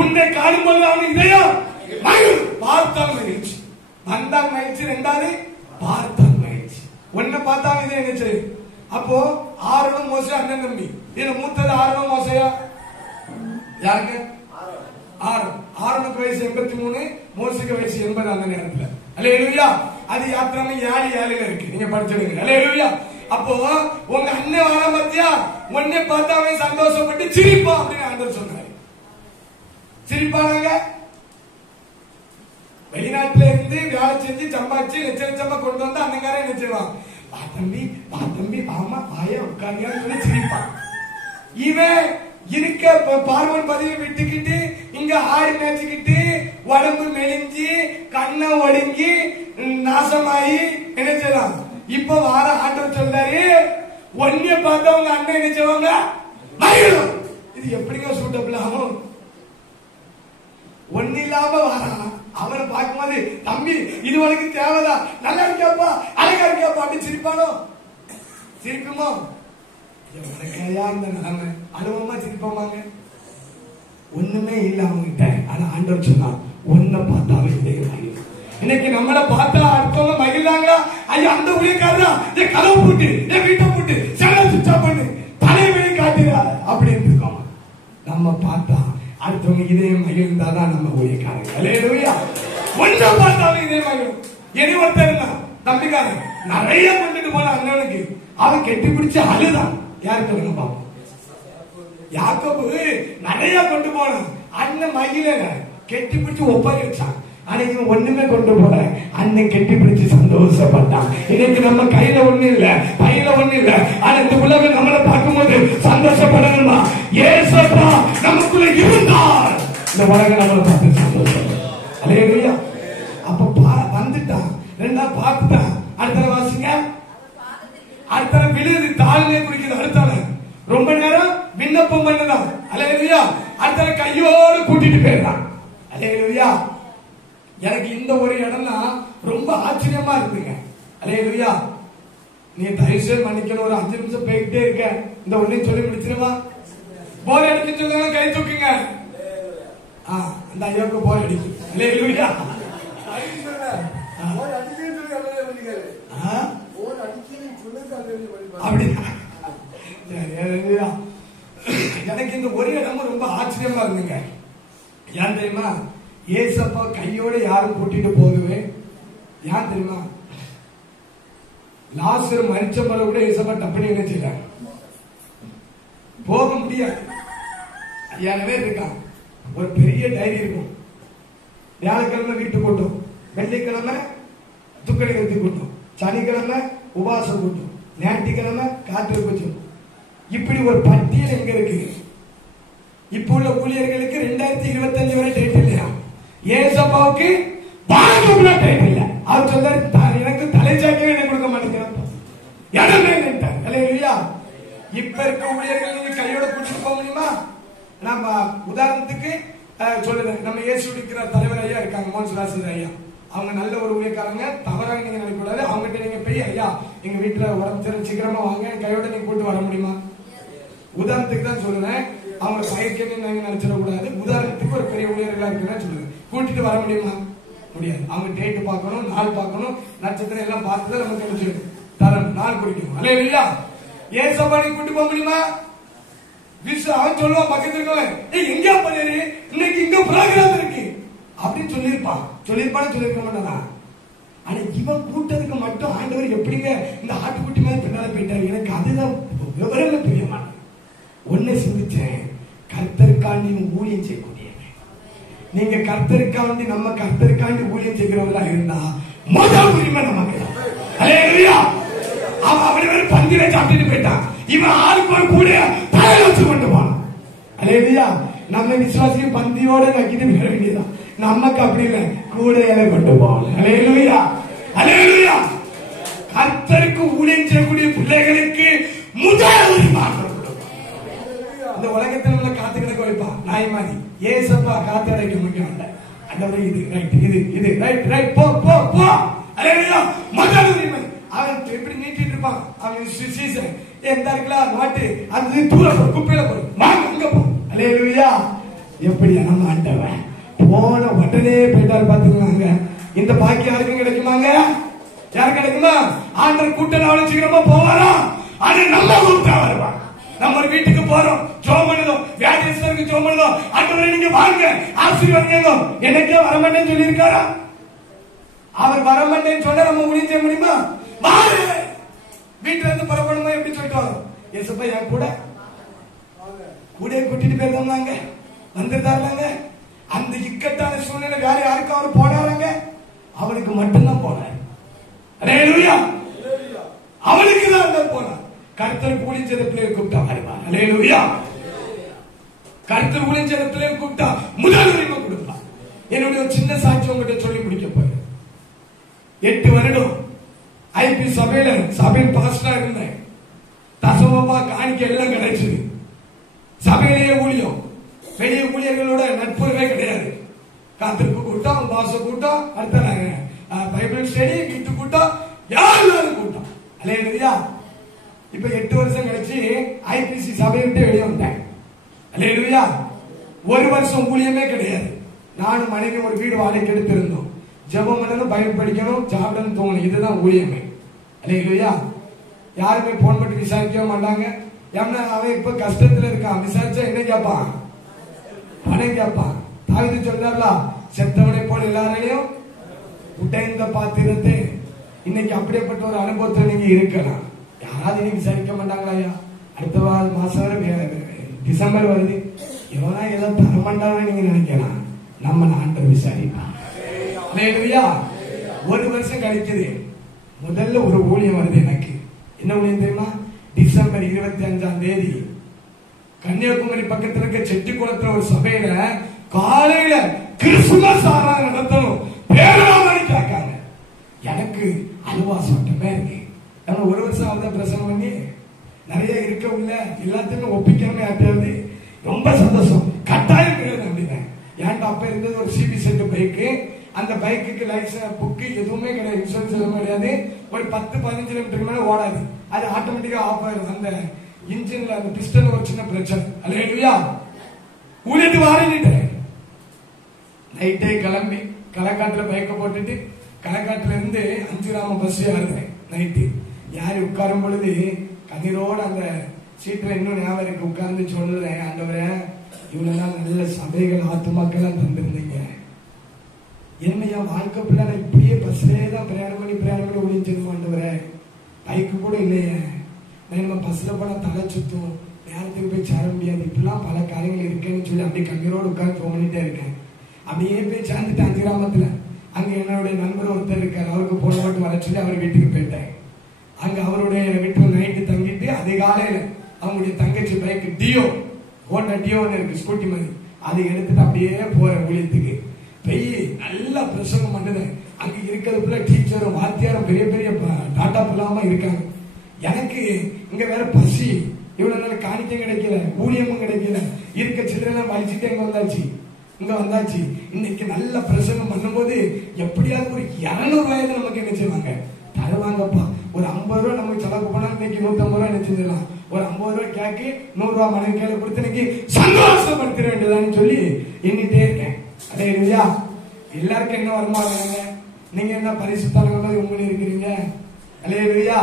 உன்னை காணும்போது அவன் இதயம் பார்த்தான் மகிழ்ச்சி, வந்தான் மகிழ்ச்சி. ரெண்டாவது பார்த்தான் மகிழ்ச்சி. ஒன்ன பார்த்தான் இதே நினைச்சு. அப்போ ஆரோனும் மோசே அண்ணன் தம்பி. இதுல மூத்தது ஆரோனும் மோசையா? யாருக்கு? ஆரோனுக்கு வயசு 83, மோசைக்கு வயசு 80 அந்த நேரத்துல. அல்லேலூயா. அது யாத்திராம 7 இருக்கு, நீங்க படிச்சிடுங்க. அல்லேலூயா. அப்போ உங்க அண்ணன் வர பத்தியா, உன்னை பார்த்தா அவன் சந்தோஷப்பட்டு சிரிப்பான் அப்படின்னு ஆண்டவர் சொன்னாரு. சிரிப்பானாங்க. வெளிநாட்டுல இருந்து வேலை செஞ்சு சம்பாதிச்சு லட்சமா கொண்டு வந்து அண்ணங்காரன் என்ன செய்வான், பா தம்பி ஆமா ஆயா உட்காரியான்னு சொல்லி சிரிப்பான். இவன் இருக்க பார்வன் பதவி விட்டுக்கிட்டு இங்க ஆடு மேய்ச்சிக்கிட்டு உடம்பு மெலிஞ்சி கண்ணை ஒடுங்கி நாசமாயி என்ன செய்யலாம். இப்ப வார ஆண்டவர் சொல்றாரு, ஒன்னிய பார்த்தவங்க அண்ணன் என்ன செய்வாங்க, மகிழும். இது எப்படிங்க சூட்டபிள் ஆகும்? ஒன்னு இல்லாம வரான். அவனை பார்க்கும்போது தம்பி இது உனக்கு தேவைதான், நல்லா இருக்கியாப்பா, அழகா இருக்கியாப்பா அப்படி சிரிப்பானோ? சிரிக்குமோ? உனக்கையா இந்த நிலைமை அனுபவமா சிரிப்போமாங்க? ஒண்ணுமே இல்ல அவங்கிட்ட. ஆனா ஆண்டவர் சொன்னா ஒன்ன பார்த்தாவே மகிழும். இன்னைக்கு நம்மள பார்த்தா அடுத்தவங்க மகிழ்ந்தாங்களா? ஐயா அந்த ஊழியக்காரா, என் கதவு போட்டு என் வீட்டை போட்டு சேனலை சுவிட்ச் ஆஃப் பண்ணு தலைவலி காட்டுறா அப்படின்னு இருக்கோம். நம்ம பார்த்தா அடுத்தவங்க இதே மகிழ்ந்தாதான் நம்ம ஊழியக்காரங்க. அல்லேலூயா. ஒன்ன பார்த்தாவே இதே மகிழும். இனி ஒருத்தர் தம்பிக்காரன் நிறைய கொண்டுட்டு போன அண்ணனுக்கு அவன் கெட்டி பிடிச்சு அழுதான். யாருக்கு சொல்லுங்க பாப்போம். யாக்கோபு நிறைய கொண்டு போனான், அண்ணன் மகிழ கெட்டி பிடிச்சு ஒப்பாரி வச்சான். அன்னைக்கு ஒண்ணுமே கொண்டு போற அண்ணன் கெட்டி பிடிச்சு சந்தோஷப்பட்டான். இன்னைக்கு நம்ம கையில ஒண்ணு இல்ல, பையில ஒண்ணு இல்ல, ஆனா இந்த உலகம் நம்மளை பார்க்கும்போது சந்தோஷப்படணுமா? ஏசப்பா நமக்குள்ள இருந்தால் இந்த உலகம் நம்மளை பார்த்து சந்தோஷப்படும். அல்லேலூயா. அப்ப வந்துட்டான், ரெண்டா பார்த்துட்டான். அடுத்த வாசிங்க. அடுத்த விழுது தாழ்நிலை குறிக்கிறது. அடுத்தால ரொம்ப நேரம் விண்ணப்பம் பண்ணதான். அல்லேலூயா. அடுத்த கையோடு கூட்டிட்டு போயிடலாம். அல்லேலூயா. எனக்கு இந்த ஒரு இடம்னா ரொம்ப ஆச்சரியமா இருக்குங்க. அல்லேலூயா. நீ தயவுசெய்து மன்னிக்கணும், ஒரு 5 நிமிஷம் போயிட்டே இருக்க. இந்த ஒன்னையும் சொல்லி முடிச்சிருவா. போர் அடிக்க சொல்லுங்க, கை தூக்குங்க. அந்த ஐயாவுக்கு போர் அடிக்கும். அல்லேலூயா. எனக்கு இந்த ஒரு இடமும் ரொம்ப ஆச்சரியமா இருந்துங்க. ஏன் தெரியுமா? ஏசப்பா கையோட யாரும் கூட்டிட்டு போகவே. ஏன் தெரியுமா? லாசர் மரிச்ச மேல கூட ஏசப்பா டப்பனி என்ன செய்யறாங்க, போக முடியாது. 7 பேர் இருக்கான். ஒரு பெரிய டைரி இருக்கும். வியாழக்கிழமை வீட்டு கூட்டம், வெள்ளிக்கிழமை துக்கடிக்கிறதுக்கு கூட்டம், சனிக்கிழமை உபாச கூட்டம், ஞாயிற்றுக்கிழமை காற்று கூட்டம். இப்படி ஒரு பட்டியல் எங்க இருக்கு? இப்ப உள்ள ஊழியர்களுக்கு 2025 வரை டேட் இல்லையா? ஏசப்பாவுக்கு டேட் இல்ல. அவர் சொல்றாரு, எனக்கு தலைச்சாக்கவே எனக்கு கொடுக்க மாட்டேங்கிறேன், இடமே நின்ட்டார். அல்லேலூயா. இப்ப இருக்க ஊழியர்கள் நீங்க கையோட கூட்டிட்டு போக முடியுமா? நம்ம உதாரணத்துக்கு சொல்லுறேன், நம்ம இயேசு இருக்கிற தலைவர் ஐயா இருக்காங்க, மோன்சுராசர் ஐயா. அவங்க நல்ல ஒரு ஊழியக்காரங்க, தவறாக நீங்க நினைக்கூடாது. அவங்ககிட்ட நீங்க போய் ஐயா எங்க வீட்டுல உடம்பு சீக்கிரமா வாங்க, கையோட நீங்க கூட்டு வர முடியுமா? உதாரணத்துக்கு தான் சொல்லுறேன், அவங்க பயக்கணும்னு நாங்க நினைச்சிடக்கூடாது. உதாரணத்துக்கு ஒரு பெரிய ஊழியர்களா இருக்குன்னு சொல்லுங்க, கூட்டிட்டு வர முடியுமா? முடியாது. அவங்க டேட் பார்க்கணும், நாள் பார்க்கணும், நட்சத்திரம் எல்லாம் பார்த்துதான் நமக்கு கிடைச்சு தரம் நாள் குறிக்கணும். அல்லேலூயா. ஏசப்பா நீ கூட்டு போக முடியுமா? அவன் சொல்லுவான் பக்கத்துல இருக்கவன், எங்க பண்ணு இன்னைக்கு இங்க ப்ரோக்ராம் இருக்கு அப்படின்னு சொல்லியிருப்பான். சொல்லியிருக்க மாட்டானா? ஆனா இவன் கூட்டத்துக்கு மட்டும் ஆண்டவர் எப்படிங்க இந்த ஆட்டுக்குட்டி மாதிரி பின்னால போயிட்டாரு. எனக்கு அதுதான் விவரமே தெரிய மாட்டேன். ஒன்னு சிந்திச்சேன், கர்த்தருக்காண்டி ஊழியம் செய்யக்கூடியவன். நீங்க கர்த்தருக்காண்டி நம்ம கர்த்தருக்காண்டி ஊழியம் செய்கிறவர்களா இருந்தா முதல் உரிமை நமக்கு. அல்லேலூயா. அவன் அப்படி பந்தில சாப்பிட்டு போயிட்டான். இவன் ஆளுக்கு ஒரு கூட தலையில வச்சு கொண்டு போனான். அல்லேலூயா. நம்ம விசுவாசிக்கு பந்தியோட நக்கிட்டு போக வேண்டியதான். நமக்கு அப்படி இல்லை, கூட இலை கொண்டு போகணும். அல்லேலூயா, அல்லேலூயா. கர்த்தருக்கு ஊழியம் செய்யக்கூடிய பிள்ளைகளுக்கு முதல் இந்த உலகத்தில் உள்ள காத்து கிடக்க வைப்பா நாய் மாதிரி. ஏசப்பா காத்து அடைக்க முக்கியம் இல்ல. அந்த இது ரைட், இது ரைட் ரைட், போ போ போ. அல்லேலூயா. முதல் உரிமை. அவன் எப்படி நீட்டிட்டு இருப்பான். அவன் சீசன் எந்த இருக்கலாம் நோட்டு அது தூர குப்பையில போய் வாங்க அங்க போ. அல்லேலூயா. எப்படி நம்ம ஆண்டவன் போன உடனே போயிட்டாரு பாத்துக்கலாங்க. இந்த பாக்கி யாருக்கும் கிடைக்குமாங்க? யாரு கிடைக்குமா? ஆண்டவர் கூட்டம் அவ்வளவு சீக்கிரமா போவாரா? ஆனா நம்ம கூப்பிட்டா வருவாங்க. நம்ம ஒரு வீட்டுக்கு போறோம், ஜோம் பண்ணுதோம், வியாதிஸ்தருக்கு ஜோம் பண்ணுதோம், ஆண்டவரே நீங்க வாங்க ஆசீர்வாதிங்க. எனக்கே வரமாட்டேன்னு சொல்லி இருக்காரா? அவர் வரமாட்டேன்னு சொன்னா நம்ம ஊழியம் செய்ய முடியுமா? வாரு. வீட்டுல இருந்து புறப்படணுமா எப்படி சொல்லிட்டு வரோம்? ஏசப்பா என் கூட கூட்டிட்டு போயிருந்தாங்க, வந்துட்டாருங்க. அந்த இக்கட்டான சூழ்நிலை வேற யாருக்கும் அவர் போனாருங்க, அவனுக்கு மட்டும்தான் போனார். அல்லேலூயா. அவனுக்கு தான் போனார். கர்த்தர் ஊழியம் செய்த பிள்ளையை கூப்பிட்டா வருவார். அல்லேலூயா. கர்த்தர் ஊழியம் செய்த பிள்ளையை கூப்பிட்டா முதல் உரிமை கொடுப்பார். என்னுடைய ஒரு சின்ன சாட்சி உங்ககிட்ட சொல்லி முடிக்க போறேன். 8 வருடம் ஐபி சபையில் பாஸ்டரா இருந்தேன். தசமமா காணிக்க எல்லாம் கிடைச்சது. சபையிலேயே ஊழியம், வெளிய ஊழியர்களோட நட்புறவே கிடையாது. காத்திருப்பு கூட்டம், பாச கூட்டம், அடுத்த பைபிள் ஸ்டடி, வீட்டு கூட்டம், யாரும் கூட்டம். அல்லேலூயா. இப்ப 8 வருஷம் கழிச்சு ஐபிசி சபையை விட்டு வெளியே வந்தேன். அல்லேலூயா. 1 வருஷம் ஊழியமே கிடையாது. நானும் மனைவி ஒரு வீடு வாடகைக்கு எடுத்து இருந்தோம். ஜெபம் பண்ணணும், பைபிள் படிக்கணும், சாப்பிடணும், தூங்கணும். இதுதான் ஊழியமே. அல்லேலூயா. யாருமே போன் பண்ணி விசாரிக்கவே மாட்டாங்க. ஏன்னா அவன் இப்ப கஷ்டத்துல இருக்கான், விசாரிச்சா என்ன கேட்பான்? பணம் கேட்பான். தாவீது சொல்றாருல, செத்தவனை போல எல்லாரையும் உடைந்த பாத்திரத்தை. இன்னைக்கு அப்படியேப்பட்ட ஒரு அனுபவத்தில் நீங்க இருக்கலாம். யாராவது நீங்க விசாரிக்க மாட்டாங்களா? ஐயா அடுத்த மாசம் வரை டிசம்பர் வருது, இவனா ஏதோ தரமாட்டான்னு நீங்க நினைக்கலாம். நம்ம ஆண்டவர் விசாரிப்பான். அல்லேலூயா. 1 வருஷம் கழிக்குது. முதல்ல ஒரு ஊழியம் வருது எனக்கு. என்ன ஊழியம் தெரியுமா? டிசம்பர் 25ஆம் தேதி கன்னியாகுமரி பக்கத்துல இருக்க செட்டிக்குளத்துல ஒரு சபையில காலையில கிறிஸ்துமஸ் ஆராதனை நடத்தணும், பேராமணி கேட்காங்க. எனக்கு அலுவா சாப்பிட்டமே இருக்கு. நம்ம 1 வருஷம் அவர்தான் பிரசங்கம் பண்ணி நிறைய இருக்க உள்ள எல்லாத்தையுமே ஒப்பிக்காம ஆட்டாது. ரொம்ப சந்தோஷம். கட்டாயம் கிடையாது அப்படின்னு. ஏன்டா அப்ப இருந்தது ஒரு சிபி செட் பைக்கு. அந்த பைக்குக்கு லைசன்ஸ் புக்கு எதுவுமே கிடையாது, இன்சூரன்ஸ் எதுவும் கிடையாது. ஒரு 10-15 கிலோமீட்டருக்கு மேல ஓடாது. அது ஆட்டோமேட்டிக்கா ஆஃப் ஆயிடும். அந்த இன்ஜின்ல அந்த பிஸ்டன் ஒரு சின்ன பிரச்சனை. அல்லேலூயா. ஊழிட்டு வாரேன்னுட்டேன். நைட்டே கிளம்பி களக்காட்டுல பைக்கை போட்டுட்டு களக்காட்டுல இருந்து 5 கிராம பஸ் ஏறுறேன். நைட்டு யாரு உட்காரும் பொழுது கண்ணீரோட அந்த சீட்ல இன்னும் ஞாபகம் இருக்கு. உட்கார்ந்து சொல்லுறேன், ஆண்டவரே இவ்வளவு நாள் நல்ல சபைகள் ஆத்துமாக்கெல்லாம் தந்திருந்தீங்க, என்னையா வாழ்க்கை பிள்ளை நான் இப்படியே பஸ்லேயே தான் பிரயாணம் பண்ணி ஒளிஞ்சிருமா ஆண்டவரே? பைக்கு கூட இல்லையே. நான் நம்ம பஸ்ல போனா தலை சுத்தும், நேரத்துக்கு போய் சேர முடியாது. இப்படிலாம் பல காரியங்கள் இருக்குன்னு சொல்லி அப்படியே கண்ணீரோடு உட்கார்ந்து போனிட்டே இருக்கேன். அப்படியே போய் சேர்ந்துட்டு 5 கிராமத்துல அங்க என்னுடைய நண்பர் ஒருத்தர் இருக்காரு. அவருக்கு போன மட்டும் வர சொல்லி அவர் வீட்டுக்கு போயிட்டேன். அங்க அவருடைய வீட்டுல நைட்டு தங்கிட்டு அதிகாலையில அவங்களுடைய தங்கச்சி பைக்கு டியோ ஹோண்டா டியோன்னு இருக்கு, ஸ்கூட்டி மாதிரி, அதை எடுத்துட்டு அப்படியே போறேன் ஊழியத்துக்கு. பெய் நல்லா பிரசங்கம் பண்ணுது. அங்க இருக்கிறதுக்குள்ள டீச்சரும் வாத்தியாரும் பெரிய பெரிய டாட்டா பிள்ளாம இருக்காங்க. எனக்கு இங்க வேற பசி, இவ்வளவு நாள் காணிக்கம் கிடைக்கல, ஊழியமும் கிடைக்கல, இருக்க சில்லறைலாம் வலிச்சுட்டு இங்க வந்தாச்சு. இன்னைக்கு நல்ல பிரசங்கம் பண்ணும்போது எப்படியாவது ஒரு 200 ரூபாய் நமக்கு என்ன செய்வாங்க தருவாங்கப்பா. ஒரு 50 ரூபாய் நமக்கு செலவு போனா இன்னைக்கு 150 ரூபாய் என்ன செஞ்சிடலாம். ஒரு 50 ரூபாய் கேக்கு 100 ரூபாய் மனைவி கையில கொடுத்து இன்னைக்கு சந்தோஷப்படுத்த வேண்டியதான்னு சொல்லி எண்ணிட்டே இருக்கேன். அல்லேலூயா. எல்லாருக்கும் என்ன வருமானம்? நீங்க என்ன பரிசுத்தான மாதிரி உங்க இருக்கிறீங்க. அல்லேலூயா.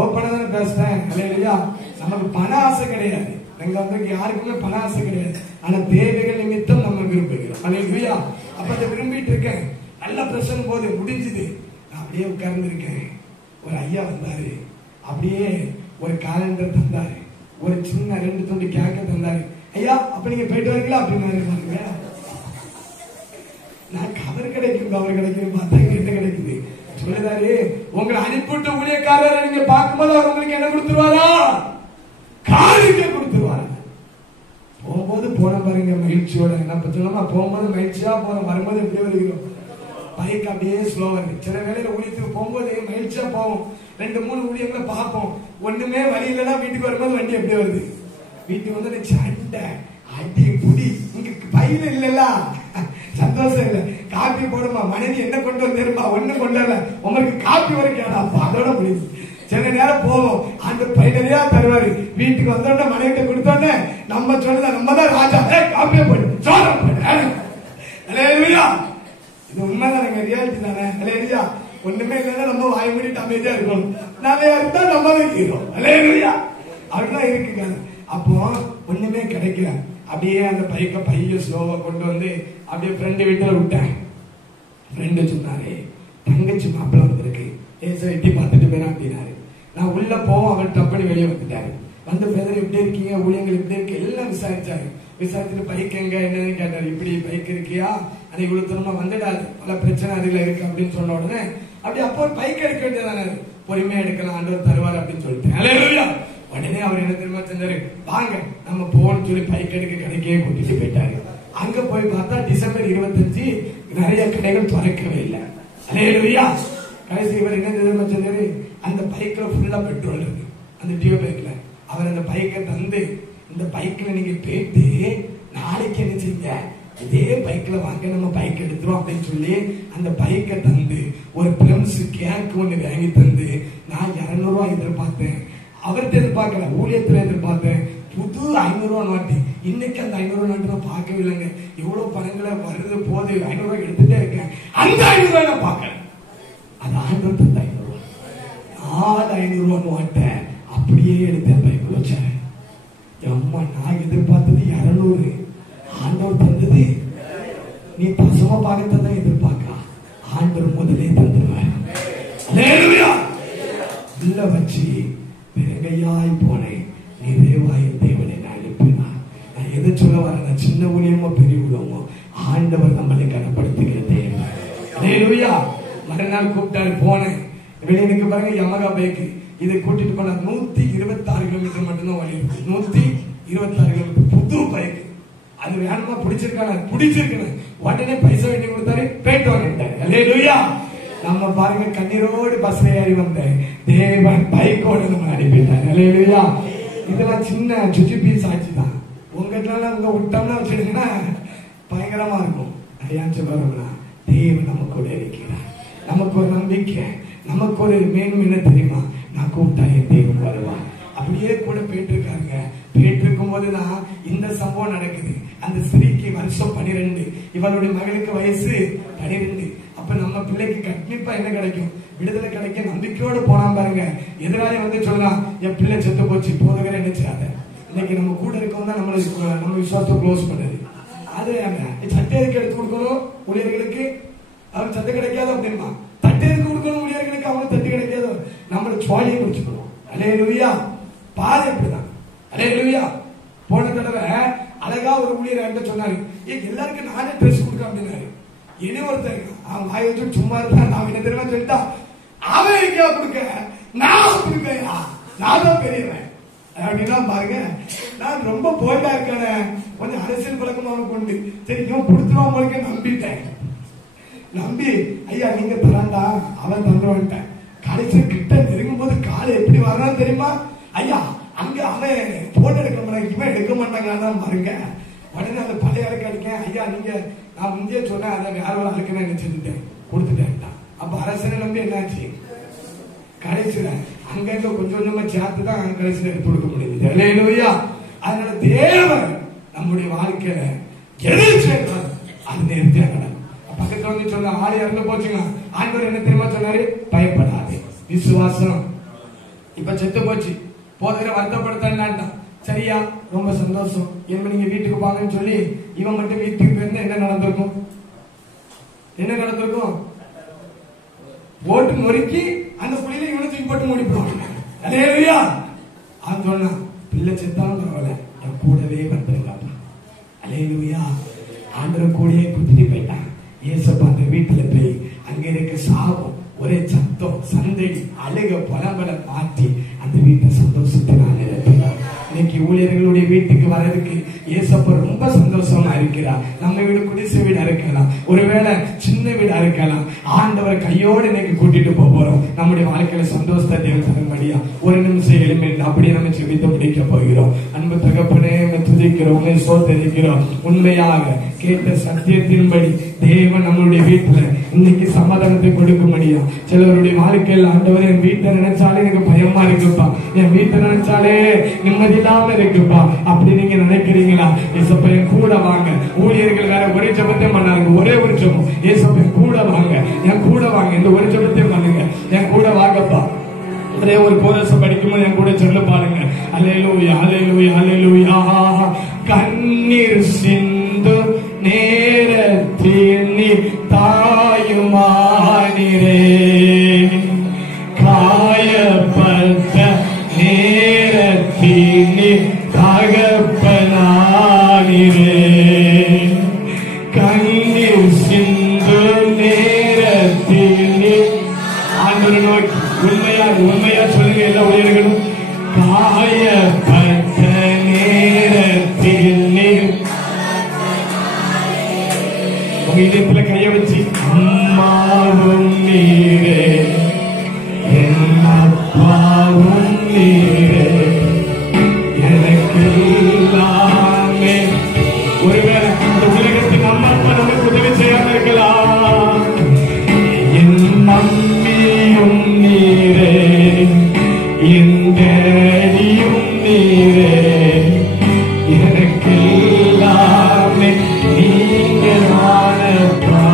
ஓப்பனா தானே பேசுறேன். அல்லேலூயா. நமக்கு பண ஆசை கிடையாது. நாங்க வந்து யாருக்குமே பண ஆசை கிடையாது. ஆனா தேவைகள் நிமித்தம் நம்ம விரும்புகிறோம். அல்லேலூயா. அப்ப அதை விரும்பிட்டு இருக்கேன். நல்ல பிரசங்கம் போது முடிஞ்சது. நான் அப்படியே உட்கார்ந்து இருக்கேன். ஒரு ஐயா வந்தாரு. அப்படியே ஒரு காலண்டர் தந்தாரு, ஒரு சின்ன 2 துண்டு கேக்க தந்தாரு. ஐயா அப்ப நீங்க போயிட்டு வரீங்களா அப்படின்னு. நான் கவர் கிடைக்கும் பார்த்தா என்ன கிடைக்குது சொல்லுதாரு, உங்களை அனுப்பிவிட்ட ஊழியக்காரரை நீங்க பார்க்கும்போது அவர் உங்களுக்கு என்ன கொடுத்துருவாரா? காணிக்கை கொடுத்துருவாரு. போகும்போது போன பாருங்க மகிழ்ச்சியோட. நம்ம சொன்னோமா போகும்போது மகிழ்ச்சியா போறோம், வரும்போது எப்படி வருகிறோம்? பைக் அப்படியே ஸ்லோ வருது. சில வேளையில ஊழியத்துக்கு போகும்போது மகிழ்ச்சியா போவோம், 2-3 ஊழியங்களை பார்ப்போம், ஒண்ணுமே வழி இல்லைன்னா வீட்டுக்கு வரும்போது வண்டி எப்படி வருது? வீட்டுக்கு வந்து சண்டை அடி புடி. இங்க பையில இல்லல்ல, சந்தோஷம் இல்ல. காப்பி போடுமா, மனைவி என்ன கொண்டு வந்துருமா? ஒண்ணும் கொண்டு வரல, உங்களுக்கு காப்பி வரைக்கும் அப்ப அதோட முடியுது. சில நேரம் போவோம், அந்த பையனையா தருவாரு. வீட்டுக்கு வந்தோடனே மனைவிட்ட கொடுத்தோடனே நம்ம சொல்ல நம்ம தான் ராஜா, காப்பியை போடு, சோரம் போடு. அல்லேலூயா. இது உண்மைதானங்க, ரியாலிட்டி தானே. அல்லேலூயா. ஒண்ணுமே இல்லைன்னா நம்ம வாய் மூடிட்டு அமைதியா இருக்கணும். நிறைய இருந்தா நம்ம தான் ஹீரோ. அல்லேலூயா. அப்படிதான் இருக்குங்க. அப்போ ஒண்ணுமே கிடைக்கல. அப்படியே அந்த பைய ஸ்லோவா கொண்டு வந்து அப்படியே ஃப்ரெண்டு வீட்டுல விட்டேன். ஃப்ரெண்டு சொன்னாரு, தங்கச்சி மாப்பிள்ள வந்திருக்கு, சார் எட்டி பார்த்துட்டு போயிடா அப்படின்னாரு. நான் உள்ள போவோம், அவர் டப்பனி வெளியே வந்துட்டாரு. வந்து பிரதர் எப்படி இருக்கீங்க, ஊழியங்கள் எப்படி இருக்கு எல்லாம் விசாரிச்சாரு. விசாரிச்சுட்டு பைக் எங்க என்னன்னு கேட்டாரு. இப்படி பைக் இருக்கியா, அதை இவ்வளவு தூரமா வந்துடாது, பல பிரச்சனை அதுல இருக்கு அப்படின்னு சொன்ன உடனே அப்படி அப்போ ஒரு பைக் எடுக்க வேண்டியதானே, பொறுமையா எடுக்கலாம், ஆண்டவர் தருவார் அப்படின்னு சொல்லிட்டு. அல்லேலூயா. உடனே அவர் என்ன தெரியுமா செஞ்சாரு, வாங்க நம்ம போன்னு சொல்லி பைக் எடுக்க கடைக்கே கூட்டிட்டு போயிட்டாரு. அங்க போய் பார்த்தா டிசம்பர் 25 நிறைய கடைகள் திறக்கவே இல்லை. அல்லேலூயா. கடைசி இவர் என்ன தெரியுமா செஞ்சாரு, அந்த பைக்ல ஃபுல்லா பெட்ரோல் இருக்கு, அந்த டியோ பைக்ல. அவர் அந்த பைக்கை தந்து, இந்த பைக்ல நீங்க போயிட்டு நாளைக்கு என்ன செய்யுங்க, இதே பைக்ல வாங்க நம்ம பைக் எடுத்துரும் அப்படின்னு சொல்லி அந்த பைக்கை தந்து ஒரு பிளம்ஸ் கேக் ஒண்ணு வாங்கி தந்து, நான் 200 ரூபாய் எதிர்பார்த்தேன், அவர்கிட்ட எதிர்பார்க்கல, ஊழியத்துல எதிர்பார்த்தேன். புது 500 ரூபாய் நோட்டு. இன்னைக்கு அந்த 500 ரூபாய் நோட்டு நான் பார்க்கவே இல்லைங்க. எவ்வளவு பணங்களை வருது போது, 500 ரூபாய் எடுத்துட்டே இருக்கேன். அந்த 500 ரூபாய் நான் பார்க்கல, அது ஆண்டவர் தந்த 500 ரூபாய். 500 ரூபாய் நோட்டை அப்படியே எடுத்தேன் பைக்குள்ள வச்சேன். அம்மா, நான் எதிர்பார்த்தது 200, ஆண்டவர் தந்தது. நீ பசமா பார்க்கத்தான் எதிர்பார்க்க, ஆண்டவர் முதலே தந்துருவார். உள்ள வச்சு பெருங்கையாய் போனேன், நிறைவாயின் தேவனை நான் அனுப்பினார். நான் எதை சொல்ல வரேன், சின்ன ஊழியமோ பெரிய ஊழியமோ ஆண்டவர் நம்மளை கனப்படுத்துகிற தேவன். அல்லேலூயா. மறுநாள் கூப்பிட்டாரு, போனேன். வெளியனுக்கு பாருங்க யமகா பைக், இதை கூட்டிட்டு போன 126 கிலோமீட்டர் மட்டும்தான் வழி இருக்கு. 126 கிலோமீட்டர் புது பைக். அது வேணுமா, பிடிச்சிருக்கேன். உடனே பைசா வேண்டி கொடுத்தாரு, போயிட்டு வாங்கிட்டாரு. அல்லேலூயா. நம்ம பாருங்க கண்ணீரோடு பஸ்ல ஏறி வந்தேன், தேவன் பைக்கோடு நம்ம அனுப்பிட்டாரு. அல்லேலூயா. இதெல்லாம் சின்ன சுஜிபி சாட்சி தான். உங்ககிட்ட உங்க விட்டோம்னா வச்சிருக்கீங்கன்னா பயங்கரமா இருக்கும். ஐயான்னு சொல்லுவாங்களா, தேவன் நம்ம கூட இருக்கிறார். நமக்கு ஒரு நம்பிக்கை, நமக்கு ஒரு மேலும் என்ன தெரியுமா, நான் கூப்பிட்டா என் தேவன் வருவான். அப்படியே கூட போயிட்டு இருக்காங்க. போயிட்டு இருக்கும் போதுதான் இந்த சம்பவம் நடக்குது. அந்த ஸ்திரீக்கு வருஷம் 12, இவருடைய மகளுக்கு வயசு 12. அப்ப நம்ம பிள்ளைக்கு கண்டிப்பா என்ன கிடைக்கும், விடுதலை கிடைக்க நம்பிக்கையோடு போனா பாருங்க. எதிராளி வந்து சொல்லலாம், என் பிள்ளை செத்து போச்சு, போதுகிற நினைச்சாத. இன்னைக்கு நம்ம கூட இருக்கவங்க தான் நம்ம விசுவாசத்தை க்ளோஸ் பண்ணுது. அது சட்டையருக்கு எடுத்து கொடுக்கணும் ஊழியர்களுக்கு, அவன் சட்டை கிடைக்காது அப்படின்னா தட்டையருக்கு கொடுக்கணும் ஊழியர்களுக்கு, அவனுக்கு தட்டு கிடைக்காது. நம்மளை சுவாலியை முடிச்சுக்கணும். அல்லேலூயா. பாதை எப்படிதான். அல்லேலூயா. போன தடவை அழகா ஒரு ஊழியர் என்கிட்ட சொன்னாரு, எல்லாருக்கும் நானே ட்ரெஸ் கொடுக்க அப்படின்னாரு. இனி ஒருத்தர் அவன் வாய் வச்சு சும்மா இருந்தான். நான் என்ன தெரியுமா சொல்லிட்டா, அவன் எங்கேயா கொடுக்க, நான் கொடுக்கையா, நான் தான் பெரியவன் அப்படின்னா பாருங்க. நான் ரொம்ப போல்டா இருக்கேன், கொஞ்சம் அரசியல் பழக்கம் அவனுக்கு உண்டு. சரி இவன் கொடுத்துருவான் போல நம்பிட்டேன். நம்பி ஐயா நீங்க தராண்டா, அவன் தந்துருவான்ட்டேன். கடைசி கிட்ட நெருங்கும் போது காலை எப்படி வர்றான்னு தெரியுமா, ஐயா அங்க அவன் போட்டோ எடுக்க மாட்டாங்க, இவன் எடுக்க மாட்டாங்கன்னு பாருங்க. உடனே அந்த பழைய ஆளுக்கு அடிக்கேன், ஐயா நீங்க நான் முந்தைய சொன்னேன், அதை வேற ஒரு ஆளுக்கு நான் நினைச்சுட்டேன், கொடுத்துட்டேன். அப்ப அரசனை நம்பி என்னாச்சு, கடைசியில அங்கங்க கொஞ்சம் கொஞ்சமா சேர்த்துதான் கடைசியில எடுத்து கொடுக்க முடியுது. அல்லேலூயா. அதனால தேவன் நம்முடைய வாழ்க்கையில எது செய்யணும் அது நேர்த்தியா நடக்கும். பக்கத்துல வந்து சொன்ன ஆளு இறந்து போச்சுங்க, ஆண்டவர் என்ன தெரியுமா சொன்னாரு, பயப்படாது, விசுவாசம். இப்ப செத்து போச்சு, போதகரை வருத்தப்படுத்தான். சரியா, ரொம்ப சந்தோஷம், என்ன நீங்க வீட்டுக்கு பாங்கன்னு சொல்லி இவன் மட்டும் வீட்டுக்கு போயிருந்தா என்ன நடந்திருக்கும், என்ன நடந்திருக்கும், ஓட்டு நொறுக்கி அந்த புள்ளியில இவனை தூக்கி போட்டு முடிப்பான். அல்லேலூயா. அவன் சொன்னா, பிள்ளை செத்தாலும் பரவாயில்ல, என் கூடவே வந்துருங்க. அல்லேலூயா. ஆண்டவர் கூடயே கூட்டிட்டு போயிட்டான். ஏசப்பா அந்த வீட்டுல போய் அங்க இருக்க சாபம், ஒரே சத்தம், சந்தை, அழுக, புலம்பல மாற்றி அந்த வீட்டை சந்தோஷத்தினால இன்னைக்கு ஊழியர்களுடைய வீட்டுக்கு வர்றதுக்கு ஏசப்பா ரொம்ப சந்தோஷமா இருக்கிறார். நம்ம வீடு குடிசை வீடா இருக்கலாம், ஒருவேளை சின்ன வீடா இருக்கலாம். ஆண்டவர் கையோடு இன்னைக்கு கூட்டிட்டு போறோம். நம்முடைய வாழ்க்கையில சந்தோஷத்தை தரும்படியா ஒரு நிமிஷம் எளிமை அப்படியே நம்ம செவித்து முடிக்க போகிறோம். அன்பு தகப்பனே, துதிக்கிறோம், சோதரிக்கிறோம். உண்மையாக கேட்ட சத்தியத்தின்படி தேவன் நம்மளுடைய வீட்டுல இன்னைக்கு சமாதானத்தை கொடுக்க முடியும். சிலருடைய வாழ்க்கையில் ஆண்டவர் என் வீட்டை நினைச்சாலே எனக்கு பயமா இருக்குப்பா, என் வீட்டை நினைச்சாலே நிம்மதி இல்லாம இருக்குப்பா அப்படி நீங்க நினைக்கிறீங்களா? ஏசப்பா என் கூட வாங்க. ஊழியர்கள் வேற ஒரே ஜபத்தை பண்ணாங்க, ஒரே ஒரு ஜபம். ஏசப்பா என் கூட வாங்க, என் கூட வாங்க, இந்த ஒரு ஜபத்தை பண்ணுங்க, என் கூட வாங்கப்பா. ஒரே ஒரு கோரஸ் படிக்கும்போது என் கூட சொல்ல பாருங்க, அல்லேலூயா அல்லேலூயா அல்லேலூயா. கண்ணீர் சிந்து நேரத்தில் நீ தாயுமானிரே, காயப்பட்ட நேரத்தில் நீ தகப்பனானிரே. கண்ணீர் சிந்து நேரத்தில் நீ ஆண்டவரை நோக்கி உண்மையா சொல்லுங்க எல்லா ஊழியர்களும். காயப்பட்ட நேரத்தில் நீ உங்க இதயத்துல கைய வச்சு, அம்மாவும் நீரே என் அப்பாவும் நீரே எனக்கு எல்லாமே. ஒருவேளை இந்த உலகத்தின் அம்மா அப்பா நமக்கு உதவி செய்யாம இருக்கலாம். என் மம்மியும் நீரே, என் டேடியும் நீரே, எனக்கு எல்லாமே நீங்க வாழப்பா.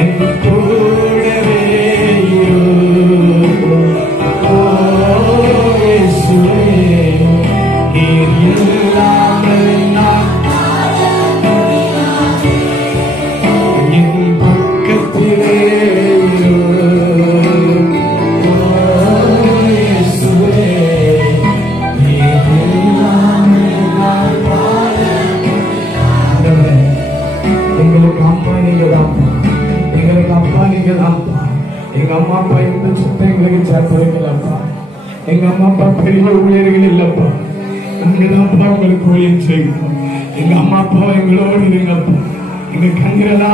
என் கூடவே இயேசுவே, நீர் இல்லாமல் நான் என் பக்கத்திலே எங்க அம்மா அப்பா இந்த சொத்தை எங்களுக்கு சேர்ப்பதற்கலப்பா. எங்க அம்மா அப்பா பெரிய ஊழியர்கள் இல்லப்பா, நாங்கதான்ப்பா உங்களுக்கு ஊழியம் செய்கிறோம். எங்க அம்மா அப்பா எங்களோடு இருங்கப்பா. எங்க கண்களெல்லாம்